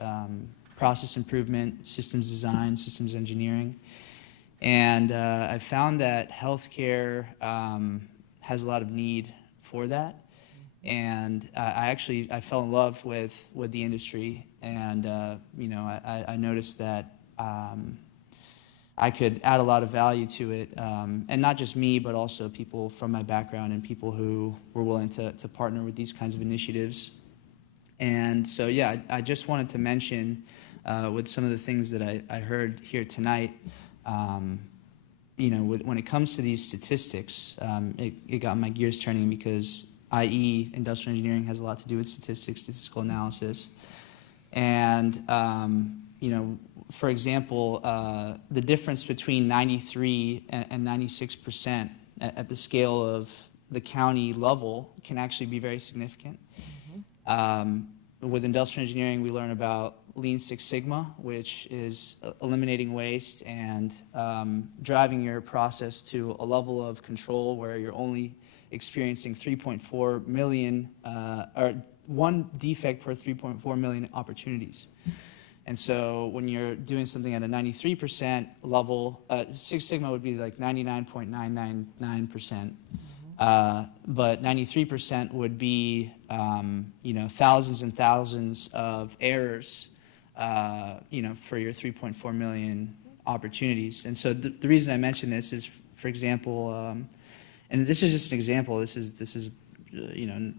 process improvement, systems design, systems engineering. And I found that healthcare has a lot of need for that. And I fell in love with the industry, and I noticed that I could add a lot of value to it, and not just me, but also people from my background and people who were willing to partner with these kinds of initiatives. And so, I just wanted to mention with some of the things that I heard here tonight, when it comes to these statistics, it got my gears turning, because i.e. industrial engineering has a lot to do with statistics, statistical analysis. And, for example, the difference between 93 and 96% at the scale of the county level can actually be very significant. With industrial engineering, we learn about Lean Six Sigma, which is eliminating waste and driving your process to a level of control where you're only experiencing 3.4 million, or one defect per 3.4 million opportunities. And so when you're doing something at a 93% level, Six Sigma would be like 99.999%. But 93% would be, thousands and thousands of errors, for your 3.4 million opportunities. And so the reason I mention this is, for example, and this is just an example. This is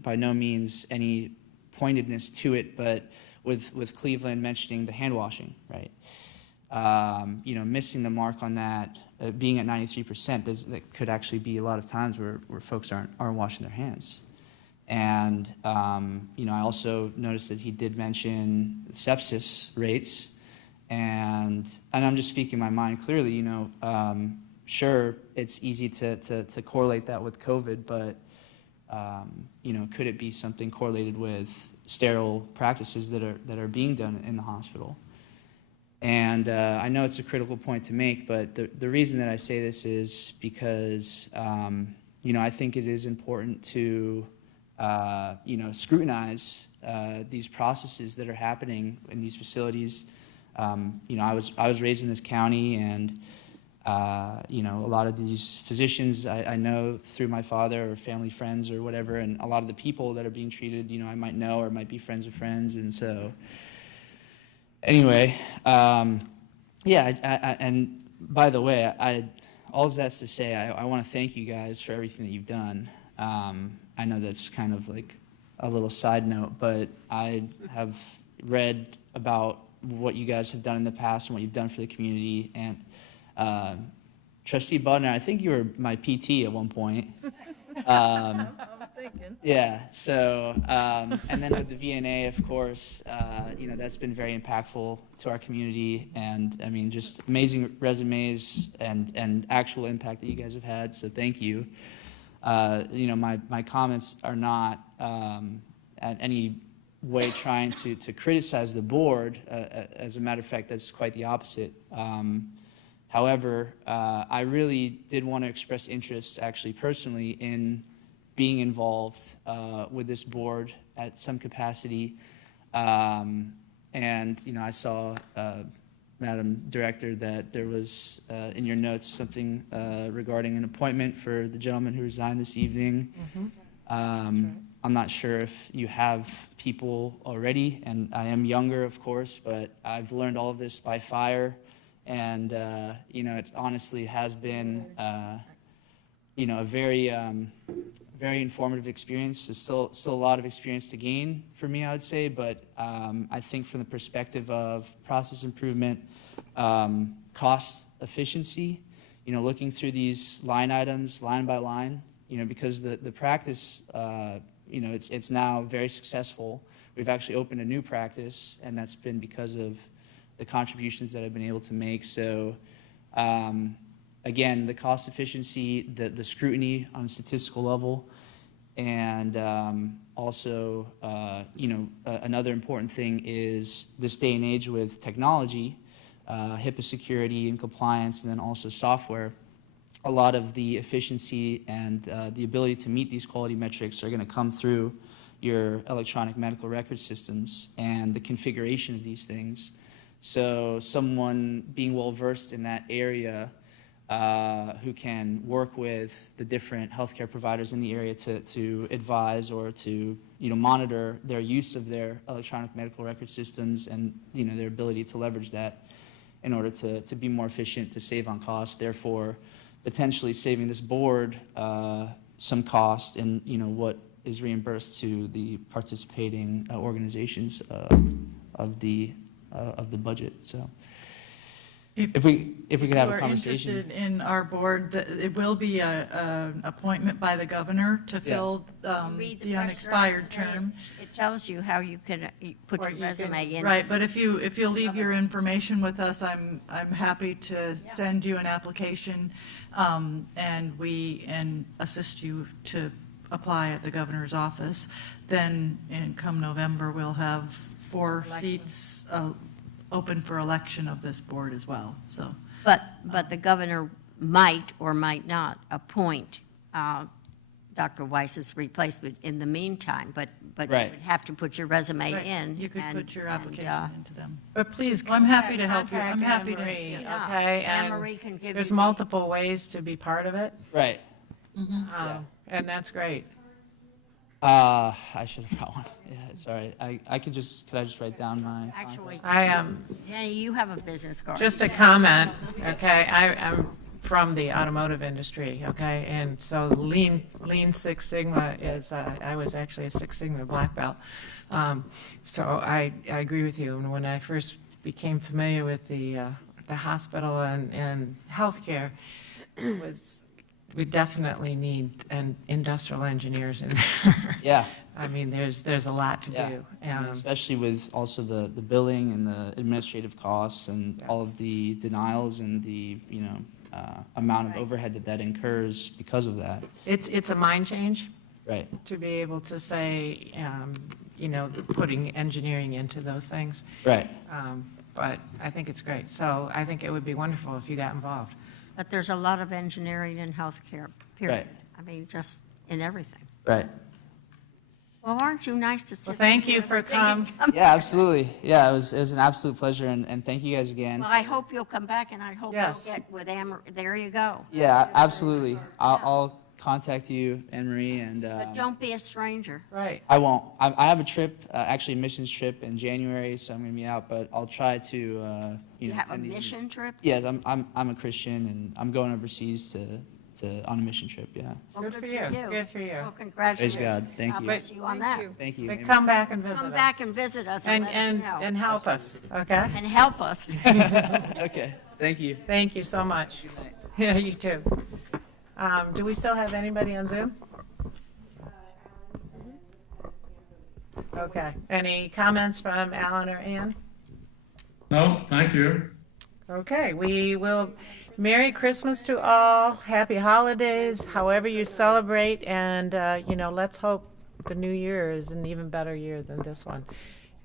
by no means any pointedness to it, but with Cleveland mentioning the hand washing, right? missing the mark on that, being at 93%, that could actually be a lot of times where folks aren't washing their hands. And, I also noticed that he did mention sepsis rates, and I'm just speaking my mind clearly, sure, it's easy to correlate that with COVID, but, could it be something correlated with sterile practices that are being done in the hospital? And I know it's a critical point to make, but the reason that I say this is because, I think it is important to, scrutinize these processes that are happening in these facilities. I was raised in this county, and a lot of these physicians I know through my father or family friends or whatever, and a lot of the people that are being treated, I might know or might be friends of friends, and so. Anyway, and by the way, all that's to say, I want to thank you guys for everything that you've done. I know that's kind of like a little side note, but I have read about what you guys have done in the past and what you've done for the community. And Trustee Budner, I think you were my PT at one point. I'm thinking. Yeah, so, and then with the VNA, of course, that's been very impactful to our community, and I mean, just amazing resumes and actual impact that you guys have had, so thank you. My comments are not at any way trying to criticize the board. As a matter of fact, that's quite the opposite. However, I really did want to express interest, actually personally, in being involved with this board at some capacity. And, I saw, Madam Director, that there was in your notes something regarding an appointment for the gentleman who resigned this evening. Mm-hmm. I'm not sure if you have people already, and I am younger, of course, but I've learned all of this by fire. And, it honestly has been, a very, very informative experience. There's still a lot of experience to gain for me, I would say, but I think from the perspective of process improvement, cost efficiency, looking through these line items line by line, because the practice, it's now very successful. We've actually opened a new practice, and that's been because of the contributions that I've been able to make. So, again, the cost efficiency, the scrutiny on a statistical level, and also, another important thing is this day and age with technology, HIPAA security and compliance, and then also software. A lot of the efficiency and the ability to meet these quality metrics are going to come through your electronic medical record systems and the configuration of these things. So someone being well-versed in that area who can work with the different healthcare providers in the area to advise or to monitor their use of their electronic medical record systems and their ability to leverage that in order to be more efficient, to save on costs, therefore potentially saving this board some cost in what is reimbursed to the participating organizations of the budget. So if we could have a conversation. If you are interested in our board, it will be an appointment by the governor to fill Read the first unexpired round of term. names. It tells you how you can put Or your you resume can- in. Right, but if you'll leave your information with us, I'm happy to send you an application, and assist you to apply at the governor's office. Then, come November, we'll have 4 seats open for election of this board as well, so. But the governor might or might not appoint Dr. Weiss's replacement in the meantime, but you Right. would have to put your resume Right, in. you could and- put your and, application into them. But please, I'm happy to help you. contact I'm happy to- Anne-Marie, yeah. okay? Anne-Marie And can give there's you the- multiple ways to be part of it, Right. and that's great. I should have brought one. Yeah, it's all right. could I just write down my? Actually, I am, Jenny, you have a business card. just a comment, okay? I'm from the automotive industry, okay? And so Lean Six Sigma is, I was actually a Six Sigma black belt. So I agree with you. And when I first became familiar with the the hospital and healthcare was, we definitely need industrial engineers in there. Yeah. I mean, there's a lot to Yeah. do. And especially with also the billing and the administrative costs and all of the denials and the, amount of overhead that incurs because of that. It's a mind change. Right. To be able to say, putting engineering into those things. Right. But I think it's great. So I think it would be wonderful if you got involved. But there's a lot of engineering in healthcare, period. Right. I mean, just in everything. Right. Well, aren't you nice to sit? Well, thank you there for and think you come Yeah, absolutely. Yeah, it was an absolute pleasure, and thank you guys again. Well, I hope you'll come back, and I hope Yes. you'll get with there you go. Yeah, absolutely. I'll contact you, Anne Marie, and But don't be a stranger. Right. I won't. I have a trip, actually a missions trip in January, so I'm gonna be out. But I'll try to, You have a attend these mission trip? Yes, I'm a Christian, and I'm going overseas on a mission trip. Yeah. Well, Good for you. Good for you. Well, congratulations. Praise God. Thank God you. bless you on that. Thank you. But Amen. come back and visit us. Come back and visit us and let us know. And help us, okay? And help us. Okay. Thank you. Thank you so much. Yeah, you too. Do we still have anybody on Zoom? Okay. Any comments from Alan or Ann? No, thank you. Okay, we will, Merry Christmas to all, Happy Holidays, however you celebrate, and, let's hope the new year is an even better year than this one,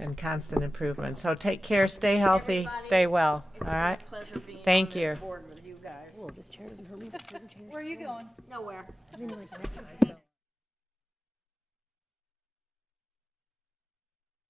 and constant improvement. So take care, stay healthy, stay well, all right? Thank you. Board with you guys. This chair doesn't hurt me. Where are you going? Nowhere.